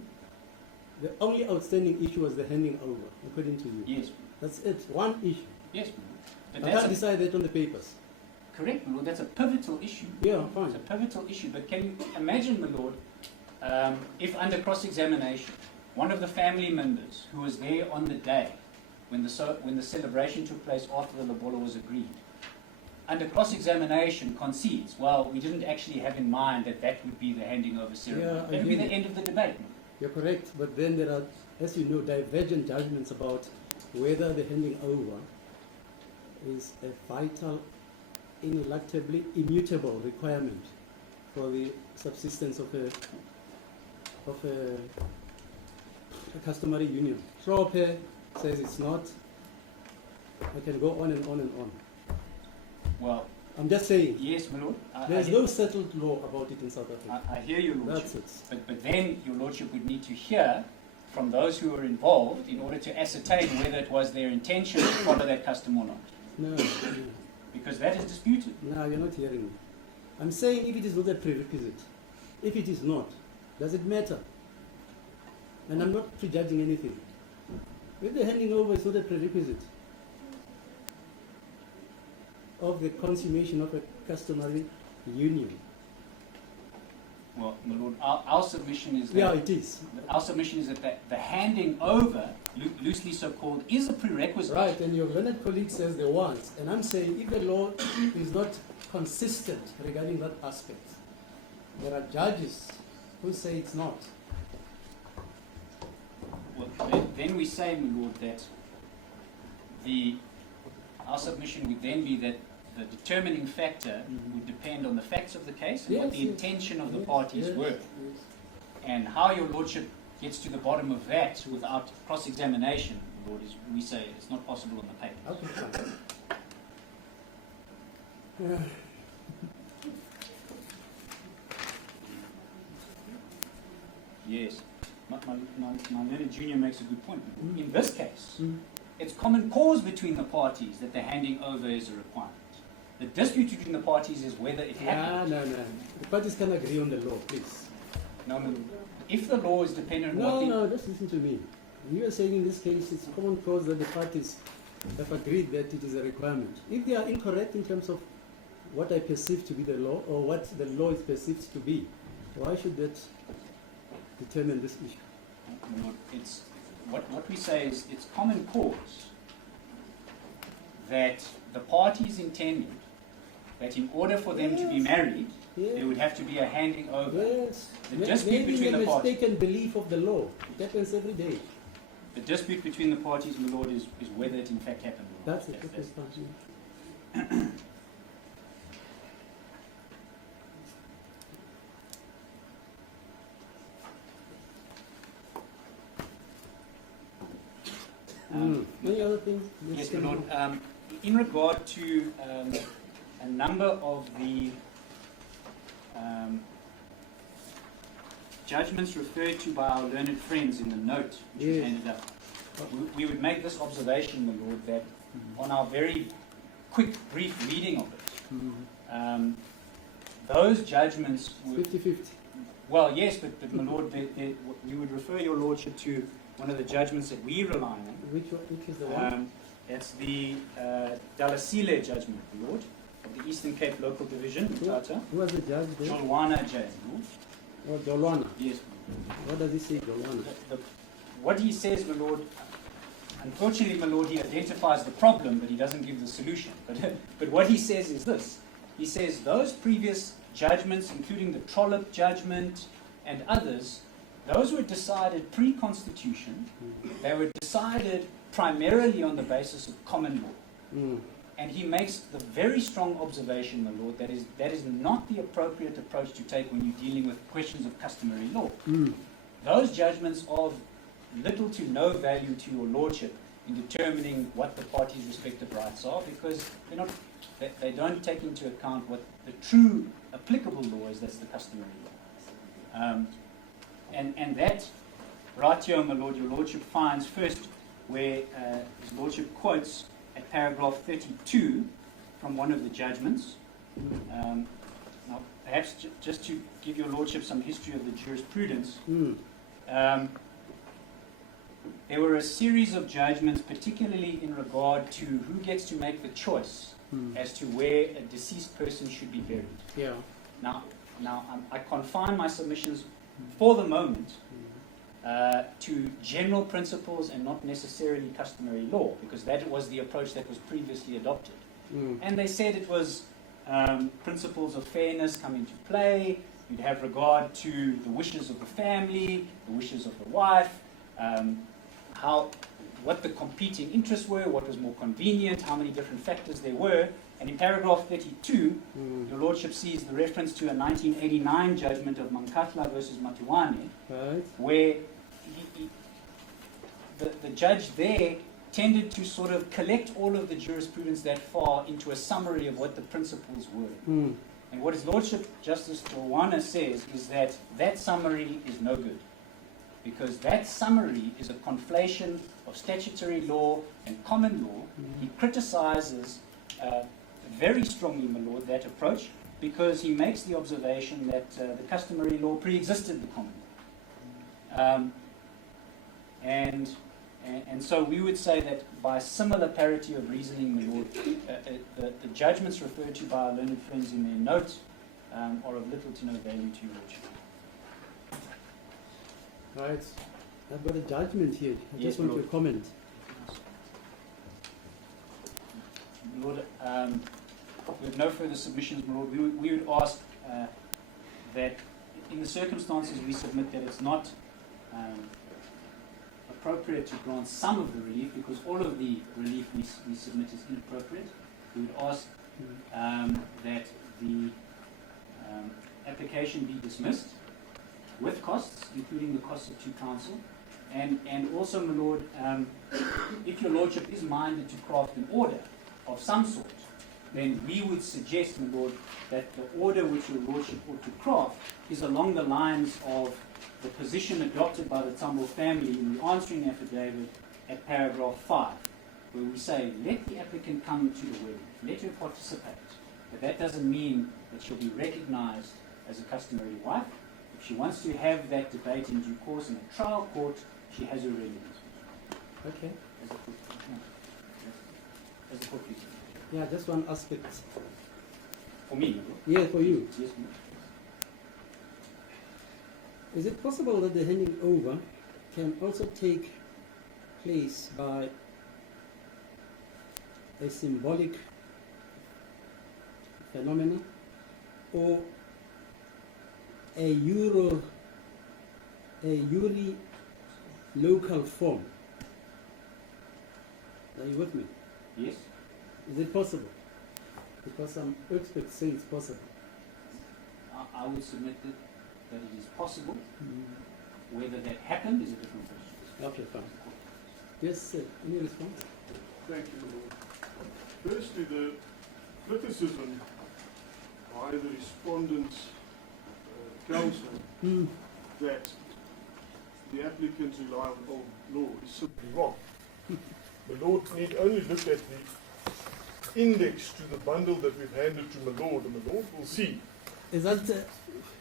the only outstanding issue was the handing over, according to you. Yes. That's it, one issue. Yes, my lord. But I that's can't a, decide that on the papers. correct, my lord. That's a pivotal issue. Yeah, It's fine. a pivotal issue. But can you imagine, my lord, if under cross-examination, one of the family members who was there on the day when the celebration took place after the lobola was agreed, under cross-examination concedes, well, we didn't actually have in mind that would be the handing over ceremony. Yeah, I That would be hear the you. end of the debate. You're correct, but then there are, as you know, divergent judgments about whether the handing over is a vital, ineluctably immutable requirement for the subsistence of a customary union. Trope says it's not. I can go on and on and on. Well, I'm just saying, yes, my lord. there's no settled law about it in South Africa. I hear your lordship. That's it. But then your lordship would need to hear from those who were involved in order to ascertain whether it was their intention to follow that custom or not. No, Because that is disputed. no, you're not hearing me. I'm saying if it is not a prerequisite, if it is not, does it matter? And I'm not prejudging anything. If the handing over is not a prerequisite, of the consummation of a customary union. Well, my lord, our submission is that Yeah, it is. our submission is that the handing over, loosely so called, is a prerequisite. Right, and your learned colleague says there was. And I'm saying if the law is not consistent regarding that aspect, there are judges who say it's not. Well, then we say, my lord, that our submission would then be that the determining factor would depend on the facts of the case and what the intention of the parties were. And how your lordship gets to the bottom of that without cross-examination, my lord, is we say it's not possible on the paper. Okay, fine. Yes. My learned junior makes a good point. In this case, it's common cause between the parties that the handing over is a requirement. The dispute between the parties is whether it happened. No. The parties can agree on the law, please. No, if the law is dependent on what the... No, just listen to me. You are saying in this case it's common cause that the parties have agreed that it is a requirement. If they are incorrect in terms of what I perceive to be the law or what the law is perceived to be, why should that determine this issue? It's, what we say is it's common cause that the parties intended that in order for them to be married, there would have to be a handing over. Yes. The dispute Maybe between a the parties. mistaken belief of the law. It happens every day. The dispute between the parties, my lord, is whether it in fact happened or not. That's it. That's fine. Any other things? Yes, my lord. In regard to a number of the judgments referred to by our learned friends in the note which was handed up, we would make this observation, my lord, that on our very quick, brief reading of it, those judgments would... 50-50. Well, yes, but my lord, we would refer your lordship to one of the judgments that we rely on. Which is the one? That's the Dalasile judgment, my lord, of the Eastern Cape Local Division, Mthatha. Who was the judge there? Jolwana Jail, my lord. Oh, Jolwana. Yes. What does he say, Jolwana? What he says, my lord, unfortunately, my lord, he identifies the problem, but he doesn't give the solution. But what he says is this. He says those previous judgments, including the Trollope judgment and others, those were decided pre-constitution. They were decided primarily on the basis of common law. And he makes the very strong observation, my lord, that is not the appropriate approach to take when you're dealing with questions of customary law. Those judgments are of little to no value to your lordship in determining what the parties' respective rights are, because they don't take into account what the true applicable law is, that's the customary law. And that, right here, my lord, your lordship finds first where his lordship quotes at paragraph 32 from one of the judgments. Now, perhaps just to give your lordship some history of the jurisprudence, there were a series of judgments, particularly in regard to who gets to make the choice as to where a deceased person should be buried. Yeah. Now I confine my submissions for the moment to general principles and not necessarily customary law, because that was the approach that was previously adopted. And they said it was principles of fairness come into play. You'd have regard to the wishes of the family, the wishes of the wife, what the competing interests were, what was more convenient, how many different factors there were. And in paragraph 32, your lordship sees the reference to a 1989 judgment of Mankatla versus Matuwane, where the judge there tended to sort of collect all of the jurisprudence that far into a summary of what the principles were. And what his lordship, Justice Jolwana, says is that that summary is no good, because that summary is a conflation of statutory law and common law. He criticizes very strongly, my lord, that approach, because he makes the observation that the customary law pre-existed the common law. And And so we would say that by similar parity of reasoning, my Lord, the judgments referred to by our learned friends in their notes are of little to no value to your Lordship. Right. I've got a judgment here. I Yes, just want Lord. to comment. My Lord, with no further submissions, my Lord, we would ask that in the circumstances we submit that it's not appropriate to grant some of the relief, because all of the relief we submit is inappropriate. We would ask that the application be dismissed with costs, including the costs of counsel. And also, my Lord, if your Lordship is minded to craft an order of some sort, then we would suggest, my Lord, that the order which your Lordship ought to craft is along the lines of the position adopted by the Tambo family in the answering affidavit at paragraph 5, where we say, let the applicant come to the wedding, let her participate. But that doesn't mean that she'll be recognized as a customary wife. If she wants to have that debate in due course in a trial court, she has her remedies. Okay. As a court please. Yeah, just one aspect. For me, my Lord. Yeah, for you. Yes, my Lord. Is it possible that the handing over can also take place by a symbolic phenomenon or a URI local form? Are you with me? Yes. Is it possible? Because some experts say it's possible. I would submit that it is possible. Whether that happened is a different question. Okay, fine. Yes, sir. Any response? Thank you, Lord. Firstly, the criticism by the respondent's counsel that the applicants rely on old law is simply wrong. The Lord need only look at the index to the bundle that we've handed to my Lord, and the Lord will see. Is that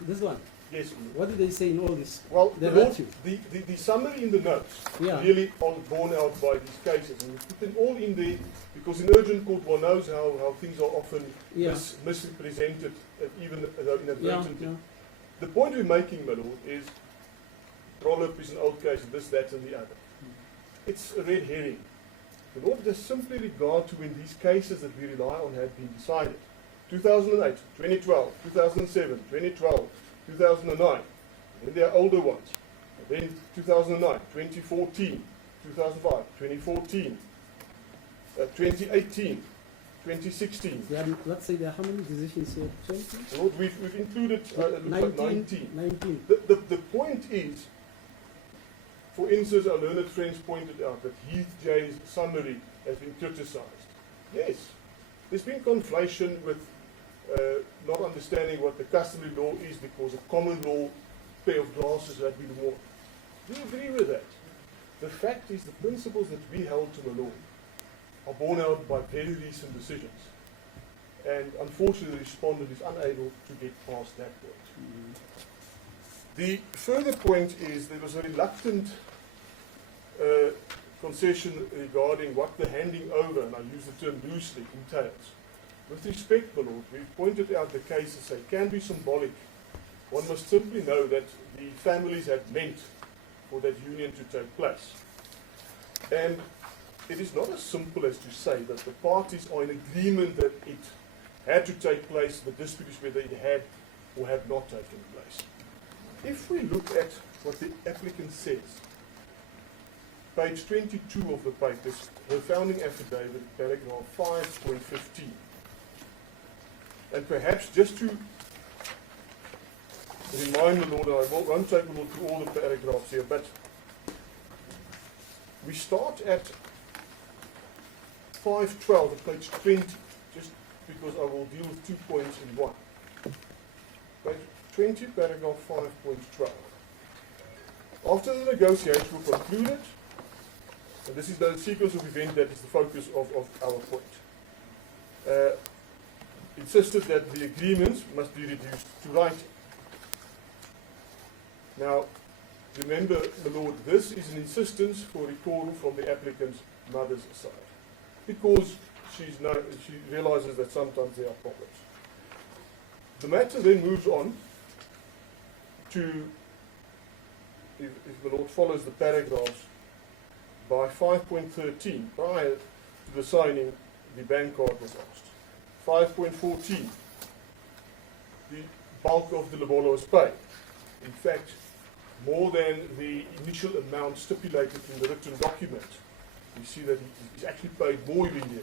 this one? Yes, my Lord. What did they say in all this? Well, The the, Lord, virtue. the summary in the notes Yeah. really are borne out by these cases. And we put them all in there because in urgent court one knows how things are often Yeah. misrepresented, even though Yeah, inadvertently. yeah. The point we're making, my Lord, is Trollop is an old case, this, that, and the other. It's a red herring. The Lord does simply regard to when these cases that we rely on have been decided. 2008, 2012, 2007, 2012, 2009. Then there are older ones. And then 2009, 2014, 2005, 2014, 2018, 2016. There are, let's say there are how many decisions here? 20? Lord, we've included 19. 19. The point is, for instance, our learned friends pointed out that Heath J's summary has been criticized. Yes, there's been conflation with not understanding what the customary law is because a common law pair of glasses had been worn. We agree with that. The fact is the principles that we held to the law are borne out by very recent decisions. And unfortunately the respondent is unable to get past that point. The further point is there was a reluctant concession regarding what the handing over, and I use the term loosely, entails. With respect, my Lord, we've pointed out the cases that can be symbolic. One must simply know that the families had meant for that union to take place. And it is not as simple as to say that the parties are in agreement that it had to take place, the dispute is whether it had or had not taken place. If we look at what the applicant says, page 22 of the papers, her founding affidavit, paragraph 5.15. And perhaps just to remind the Lord, I won't take the Lord through all the paragraphs here, but we start at 5.12 at page 20, just because I will deal with 2 points in one. Page 20, paragraph 5.12. After the negotiations were concluded, and this is the sequence of events that is the focus of our point, insisted that the agreements must be reduced to writing. Now, remember, my Lord, this is an insistence for recall from the applicant's mother's side, because she realizes that sometimes there are problems. The matter then moves on to, if the Lord follows the paragraphs, by 5.13, prior to the signing, the bank card was asked. 5.14, the bulk of the lobola was paid. In fact, more than the initial amount stipulated in the written document. We see that he's actually paid more immediately.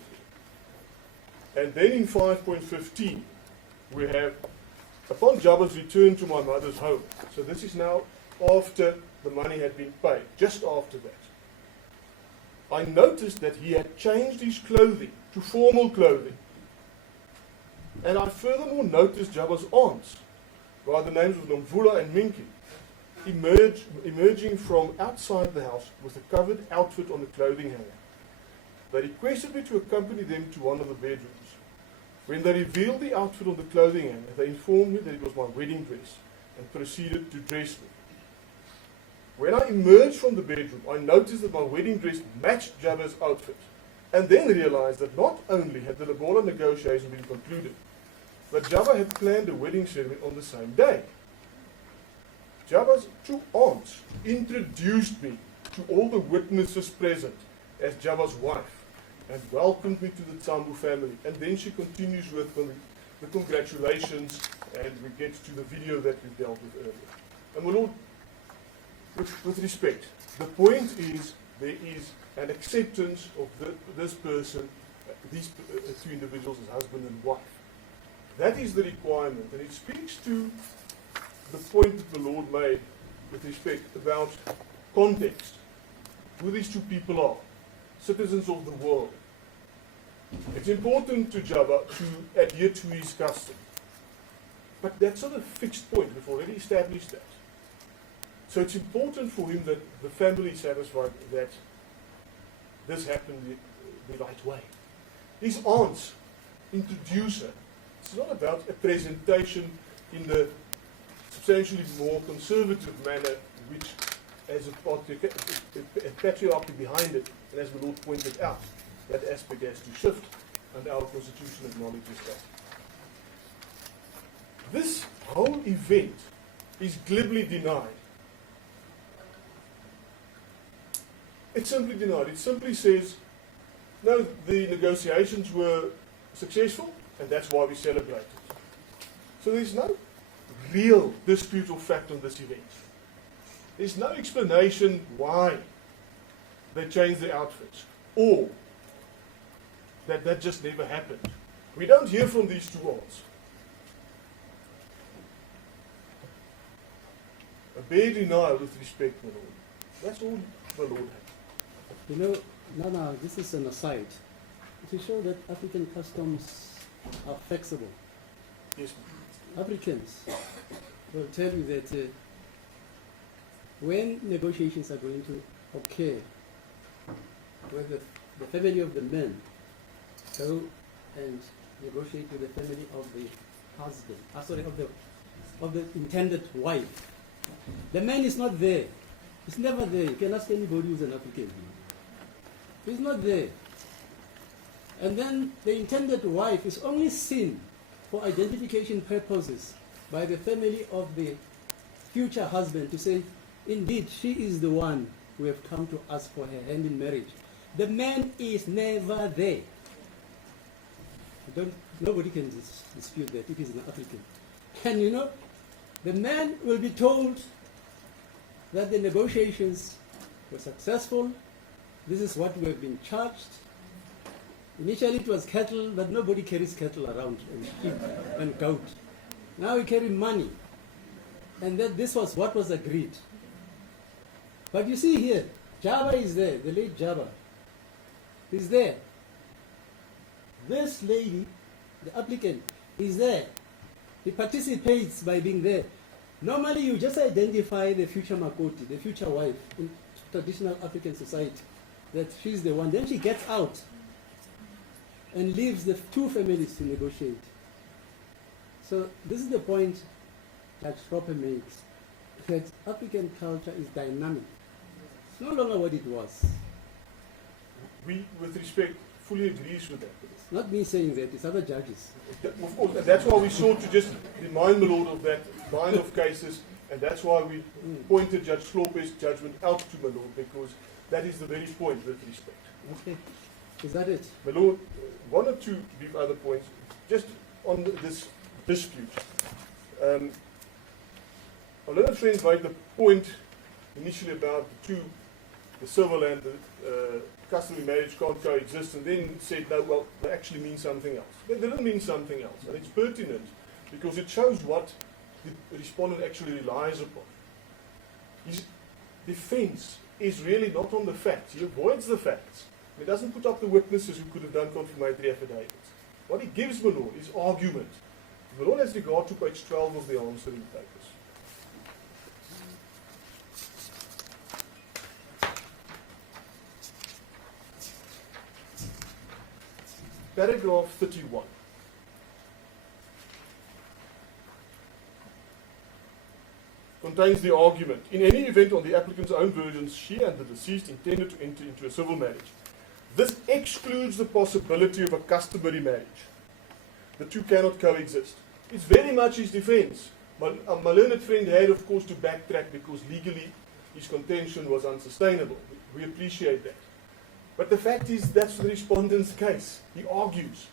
And then in 5.15, we have, upon Jabba's return to my mother's home. So this is now after the money had been paid, just after that. I noticed that he had changed his clothing to formal clothing. And I furthermore noticed Jabba's aunts, by the names of Nomvula and Minki, emerging from outside the house with a covered outfit on the clothing hanger. They requested me to accompany them to one of the bedrooms. When they revealed the outfit on the clothing hanger, they informed me that it was my wedding dress and proceeded to dress me. When I emerged from the bedroom, I noticed that my wedding dress matched Jabba's outfit, and then realized that not only had the lobola negotiation been concluded, but Jabba had planned a wedding ceremony on the same day. Jabba's two aunts introduced me to all the witnesses present as Jabba's wife and welcomed me to the Tsambu family. And then she continues with the congratulations, and we get to the video that we dealt with earlier. And my Lord, with respect, the point is there is an acceptance of this person, these two individuals as husband and wife. That is the requirement, and it speaks to the point that the Lord made with respect about context, who these two people are, citizens of the world. It's important to Jabba to adhere to his custom. But that's not a fixed point. We've already established that. So it's important for him that the family is satisfied that this happened the right way. His aunts introduce her. It's not about a presentation in the substantially more conservative manner, which has a patriarchy behind it, and as the Lord pointed out, that aspect has to shift, and our Constitution acknowledges that. This whole event is glibly denied. It's simply denied. It simply says, no, the negotiations were successful, and that's why we celebrated. So there's no real dispute or fact on this event. There's no explanation why they changed their outfits, or that just never happened. We don't hear from these two aunts. A bare denial with respect, my Lord. That's all the Lord had. You know, Nana, this is an aside to show that African customs are flexible. Yes, Africans will tell you that when negotiations are going to occur, where the family of the men go and negotiate with the family of the husband, of the intended wife. The man is not there. He's never there. You can ask anybody who's an African. He's not there. And then the intended wife is only seen for identification purposes by the family of the future husband to say, indeed, she is the one who have come to ask for her hand in marriage. The man is never there. Nobody can dispute that if he's an African. And you know, the man will be told that the negotiations were successful. This is what we have been charged. Initially it was cattle, but nobody carries cattle around, and sheep and goat. Now we carry money. And that this was what was agreed. But you see here, Jabba is there, the late Jabba is there. This lady, the applicant, is there. He participates by being there. Normally you just identify the future Makoti, the future wife in traditional African society, that she's the one. Then she gets out and leaves the two families to negotiate. So this is the point that Schroppe makes. that African culture is dynamic. It's no longer what it was. We, with respect, fully agrees with that. It's not me saying that, it's other judges. Of course, and that's why we sought to just remind the Lord of that line of cases, and that's why we pointed Judge Slope's judgment out to my Lord, because that is the very point with respect. Okay. Is that it? My Lord, one or two brief other points, just on this dispute. Our learned friends made the point initially about the civil and the customary marriage can't coexist, and then said, no, well, they actually mean something else. They didn't mean something else, and it's pertinent because it shows what the respondent actually relies upon. His defense is really not on the facts. He avoids the facts. He doesn't put up the witnesses who could have done confirmatory affidavits. What he gives my Lord is argument. My Lord has regard to page 12 of the answering papers. Paragraph 31. Contains the argument. In any event, on the applicant's own versions, she and the deceased intended to enter into a civil marriage. This excludes the possibility of a customary marriage. The two cannot coexist. It's very much his defense. My learned friend had, of course, to backtrack because legally his contention was unsustainable. We appreciate that. But the fact is, that's the respondent's case. He argues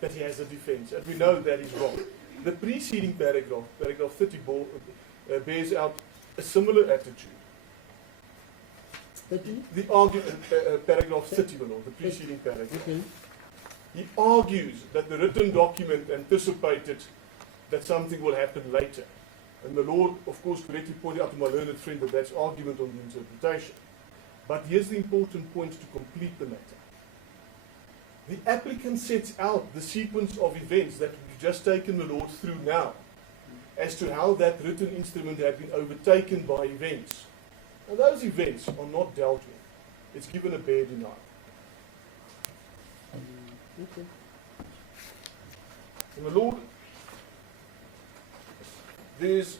that he has a defense, and we know that is wrong. The preceding paragraph, paragraph 30, bears out a similar attitude. The argument, paragraph 30, my Lord, the preceding paragraph. Okay. He argues that the written document anticipated that something will happen later. And the Lord, of course, correctly pointed out to my learned friend that that's argument on the interpretation. But here's the important point to complete the matter. The applicant sets out the sequence of events that we've just taken the Lord through now, as to how that written instrument had been overtaken by events. Now those events are not dealt with. It's given a bare denial. Okay. And the Lord, there's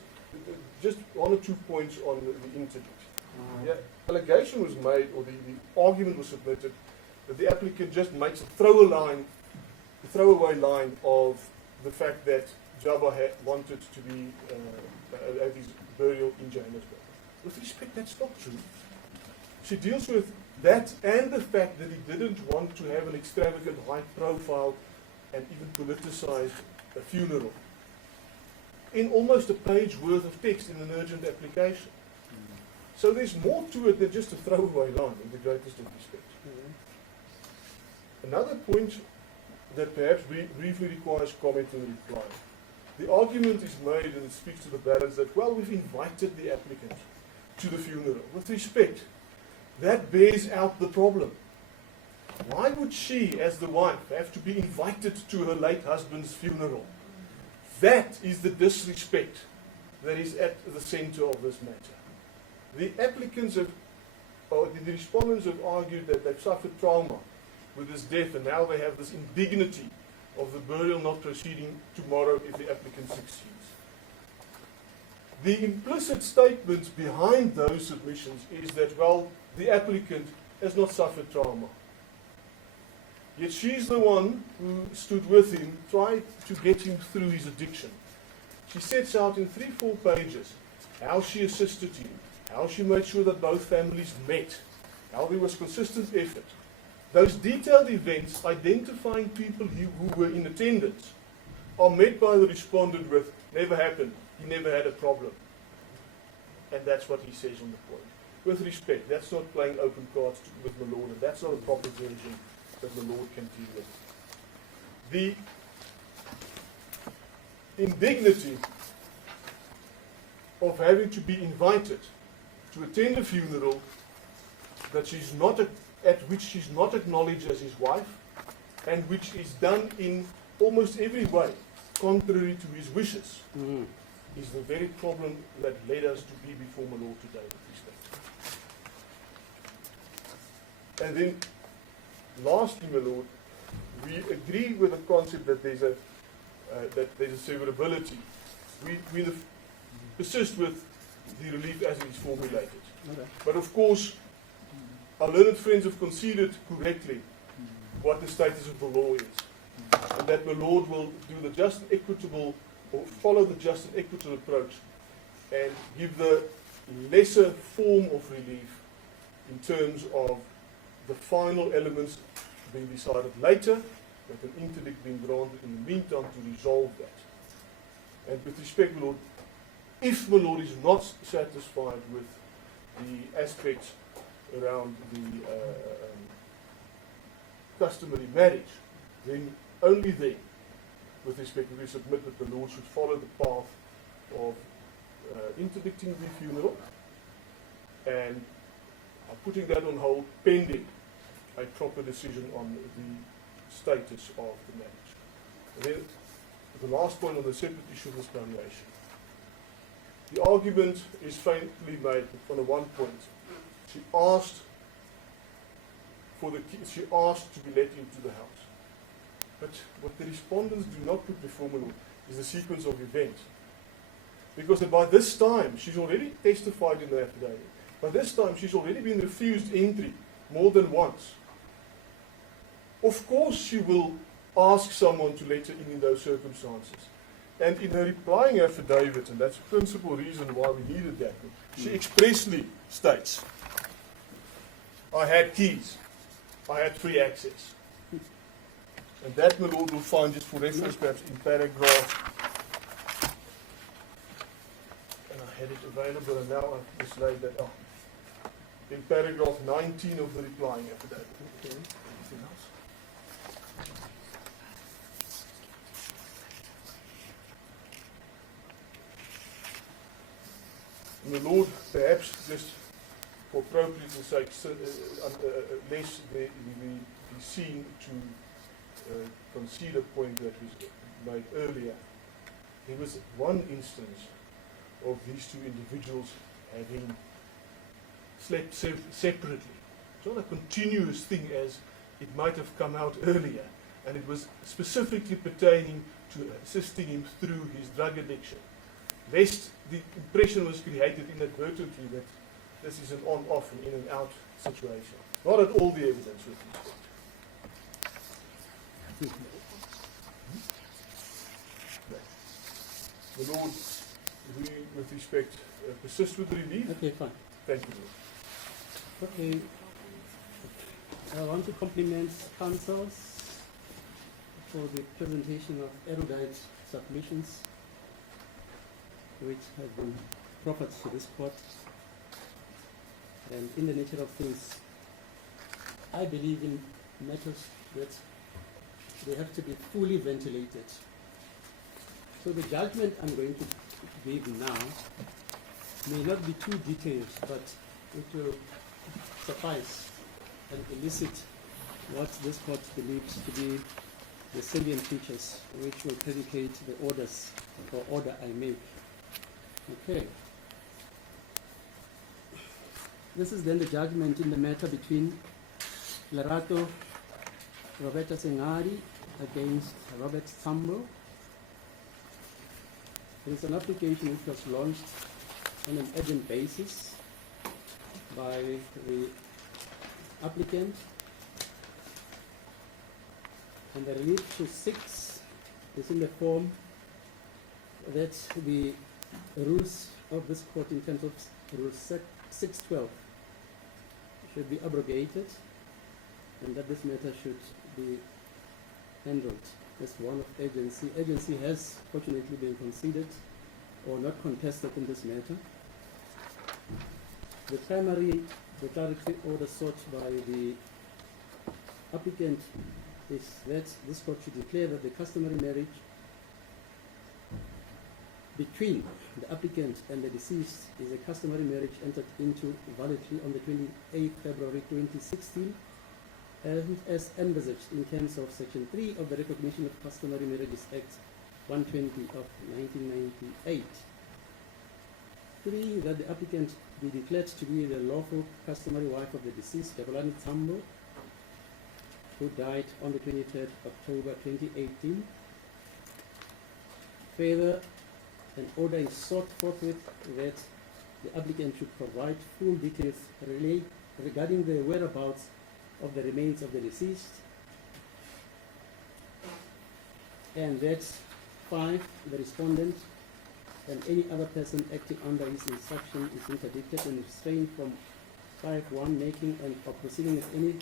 just one or 2 points on the interdict. The allegation was made, or the argument was submitted, that the applicant just makes a throwaway line of the fact that Jabba had wanted to be at his burial in Johannesburg. With respect, that's not true. She deals with that and the fact that he didn't want to have an extravagant, high profile and even politicized a funeral in almost a page worth of text in an urgent application. So there's more to it than just a throwaway line, in the greatest of respect. Another point that perhaps briefly requires comment and reply. The argument is made, and it speaks to the balance, that, well, we've invited the applicant to the funeral. With respect, that bears out the problem. Why would she, as the wife, have to be invited to her late husband's funeral? That is the disrespect that is at the center of this matter. The applicants have, or the respondents have argued that they've suffered trauma with this death, and now they have this indignity of the burial not proceeding tomorrow if the applicant succeeds. The implicit statement behind those submissions is that, well, the applicant has not suffered trauma. Yet she's the one who stood with him, tried to get him through his addiction. She sets out in 3-4 pages how she assisted him, how she made sure that both families met, how there was consistent effort. Those detailed events identifying people who were in attendance are met by the respondent with, never happened, he never had a problem. And that's what he says on the point. With respect, that's not playing open cards with the Lord, and that's not a proper version that the Lord can deal with. The indignity of having to be invited to attend a funeral that she's not at which she's not acknowledged as his wife, and which is done in almost every way contrary to his wishes, is the very problem that led us to be before my Lord today with respect. And then, lastly, my Lord, we agree with the concept that there's a severability. We persist with the relief as it is formulated. Okay. But of course, our learned friends have considered correctly what the status of the law is. And that the Lord will do the just and equitable, or follow the just and equitable approach, and give the lesser form of relief in terms of the final elements being decided later, with an interdict being granted in the meantime to resolve that. And with respect, my Lord, if my Lord is not satisfied with the aspects around the customary marriage, then only then, with respect, we submit that the Lord should follow the path of interdicting the funeral and putting that on hold pending a proper decision on the status of the marriage. And then the last point on the separate issue of discrimination. The argument is faintly made on the one point. She asked to be let into the house. But what the respondents do not put before me is the sequence of events. Because by this time, she's already testified in the affidavit. By this time, she's already been refused entry more than once. Of course, she will ask someone to let her in those circumstances. And in her replying affidavit, and that's the principal reason why we needed that, she expressly states, I had keys, I had free access. And that, my Lord, will find, just for reference perhaps, in paragraph, and I had it available and now I've mislaid that up. In paragraph 19 of the replying affidavit. Okay. Anything else? And the Lord, perhaps just for appropriateness sake, less be seen to concede a point that was made earlier. There was one instance of these two individuals having slept separately. It's not a continuous thing as it might have come out earlier, and it was specifically pertaining to assisting him through his drug addiction. Lest the impression was created inadvertently that this is an on-off and in and out situation. Not at all the evidence with respect. The Lord, we, with respect, persist with the relief. Okay, fine. Thank you, Lord. Okay. I want to compliment councils for the presentation of erudite submissions which have been proffered to this court. And in the nature of things, I believe in matters that they have to be fully ventilated. So the judgment I'm going to give now may not be too detailed, but it will suffice and elicit what this court believes to be the salient features which will predicate the orders or order I make. Okay. This is then the judgment in the matter between Lerato Sengadi against Robert Sambo. It is an application which was launched on an urgent basis by the applicant, and the relief to 6 is in the form that the rules of this court in terms of Rule 612 should be abrogated, and that this matter should be handled as one of agency. Agency has fortunately been conceded or not contested in this matter. The primary declaratory order sought by the applicant is that this court should declare that the customary marriage between the applicant and the deceased is a customary marriage entered into validly on the 28th February 2016 and as envisaged in terms of Section 3 of the Recognition of Customary Marriages Act 120 of 1998. 3. That the applicant be declared to be the lawful customary wife of the deceased, Jabulani Tambo, who died on the 23rd October 2018. Further, an order is sought forthwith that the applicant should provide full details regarding the whereabouts of the remains of the deceased. And that's 5, the respondent and any other person acting under his instruction is interdicted and restrained from 5.1 making and or proceeding with any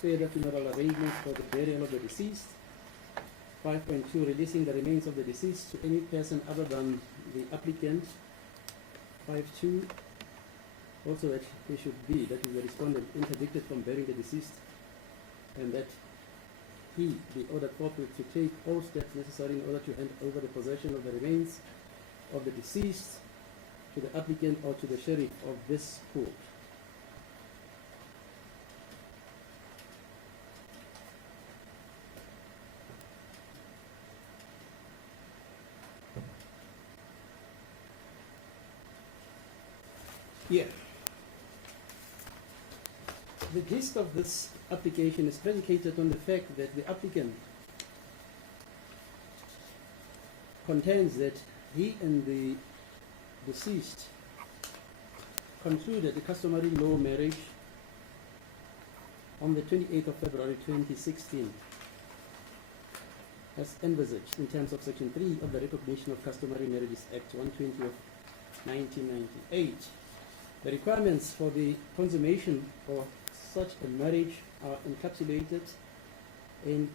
further funeral arrangements for the burial of the deceased. 5.2, releasing the remains of the deceased to any person other than the applicant. 5.2, also that he should be, that is the respondent, interdicted from burying the deceased, and that he be ordered forthwith to take all steps necessary in order to hand over the possession of the remains of the deceased to the applicant or to the sheriff of this court. Yeah. The gist of this application is predicated on the fact that the applicant contends that he and the deceased concluded a customary law marriage on the 28th of February 2016 as envisaged in terms of Section 3 of the Recognition of Customary Marriages Act 120 of 1998. The requirements for the consummation of such a marriage are encapsulated in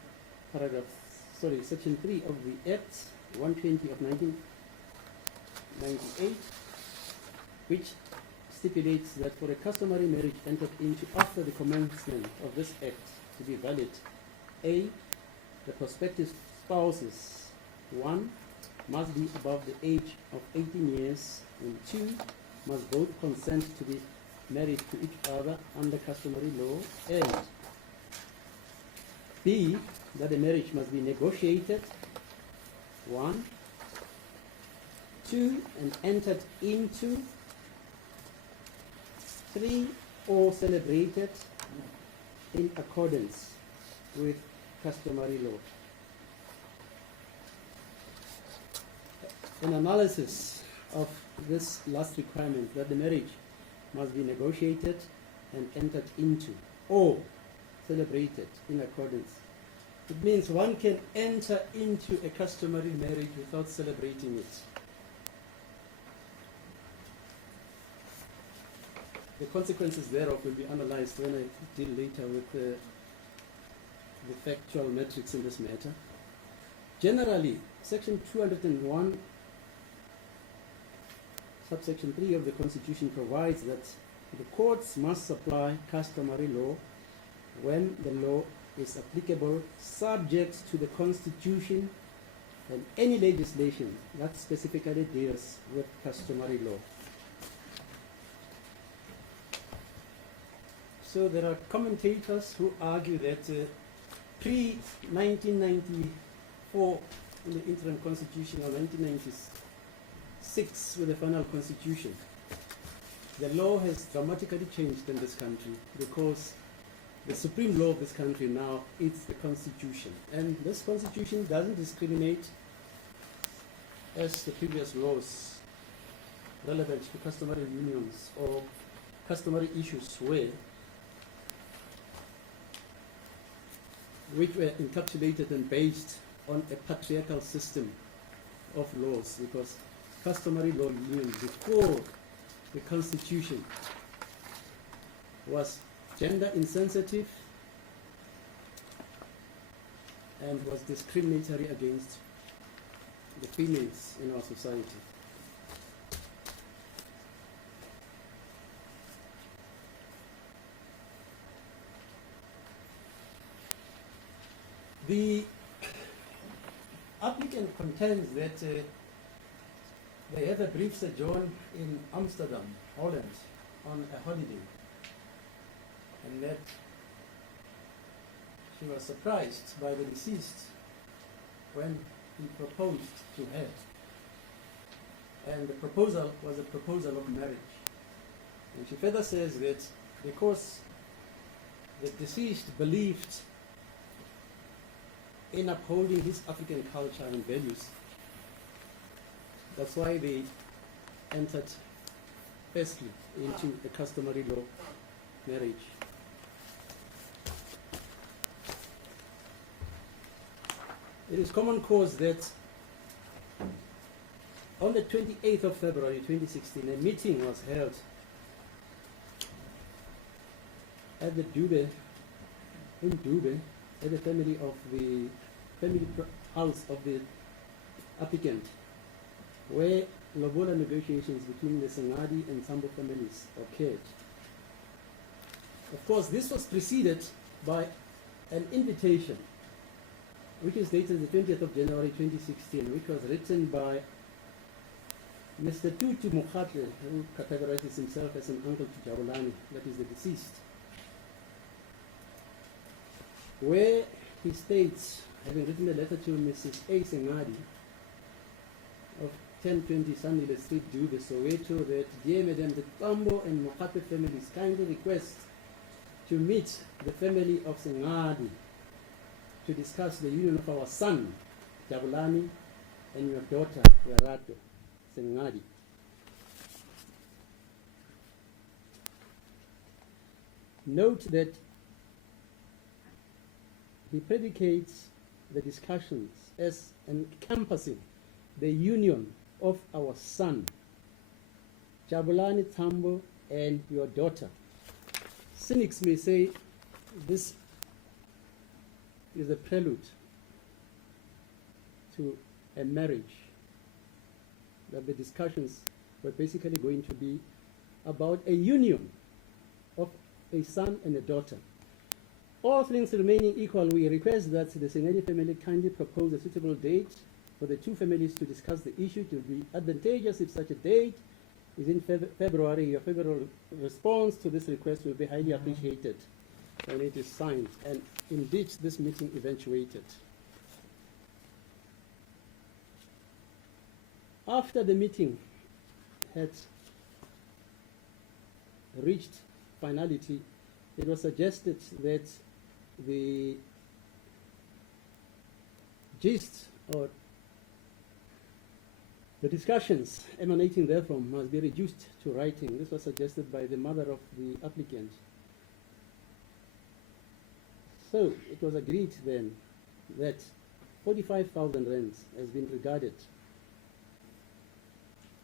Section 3 of the Act 120 of 1998, which stipulates that for a customary marriage entered into after the commencement of this Act to be valid, A, the prospective spouses, 1, must be above the age of 18 years, and 2, must both consent to be married to each other under customary law, and B, that the marriage must be negotiated, 1, 2, and entered into, 3, or celebrated in accordance with customary law. An analysis of this last requirement, that the marriage must be negotiated and entered into, or celebrated in accordance. It means one can enter into a customary marriage without celebrating it. The consequences thereof will be analyzed when I deal later with the factual metrics in this matter. Generally, Section 201 subsection 3 of the Constitution provides that the courts must supply customary law when the law is applicable, subject to the Constitution and any legislation that specifically deals with customary law. So there are commentators who argue that pre-1994 in the interim constitution, or 1996 with the final constitution, the law has dramatically changed in this country, because the supreme law of this country now is the Constitution. And this Constitution doesn't discriminate as the previous laws relevant to customary unions or customary issues were, which were encapsulated and based on a patriarchal system of laws, because customary law before the Constitution was gender insensitive and was discriminatory against the females in our society. The applicant contends that they had a brief sojourn in Amsterdam, Holland, on a holiday, and that she was surprised by the deceased when he proposed to her. And the proposal was a proposal of marriage. And she further says that because the deceased believed in upholding his African culture and values, that's why they entered firstly into a customary law marriage. It is common cause that on the 28th of February 2016, a meeting was held at the Dube, at the family house of the applicant, where lobola negotiations between the Sengadi and Sambo families occurred. Of course, this was preceded by an invitation, which is dated the 20th of January 2016, which was written by Mr. Tutu Mokhatle, who categorizes himself as an uncle to Jabulani, that is the deceased, where he states, having written a letter to Mrs. A. Sengadi of 1020 Sandile Street, Dube, Soweto, that, dear Madam, the Tambo and Mokhatle families kindly request to meet the family of Sengadi to discuss the union of our son, Jabulani, and your daughter, Lerato Sengadi. Note that he predicates the discussions as encompassing the union of our son, Jabulani Tambo, and your daughter. Cynics may say this is a prelude to a marriage, that the discussions were basically going to be about a union of a son and a daughter. All things remaining equal, we request that the Sengadi family kindly propose a suitable date for the two families to discuss the issue. It will be advantageous if such a date is in February. Your favorable response to this request will be highly appreciated when it is signed. And indeed, this meeting eventuated. After the meeting had reached finality, it was suggested that the gist or the discussions emanating therefrom must be reduced to writing. This was suggested by the mother of the applicant. So it was agreed then that 45,000 rands has been regarded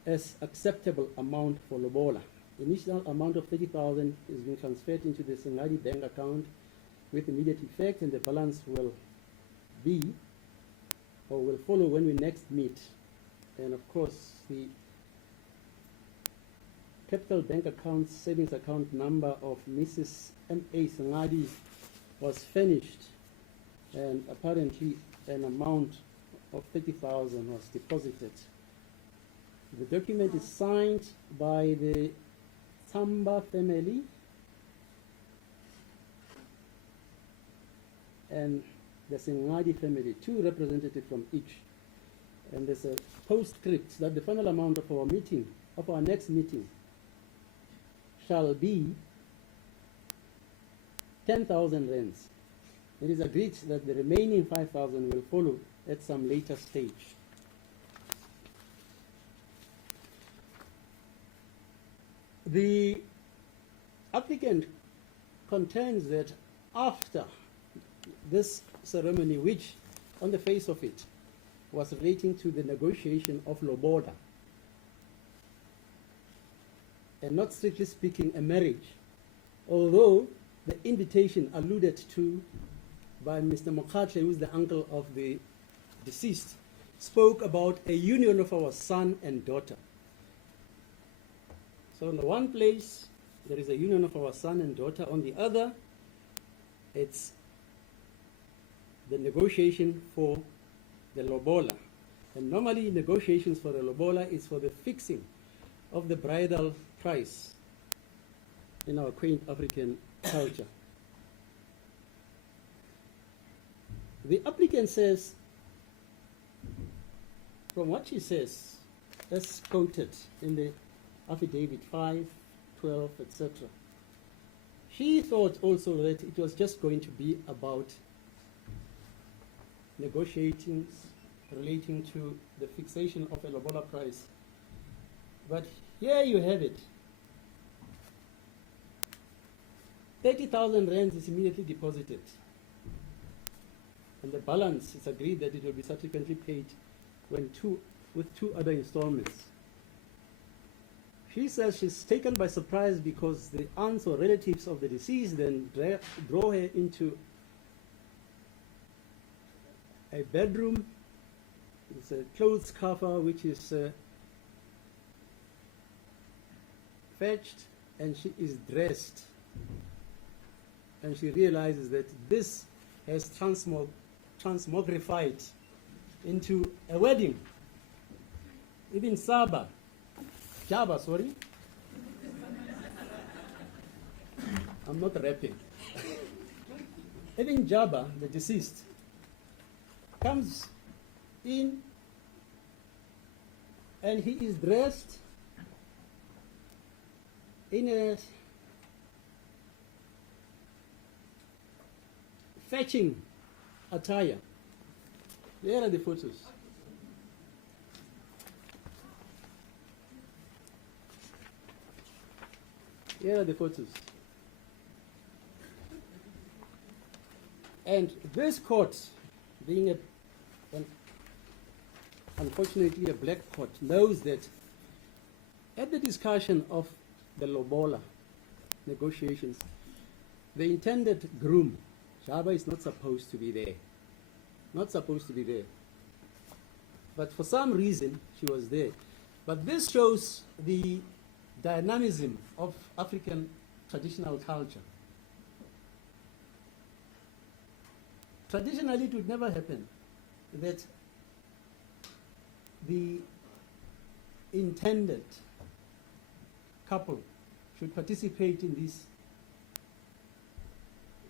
as acceptable amount for lobola. Initial amount of 30,000 is being transferred into the Sengadi bank account with immediate effect, and the balance will be or will follow when we next meet. And of course, the capital bank account, savings account number of Mrs. M.A. Sengadi was furnished, and apparently an amount of 30,000 was deposited. The document is signed by the Samba family and the Sengadi family, two representatives from each. And there's a postscript that the final amount of our meeting, of our next meeting, shall be 10,000 rands. It is agreed that the remaining 5,000 will follow at some later stage. The applicant contends that after this ceremony, which on the face of it was relating to the negotiation of lobola, and not strictly speaking a marriage, although the invitation alluded to by Mr. Mokhatle, who is the uncle of the deceased, spoke about a union of our son and daughter. So in the one place, there is a union of our son and daughter. On the other, it's the negotiation for the lobola. And normally negotiations for the lobola is for the fixing of the bridal price in our quaint African culture. The applicant says, from what she says, as quoted in the affidavit 5, 12, etc., she thought also that it was just going to be about negotiations relating to the fixation of a lobola price. But here you have it. 30,000 rands is immediately deposited. And the balance is agreed that it will be subsequently paid with two other installments. She says she's taken by surprise because the aunts or relatives of the deceased then draw her into a bedroom. It's a clothes cover which is fetched, and she is dressed. And she realizes that this has transmogrified into a wedding. Even Java, sorry. I'm not rapping. Even Jabba, the deceased, comes in and he is dressed in a fetching attire. There are the photos. Here are the photos. And this court, being unfortunately a black court, knows that at the discussion of the Lobola negotiations, the intended groom, Shaba, is not supposed to be there. Not supposed to be there. But for some reason, she was there. But this shows the dynamism of African traditional culture. Traditionally, it would never happen that the intended couple should participate in this.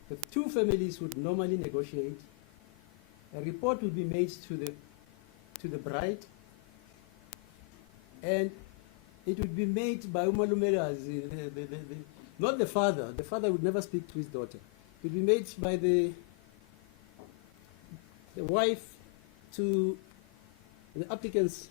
The two families would normally negotiate. A report would be made to the bride, and it would be made by Umalumela, not the father. The father would never speak to his daughter. It would be made by the wife to the applicant's